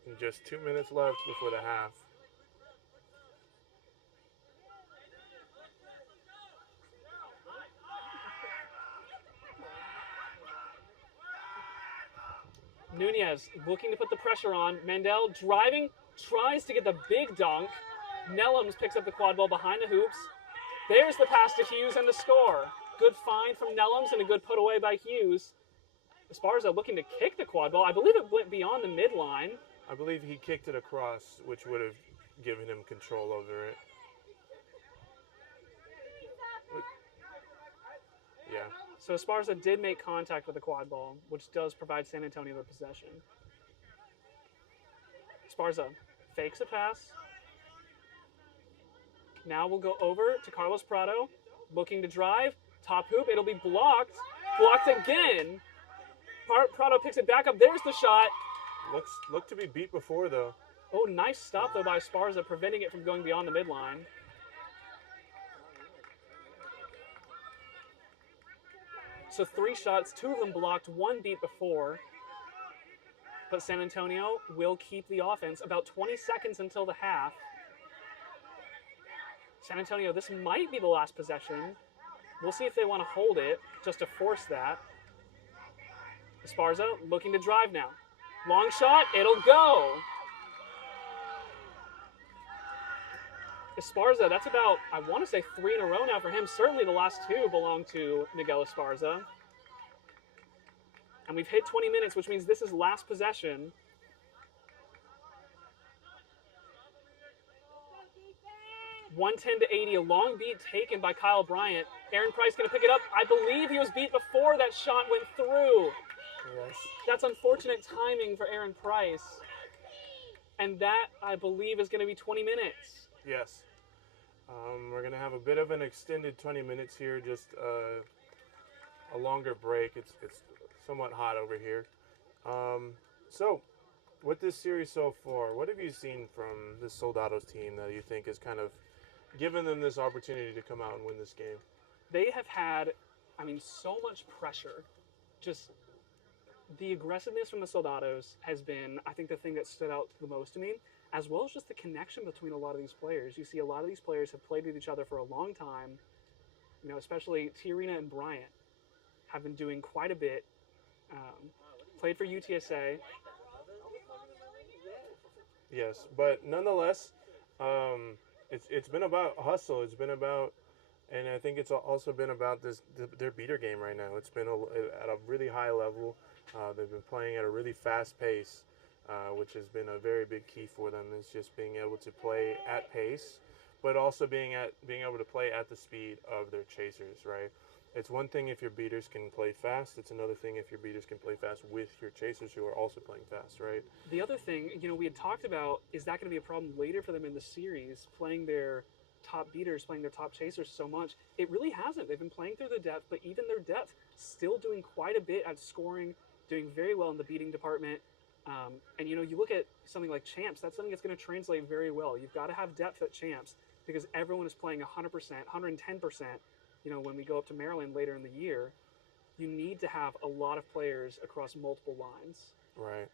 And just 2 minutes left before the half. Nunez looking to put the pressure on. Mandel driving, tries to get the big dunk. Nellums picks up the quad ball behind the hoops. There's the pass to Hughes and the score. Good find from Nellums and a good put away by Hughes. Esparza looking to kick the quad ball. I believe it went beyond the midline. I believe he kicked it across, which would have given him control over it. Yeah. So Esparza did make contact with the quad ball, which does provide San Antonio the possession. Esparza fakes a pass. Now we'll go over to Carlos Prado, looking to drive. Top hoop, it'll be blocked. Blocked again. Prado picks it back up. There's the shot. Looked to be beat before, though. Oh, nice stop, though, by Esparza, preventing it from going beyond the midline. So 3 shots, 2 of them blocked, 1 beat before. But San Antonio will keep the offense. About 20 seconds until the half. San Antonio, this might be the last possession. We'll see if they want to hold it, just to force that. Esparza looking to drive now. Long shot, it'll go. Esparza, that's about, I want to say 3 in a row now for him. Certainly the last 2 belong to Miguel Esparza. And we've hit 20 minutes, which means this is last possession. .110 to 80, a long beat taken by Kyle Bryant. Aaron Price going to pick it up. I believe he was beat before that shot went through. Yes. That's unfortunate timing for Aaron Price. And that, I believe, is going to be 20 minutes. Yes. We're going to have a bit of an extended 20 minutes here, just a longer break. It's somewhat hot over here. So, with this series so far, what have you seen from this Soldados team that you think has kind of given them this opportunity to come out and win this game? They have had, so much pressure. Just the aggressiveness from the Soldados has been, I think, the thing that stood out the most to me, as well as just the connection between a lot of these players. You see a lot of these players have played with each other for a long time, especially Tiarina and Bryant have been doing quite a bit. Played for UTSA. Yes, but nonetheless, it's been about hustle. It's been about, and I think it's also been about their beater game right now. It's been at a really high level. They've been playing at a really fast pace, which has been a very big key for them. Is just being able to play at pace, but also being able to play at the speed of their chasers. Right. It's one thing if your beaters can play fast. It's another thing if your beaters can play fast with your chasers who are also playing fast, right? The other thing, we had talked about, is that going to be a problem later for them in the series, playing their top beaters, playing their top chasers so much? It really hasn't. They've been playing through the depth, but even their depth, still doing quite a bit at scoring, doing very well in the beating department. And, you look at something like Champs, that's something that's going to translate very well. You've got to have depth at Champs because everyone is playing 100%, 110%. When we go up to Maryland later in the year, you need to have a lot of players across multiple lines. Right.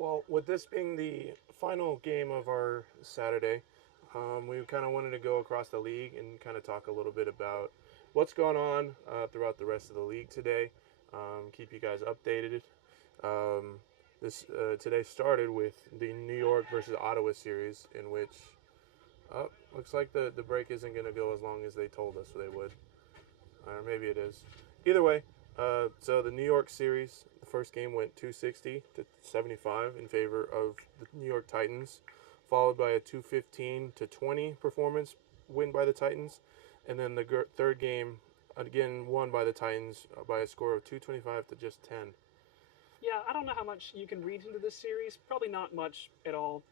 Well, with this being the final game of our Saturday, we kind of wanted to go across the league and kind of talk a little bit about what's going on throughout the rest of the league today. Keep you guys updated. Today started with the New York versus Ottawa series, in which looks like the break isn't going to go as long as they told us they would. Or maybe it is. Either way, so the New York series, the first game went 260 to 75 in favor of the New York Titans, followed by a 215 to 20 performance win by the Titans. And then the third game, again, won by the Titans by a score of 225 to just 10. Yeah, I don't know how much you can read into this series. Probably not much at all.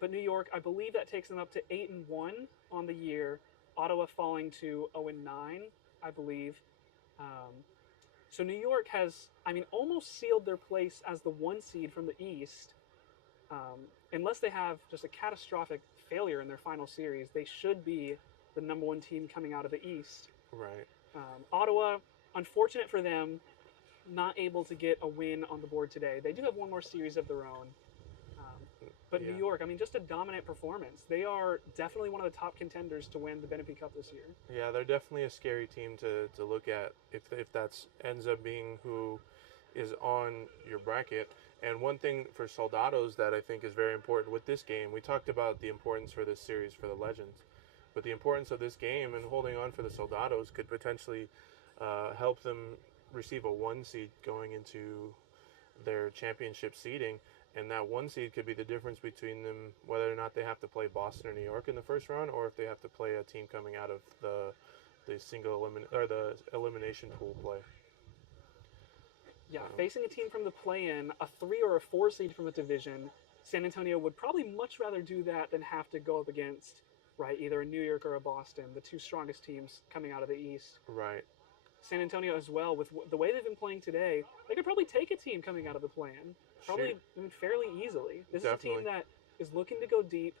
But New York, I believe that takes them up to 8-1 on the year. Ottawa falling to 0-9, I believe. So New York has, almost sealed their place as the 1 seed from the East. Unless they have just a catastrophic failure in their final series, they should be the number 1 team coming out of the East. Right. Ottawa, unfortunate for them, not able to get a win on the board today. They do have one more series of their own. But Yeah. New York, I mean, just a dominant performance. They are definitely one of the top contenders to win the Benefit Cup this year. Yeah, they're definitely a scary team to look at if that's ends up being who is on your bracket. And one thing for Soldados that I think is very important with this game, we talked about the importance for this series for the Legends, but the importance of this game and holding on for the Soldados could potentially help them receive a 1 seed going into their championship seeding. And that 1 seed could be the difference between them, whether or not they have to play Boston or New York in the first round, or if they have to play a team coming out of the the elimination pool play. Yeah, facing a team from the play-in, a 3 or a 4 seed from a division, San Antonio would probably much rather do that than have to go up against, right, either a New York or a Boston, the two strongest teams coming out of the East. Right. San Antonio as well, with the way they've been playing today, they could probably take a team coming out of the play-in, probably fairly easily. This is a team that is looking to go deep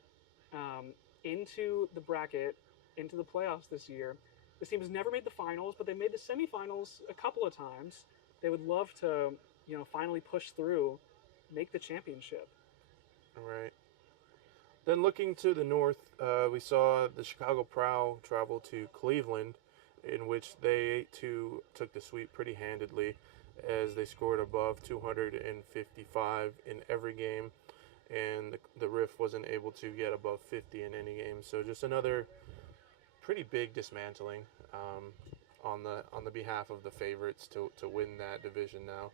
into the bracket, into the playoffs this year. This team has never made the finals, but they made the semifinals a couple of times. They would love to, finally push through, make the championship. Right. Then looking to the north, we saw the Chicago Prow travel to Cleveland, in which they too took the sweep pretty handedly, as they scored above 255 in every game, and the Riff wasn't able to get above 50 in any game. So just another pretty big dismantling on the behalf of the favorites to win that division now.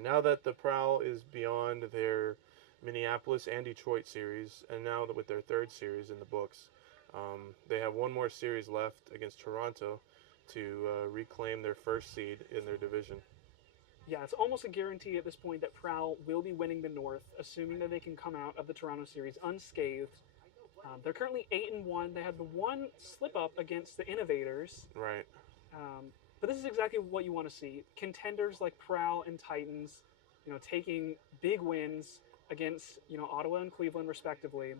Now that the Prowl is beyond their Minneapolis and Detroit series, and now with their third series in the books, they have one more series left against Toronto to reclaim their first seed in their division. Yeah, it's almost a guarantee at this point that Prowl will be winning the North, assuming that they can come out of the Toronto series unscathed. They're currently 8-1. They had the one slip-up against the Innovators. Right. But this is exactly what you want to see. Contenders like Prowl and Titans, taking big wins against, Ottawa and Cleveland, respectively.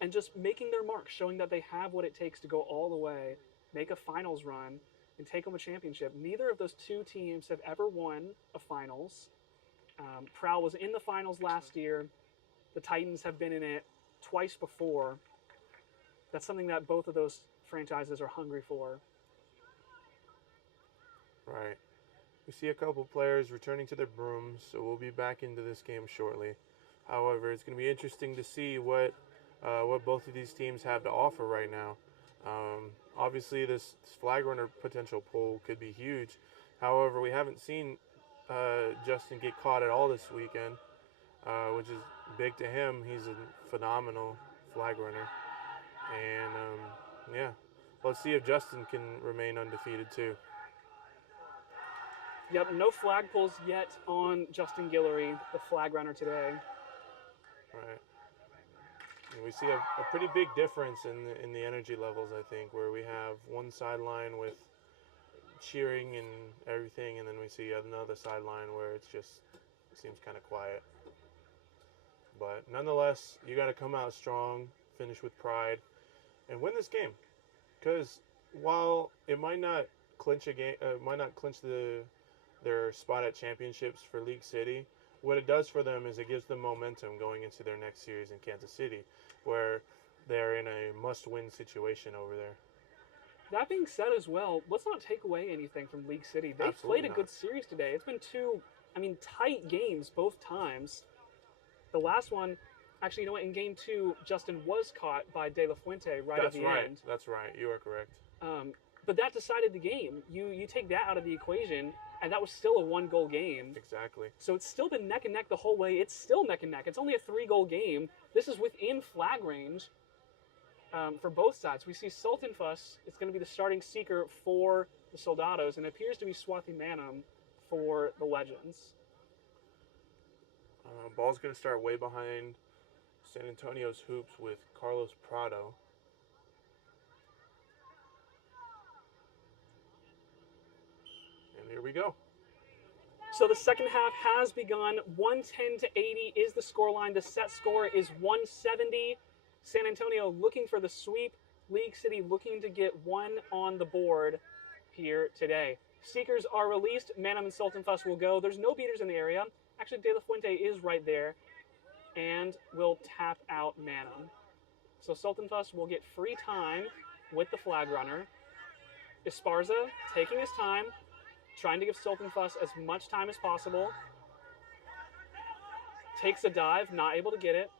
And just making their mark, showing that they have what it takes to go all the way, make a finals run, and take home a championship. Neither of those two teams have ever won a finals. Prowl was in the finals last year. The Titans have been in it twice before. That's something that both of those franchises are hungry for. Right. We see a couple players returning to their brooms, so we'll be back into this game shortly. However, it's going to be interesting to see what both of these teams have to offer right now. Obviously, this flag runner potential pull could be huge. However, we haven't seen Justin get caught at all this weekend, which is big to him. He's a phenomenal flag runner. And, let's see if Justin can remain undefeated too. Yep, no flag pulls yet on Justin Guillory, the flag runner today. Right. And we see a pretty big difference in the energy levels, I think, where we have one sideline with cheering and everything, and then we see another sideline where it seems kind of quiet. But nonetheless, you got to come out strong, finish with pride, and win this game. Because while it might not clinch their spot at championships for League City, what it does for them is it gives them momentum going into their next series in Kansas City, where they're in a must-win situation over there. That being said as well, let's not take away anything from League City. They Absolutely played a not. good series today. It's been two, tight games both times. The last one, actually, you know what? In game 2, Justin was caught by De La Fuente at the end. That's right. You are correct. But that decided the game. You take that out of the equation, and that was still a 1-goal game. Exactly. So it's still been neck and neck the whole way. It's still neck and neck. It's only a 3-goal game. This is within flag range for both sides. We see Sultan Fuss. It's going to be the starting seeker for the Soldados, and it appears to be Swathi Manam for the Legends. Ball's going to start way behind San Antonio's hoops with Carlos Prado. And here we go. So the second half has begun. 110-80 is the scoreline. The set score is 170. San Antonio looking for the sweep. League City looking to get one on the board here today. Seekers are released. Manum and Sultan Fuss will go. There's no beaters in the area. Actually, De La Fuente is right there and will tap out Manum. So Sultan Fuss will get free time with the flag runner. Esparza taking his time, trying to give Sultan Fuss as much time as possible. Takes a dive, not able to get it.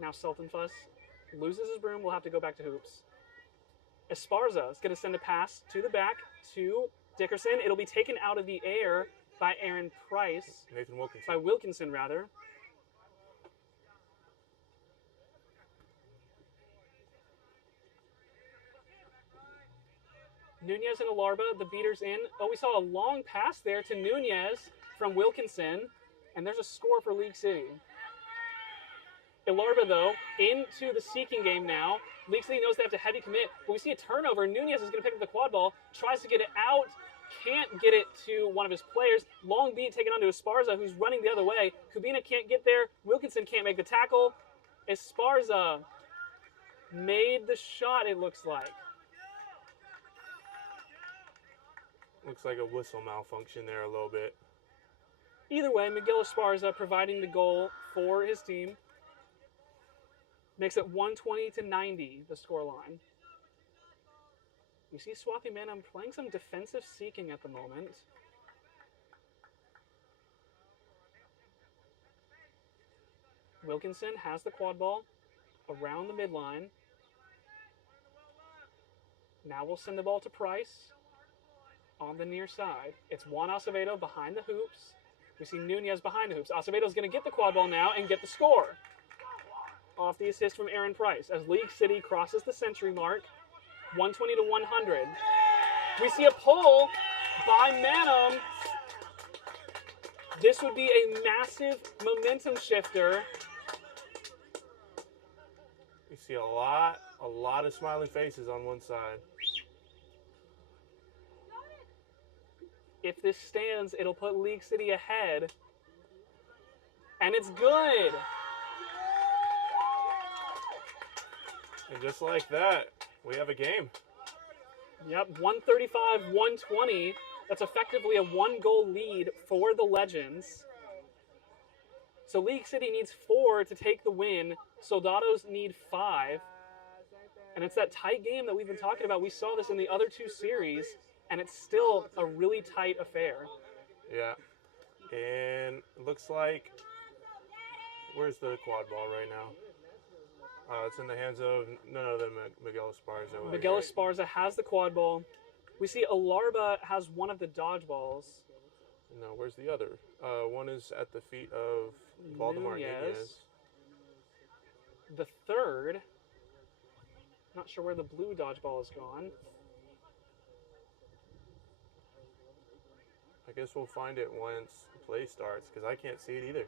Now Sultan Fuss loses his broom, will have to go back to hoops. Esparza is going to send a pass to the back to Dickerson. It'll be taken out of the air by Aaron Price. Nathan Wilkinson. By Wilkinson, rather. Nunez and Alarba, the beaters in. Oh, we saw a long pass there to Nunez from Wilkinson, and there's a score for League City. Ilarba, though, into the seeking game now. League City knows they have to heavy commit, but we see a turnover. Nunez is going to pick up the quad ball, tries to get it out, can't get it to one of his players. Long beat taken onto Esparza, who's running the other way. Kubina can't get there. Wilkinson can't make the tackle. Esparza made the shot, it looks like. Looks like a whistle malfunction there a little bit. Either way, Miguel Esparza providing the goal for his team. Makes it 120-90, the scoreline. You see Swathi Manum playing some defensive seeking at the moment. Wilkinson has the quad ball around the midline. Now we'll send the ball to Price on the near side. It's Juan Acevedo behind the hoops. We see Nunez behind the hoops. Acevedo's going to get the quad ball now and get the score. Off the assist from Aaron Price as League City crosses the century mark, 120-100. We see a pull by Manum. This would be a massive momentum shifter. You see a lot of smiling faces on one side. If this stands, it'll put League City ahead. And it's good. And just like that, we have a game. Yep, 135-120. That's effectively a one-goal lead for the Legends. So League City needs 4 to take the win. Soldados need 5. And it's that tight game that we've been talking about. We saw this in the other 2 series, and it's still a really tight affair. Yeah. And it looks like, where's the quad ball right now? It's in the hands of none other than Miguel Esparza. Miguel Esparza has the quad ball. We see Alarba has one of the dodgeballs. No, where's the other? One is at the feet of Valdemar Nunez. The third, not sure where the blue dodgeball has gone. I guess we'll find it once play starts, because I can't see it either.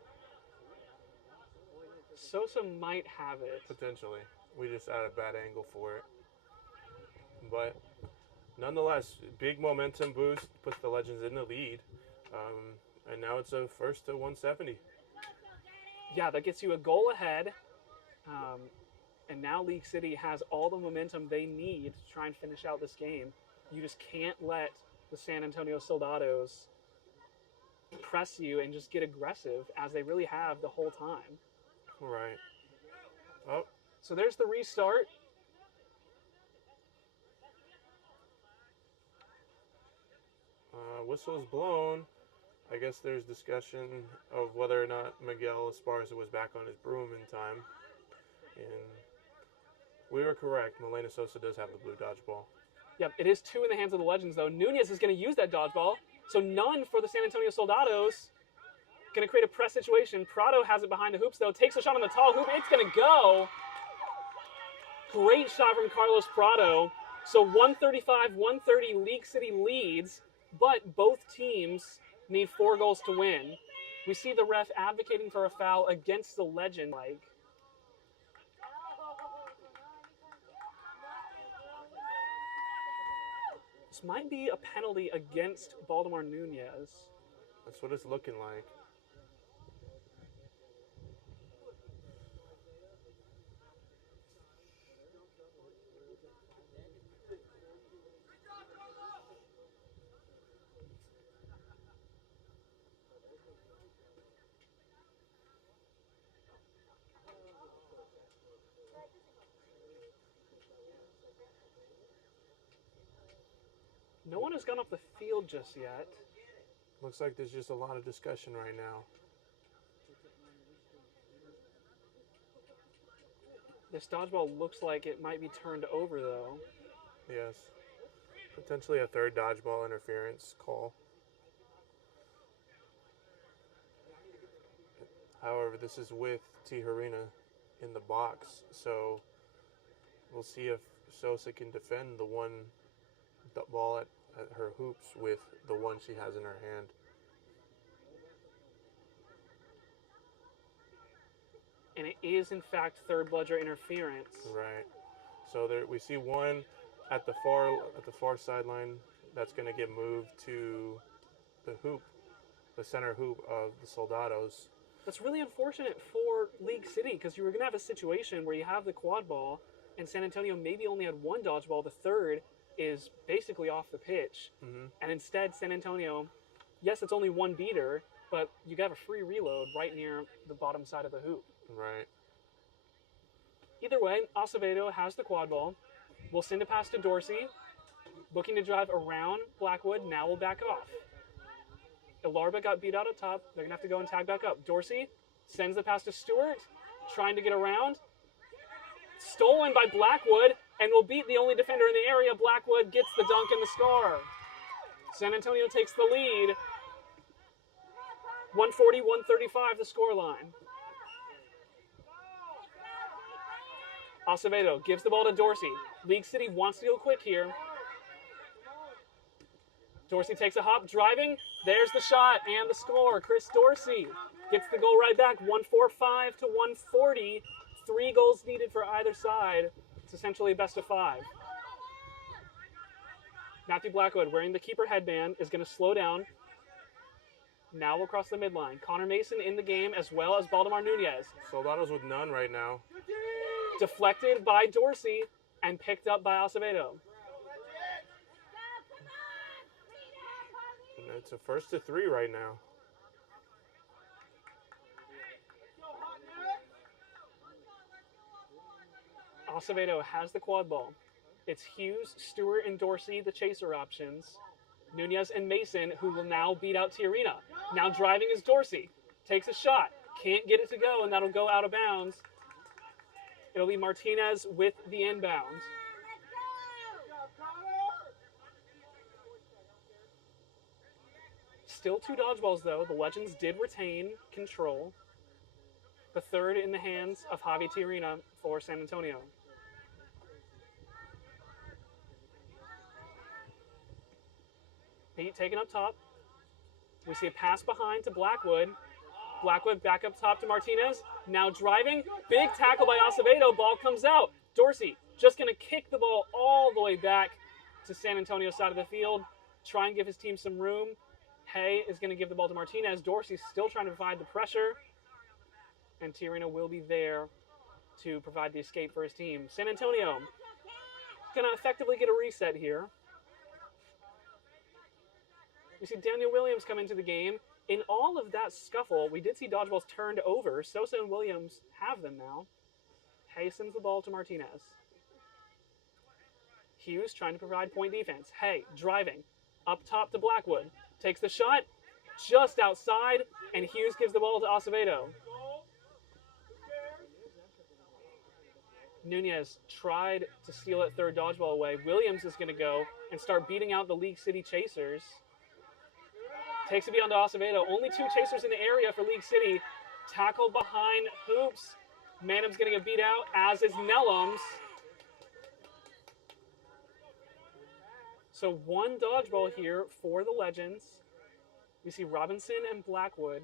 Sosa might have it. Potentially. We just had a bad angle for it. But nonetheless, big momentum boost, puts the Legends in the lead. And now it's a first to 170. Yeah, that gets you a goal ahead. And now League City has all the momentum they need to try and finish out this game. You just can't let the San Antonio Soldados press you and just get aggressive, as they really have the whole time. Right. Oh. So there's the restart. Whistle is blown. I guess there's discussion of whether or not Miguel Esparza was back on his broom in time. And we were correct. Milena Sosa does have the blue dodgeball. Yep, it is 2 in the hands of the Legends, though. Nunez is going to use that dodgeball. So none for the San Antonio Soldados. Going to create a press situation. Prado has it behind the hoops, though. Takes a shot on the tall hoop. It's going to go. Great shot from Carlos Prado. So 135-130, League City leads, but both teams need 4 goals to win. We see the ref advocating for a foul against the Legend. This might be a penalty against Valdemar Nunez. That's what it's looking like. No one has gone off the field just yet. Looks like there's just a lot of discussion right now. This dodgeball looks like it might be turned over, though. Yes. Potentially a third dodgeball interference call. However, this is with Tijerina in the box, so we'll see if Sosa can defend the one ball at her hoops with the one she has in her hand. And it is, in fact, third bludger interference. Right. So there we see one at the far sideline that's going to get moved to the hoop, the center hoop of the Soldados. That's really unfortunate for League City because you were going to have a situation where you have the quad ball and San Antonio maybe only had one dodgeball. The third is basically off the pitch. Mm-hmm. And instead, San Antonio, yes, it's only one beater, but you got a free reload right near the bottom side of the hoop. Right. Either way, Acevedo has the quad ball. We'll send a pass to Dorsey. Looking to drive around Blackwood. Now we'll back off. Ilarba got beat out at top. They're going to have to go and tag back up. Dorsey sends the pass to Stewart. Trying to get around. Stolen by Blackwood. And will beat the only defender in the area. Blackwood gets the dunk and the score. San Antonio takes the lead. 140-135 the scoreline. Acevedo gives the ball to Dorsey. League City wants to go quick here. Dorsey takes a hop, driving. There's the shot and the score. Chris Dorsey gets the goal right back. 145 to 140. 3 goals needed for either side. It's essentially a best of 5. Matthew Blackwood, wearing the keeper headband, is going to slow down. Now we'll cross the midline. Connor Mason in the game as well as Baldemar Nunez. Soldados with none right now. Deflected by Dorsey and picked up by Acevedo. And it's a 1st to 3 right now. Acevedo has the quad ball. It's Hughes, Stewart, and Dorsey, the chaser options. Nunez and Mason, who will now beat out Tijerina. Now driving is Dorsey. Takes a shot. Can't get it to go, and that'll go out of bounds. It'll be Martinez with the inbound. Still 2 dodgeballs, though. The Legends did retain control. The third in the hands of Javi Tijerina for San Antonio. Pete taken up top. We see a pass behind to Blackwood. Blackwood back up top to Martinez. Now driving. Big tackle by Acevedo. Ball comes out. Dorsey just going to kick the ball all the way back to San Antonio's side of the field. Try and give his team some room. Hay is going to give the ball to Martinez. Dorsey's still trying to provide the pressure. And Tijerina will be there to provide the escape for his team. San Antonio going to effectively get a reset here. We see Daniel Williams come into the game. In all of that scuffle, we did see dodgeballs turned over. Sosa and Williams have them now. Hay sends the ball to Martinez. Hughes trying to provide point defense. Hay driving up top to Blackwood. Takes the shot just outside, and Hughes gives the ball to Acevedo. Nunez tried to steal that third dodgeball away. Williams is going to go and start beating out the League City Chasers. Takes it beyond to Acevedo. Only 2 chasers in the area for League City. Tackle behind hoops. Manum's going to get beat out, as is Nellums. So 1 dodgeball here for the Legends. We see Robinson and Blackwood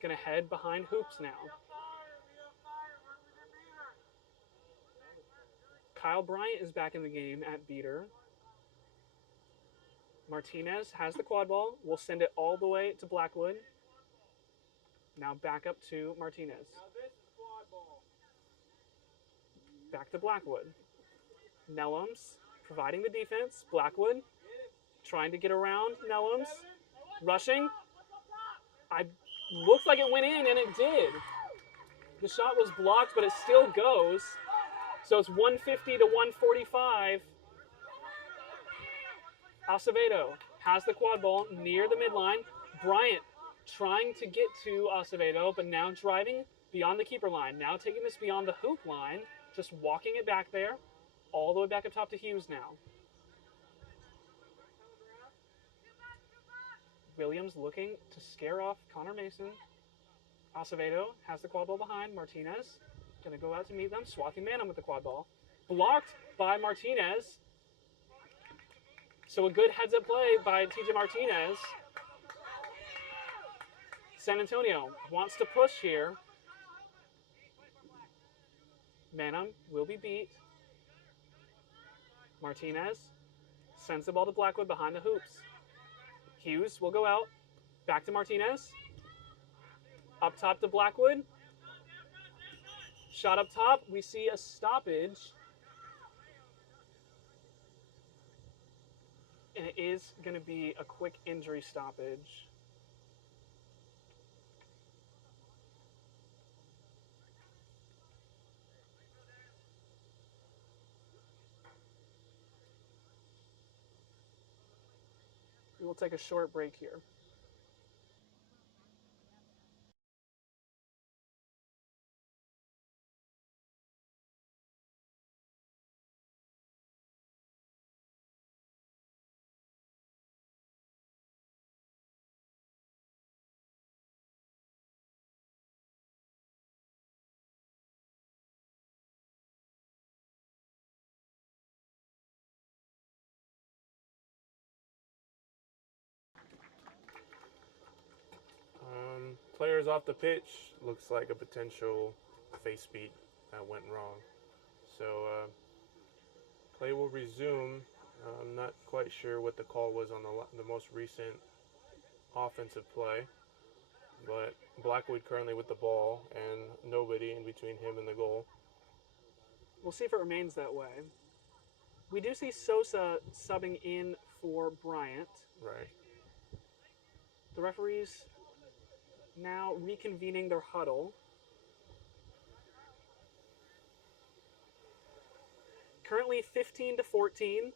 going to head behind hoops now. Kyle Bryant is back in the game at beater. Martinez has the quad ball. We'll send it all the way to Blackwood. Now back up to Martinez. Back to Blackwood. Nellums providing the defense. Blackwood trying to get around Nellums. Rushing. Looked like it went in, and it did. The shot was blocked, but it still goes. So it's 150 to 145. Acevedo has the quad ball near the midline. Bryant trying to get to Acevedo, but now driving beyond the keeper line. Now taking this beyond the hoop line, just walking it back there, all the way back up top to Hughes now. Williams looking to scare off Connor Mason. Acevedo has the quad ball behind. Martinez going to go out to meet them. Swathing Manham with the quad ball. Blocked by Martinez. So a good heads-up play by TJ Martinez. San Antonio wants to push here. Manham will be beat. Martinez sends the ball to Blackwood behind the hoops. Hughes will go out. Back to Martinez. Up top to Blackwood. Shot up top. We see a stoppage. And it is going to be a quick injury stoppage. We will take a short break here. Players off the pitch, looks like a potential face beat that went wrong. So play will resume. I'm not quite sure what the call was on the most recent offensive play, but Blackwood currently with the ball and nobody in between him and the goal. We'll see if it remains that way. We do see Sosa subbing in for Bryant. Right. The referees now reconvening their huddle. Currently 15-14.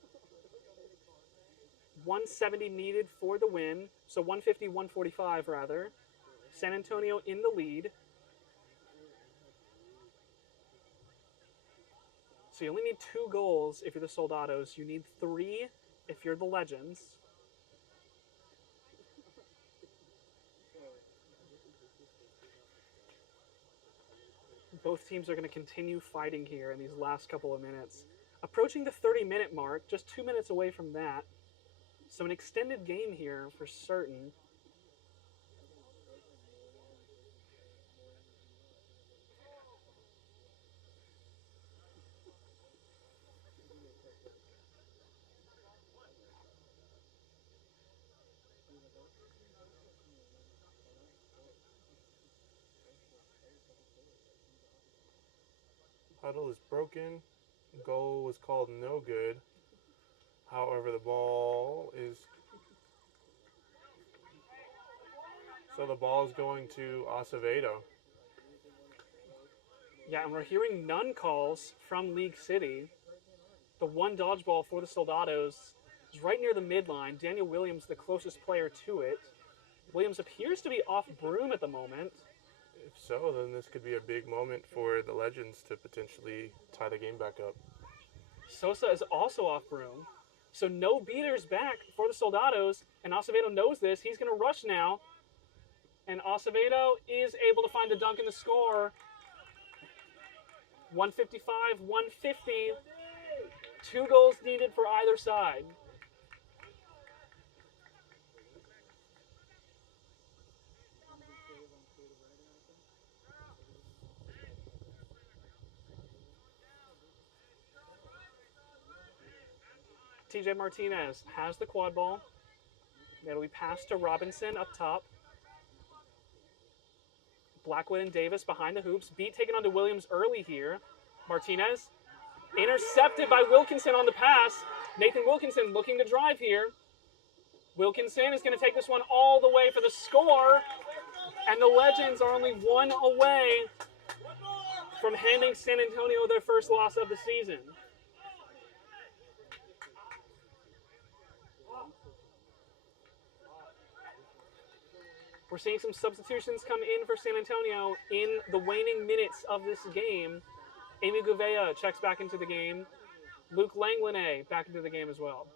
170 needed for the win. So 150-145 rather. San Antonio in the lead. So you only need 2 goals if you're the Soldados. You need 3 if you're the Legends. Both teams are going to continue fighting here in these last couple of minutes. Approaching the 30-minute mark, just 2 minutes away from that. So an extended game here for certain. Huddle is broken. Goal was called no good. However, the ball is... So the ball is going to Acevedo. Yeah, and we're hearing none calls from League City. The one dodgeball for the Soldados is right near the midline. Daniel Williams, the closest player to it. Williams appears to be off broom at the moment. If so, then this could be a big moment for the Legends to potentially tie the game back up. Sosa is also off broom. So no beaters back for the Soldados, and Acevedo knows this. He's going to rush now. And Acevedo is able to find the dunk and the score. 155, 150. 2 goals needed for either side. TJ Martinez has the quad ball. That'll be passed to Robinson up top. Blackwood and Davis behind the hoops. Beat taken onto Williams early here. Martinez intercepted by Wilkinson on the pass. Nathan Wilkinson looking to drive here. Wilkinson is going to take this one all the way for the score. And the Legends are only 1 away from handing San Antonio their first loss of the season. We're seeing some substitutions come in for San Antonio in the waning minutes of this game. Amy Gouveia checks back into the game. Luke Langlanay back into the game as well.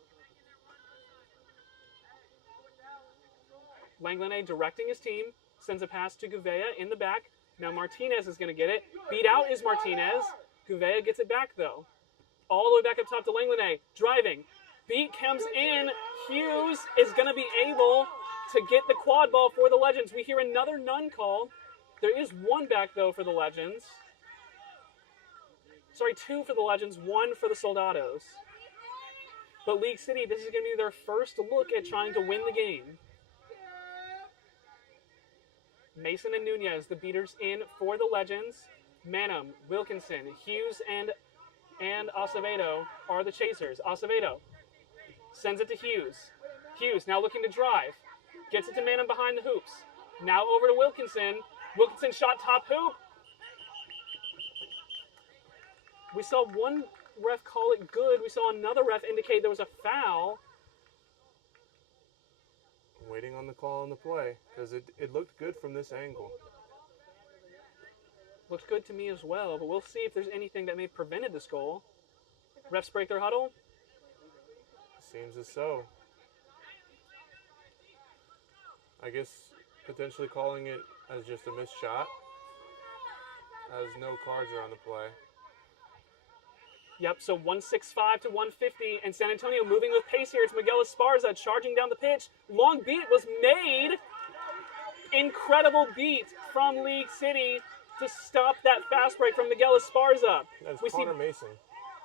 Langlanay directing his team, sends a pass to Gouveia in the back. Now Martinez is going to get it. Beat out is Martinez. Gouveia gets it back, though. All the way back up top to Langlanay, driving. Beat comes in. Hughes is going to be able to get the quad ball for the Legends. We hear another none call. There is one back, though, for the Legends. Sorry, 2 for the Legends, 1 for the Soldados. But League City, this is going to be their first look at trying to win the game. Mason and Nunez, the beaters in for the Legends. Manum, Wilkinson, Hughes, and Acevedo are the chasers. Acevedo sends it to Hughes. Hughes now looking to drive. Gets it to Manum behind the hoops. Now over to Wilkinson. Wilkinson shot top hoop. We saw one ref call it good. We saw another ref indicate there was a foul. Waiting on the call on the play, because it looked good from this angle. Looks good to me as well, but we'll see if there's anything that may have prevented this goal. Refs break their huddle. Seems as so. I guess potentially calling it as just a missed shot, as no cards are on the play. Yep, so 165 to 150, and San Antonio moving with pace here. It's Miguel Esparza charging down the pitch. Long beat was made. Incredible beat from League City to stop that fast break from Miguel Esparza. That's Connor Mason.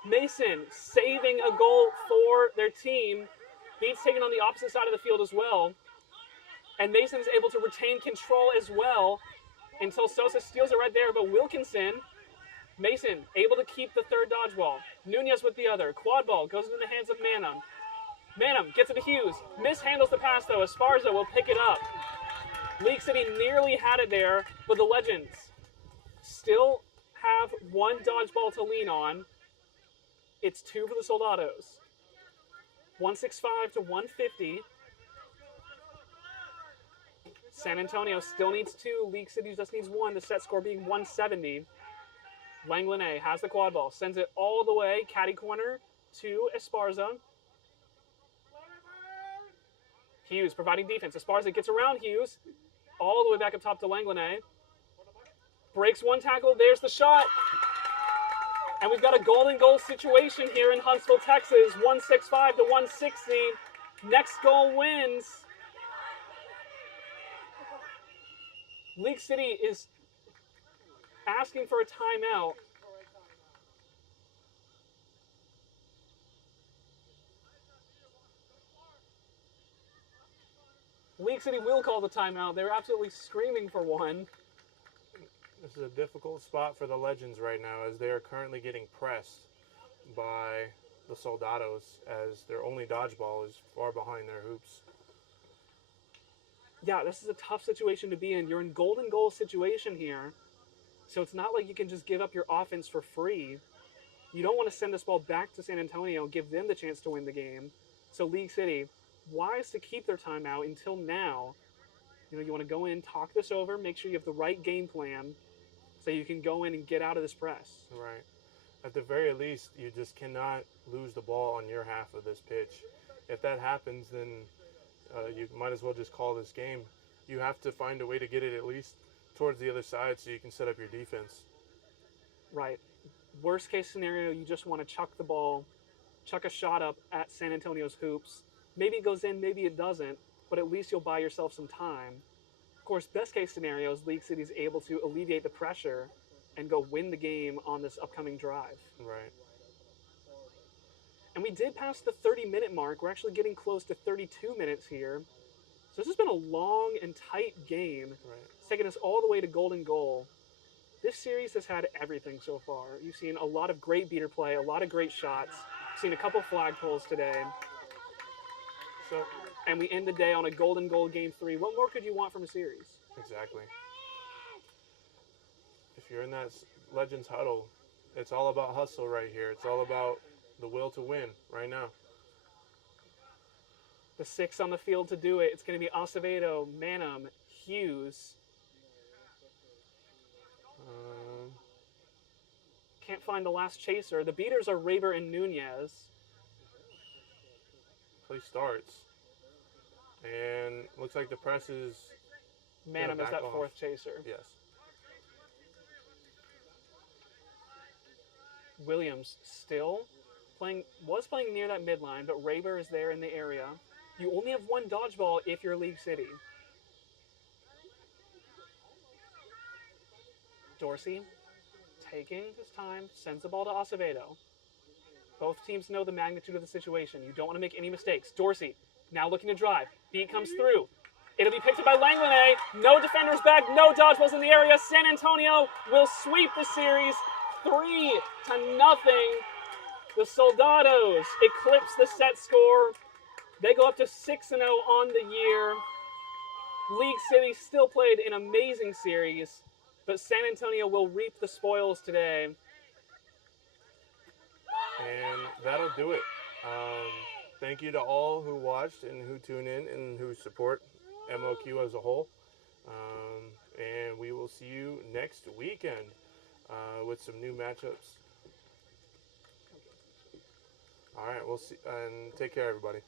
Mason saving a goal for their team. Beat's taken on the opposite side of the field as well. And Mason is able to retain control as well until Sosa steals it right there. But Wilkinson, Mason able to keep the third dodgeball. Nunez with the other. Quad ball goes into the hands of Manum. Manum gets it to Hughes. Mishandles the pass though. Esparza will pick it up. League City nearly had it there, but the Legends still have one dodgeball to lean on. It's 2 for the Soldados. 165 to 150. San Antonio still needs 2. League City just needs 1. The set score being 170. Langlanay has the quad ball. Sends it all the way, caddy corner, to Esparza. Hughes providing defense. Esparza gets around Hughes. All the way back up top to Langlanay. Breaks one tackle. There's the shot. And we've got a golden goal situation here in Huntsville, Texas. 165 to 160. Next goal wins. League City is asking for a timeout. League City will call the timeout. They're absolutely screaming for one. This is a difficult spot for the Legends right now, as they are currently getting pressed by the Soldados, as their only dodgeball is far behind their hoops. Yeah, this is a tough situation to be in. You're in golden goal situation here. So it's not like you can just give up your offense for free. You don't want to send this ball back to San Antonio, give them the chance to win the game. So League City, wise to keep their timeout until now. You know, you want to go in, talk this over, make sure you have the right game plan so you can go in and get out of this press. Right. At the very least, you just cannot lose the ball on your half of this pitch. If that happens, then you might as well just call this game. You have to find a way to get it at least towards the other side so you can set up your defense. Right. Worst case scenario, you just want to chuck the ball, chuck a shot up at San Antonio's hoops. Maybe it goes in, maybe it doesn't, but at least you'll buy yourself some time. Of course, best case scenario is League City is able to alleviate the pressure and go win the game on this upcoming drive. Right. And we did pass the 30-minute mark. We're actually getting close to 32 minutes here. So this has been a long and tight game. Right. It's taken us all the way to golden goal. This series has had everything so far. You've seen a lot of great beater play, a lot of great shots. You've seen a couple flagpoles today. And we end the day on a golden goal game 3. What more could you want from a series? Exactly. If you're in that Legends huddle, it's all about hustle right here. It's all about the will to win right now. The 6 on the field to do it. It's going to be Acevedo, Manum, Hughes. Can't find the last chaser. The beaters are Raver and Nunez. Play starts. And looks like the press is... Manham is back that off. fourth chaser. Yes. Williams still was playing near that midline, but Raver is there in the area. You only have one dodgeball if you're League City. Dorsey taking his time, sends the ball to Acevedo. Both teams know the magnitude of the situation. You don't want to make any mistakes. Dorsey now looking to drive. Beat comes through. It'll be picked up by Langlanet. No defenders back, no dodgeballs in the area. San Antonio will sweep the series 3-0. The Soldados eclipse the set score. They go up to 6-0 on the year. League City still played an amazing series, but San Antonio will reap the spoils today. And that'll do it. Thank you to all who watched and who tune in and who support MLQ as a whole. And we will see you next weekend with some new matchups. All right, we'll see, and take care, everybody.